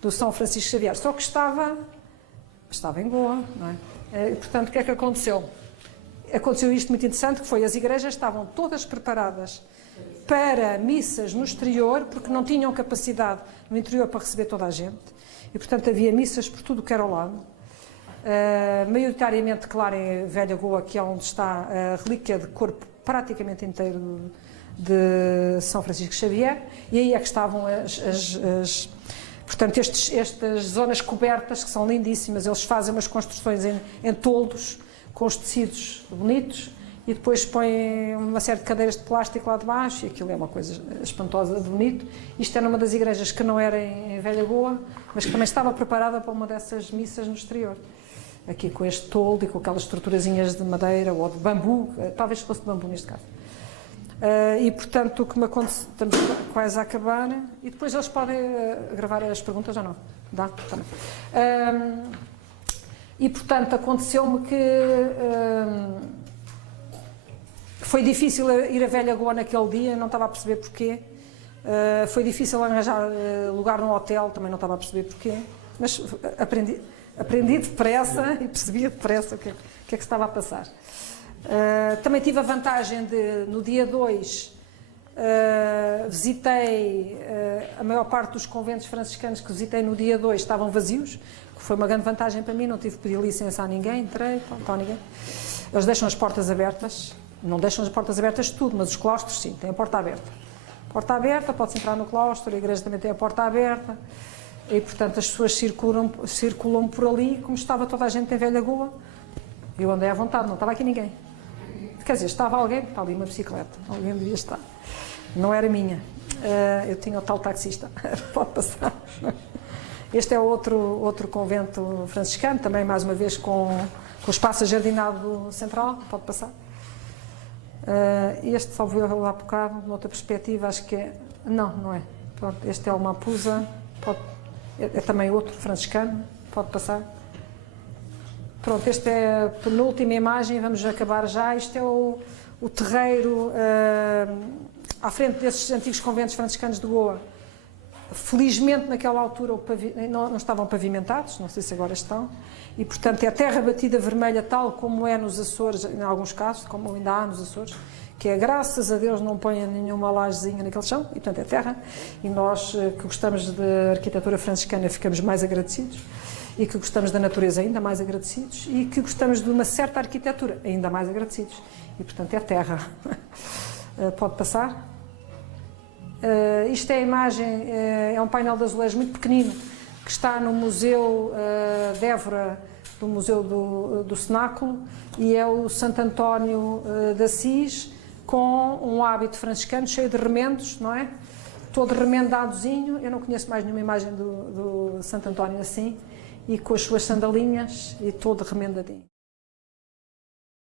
do São Francisco Xavier. Só que estava em Goa, não é? E, portanto, o que é que aconteceu? Aconteceu isto muito interessante, que foi as igrejas estavam todas preparadas para missas no exterior, porque não tinham capacidade no interior para receber toda a gente. E, portanto, havia missas por tudo que era ao lado. Maioritariamente, claro, em Velha Goa, que é onde está a relíquia de corpo praticamente inteiro de São Francisco Xavier, e aí é que estavam portanto, estas zonas cobertas, que são lindíssimas. Eles fazem umas construções em toldos, com os tecidos bonitos, e depois põem uma série de cadeiras de plástico lá de baixo, e aquilo é uma coisa espantosa de bonito. Isto era uma das igrejas que não era em Velha Goa, mas que também estava preparada para uma dessas missas no exterior. Aqui com este toldo e com aquelas estruturazinhas de madeira ou de bambu, talvez fosse de bambu neste caso. E, portanto, o que me aconteceu, estamos quase a acabar, e depois eles podem gravar as perguntas ou não? Dá? Também. E, portanto, aconteceu-me que foi difícil ir a Velha Goa naquele dia, não estava a perceber porquê. Foi difícil arranjar lugar no hotel, também não estava a perceber porquê. Mas aprendi depressa e percebi depressa o que é que estava a passar. Também tive a vantagem de, no dia 2, visitei a maior parte dos conventos franciscanos que visitei no dia 2 estavam vazios, que foi uma grande vantagem para mim, não tive que pedir licença a ninguém, entrei, não estava ninguém. Eles deixam as portas abertas, não deixam as portas abertas de tudo, mas os claustros sim, têm a porta aberta. Porta aberta, pode-se entrar no claustro, a igreja também tem a porta aberta, e portanto as pessoas circulam por ali, como estava toda a gente em Velha Goa. Eu andei à vontade, não estava aqui ninguém. Quer dizer, estava alguém, está ali uma bicicleta, alguém devia estar. Não era minha. Eu tinha o tal taxista, pode passar. Este é outro convento franciscano, também mais uma vez com o espaço ajardinado central, pode passar. Este, salvo eu lá há bocado, noutra perspectiva, acho que é... Não é. Pronto, este é o Mapusa, é também outro franciscano, pode passar. Pronto, esta é a penúltima imagem, vamos acabar já. Isto é o terreiro à frente desses antigos conventos franciscanos de Goa. Felizmente, naquela altura, não estavam pavimentados, não sei se agora estão, e, portanto, é terra batida vermelha, tal como é nos Açores, em alguns casos, como ainda há nos Açores, que é, graças a Deus, não põe nenhuma lajezinha naquele chão, e, portanto, é terra, e nós, que gostamos de arquitetura franciscana, ficamos mais agradecidos, e que gostamos da natureza, ainda mais agradecidos, e que gostamos de uma certa arquitetura, ainda mais agradecidos, e, portanto, é terra. Pode passar? Isto é a imagem, é um painel de azulejo muito pequenino que está no Museu de Évora, do Museu do Cenáculo, e é o Santo António de Assis com um hábito franciscano cheio de remendos, não é? Todo remendadozinho, eu não conheço mais nenhuma imagem do Santo António assim, e com as suas sandalinhas e todo remendadinho.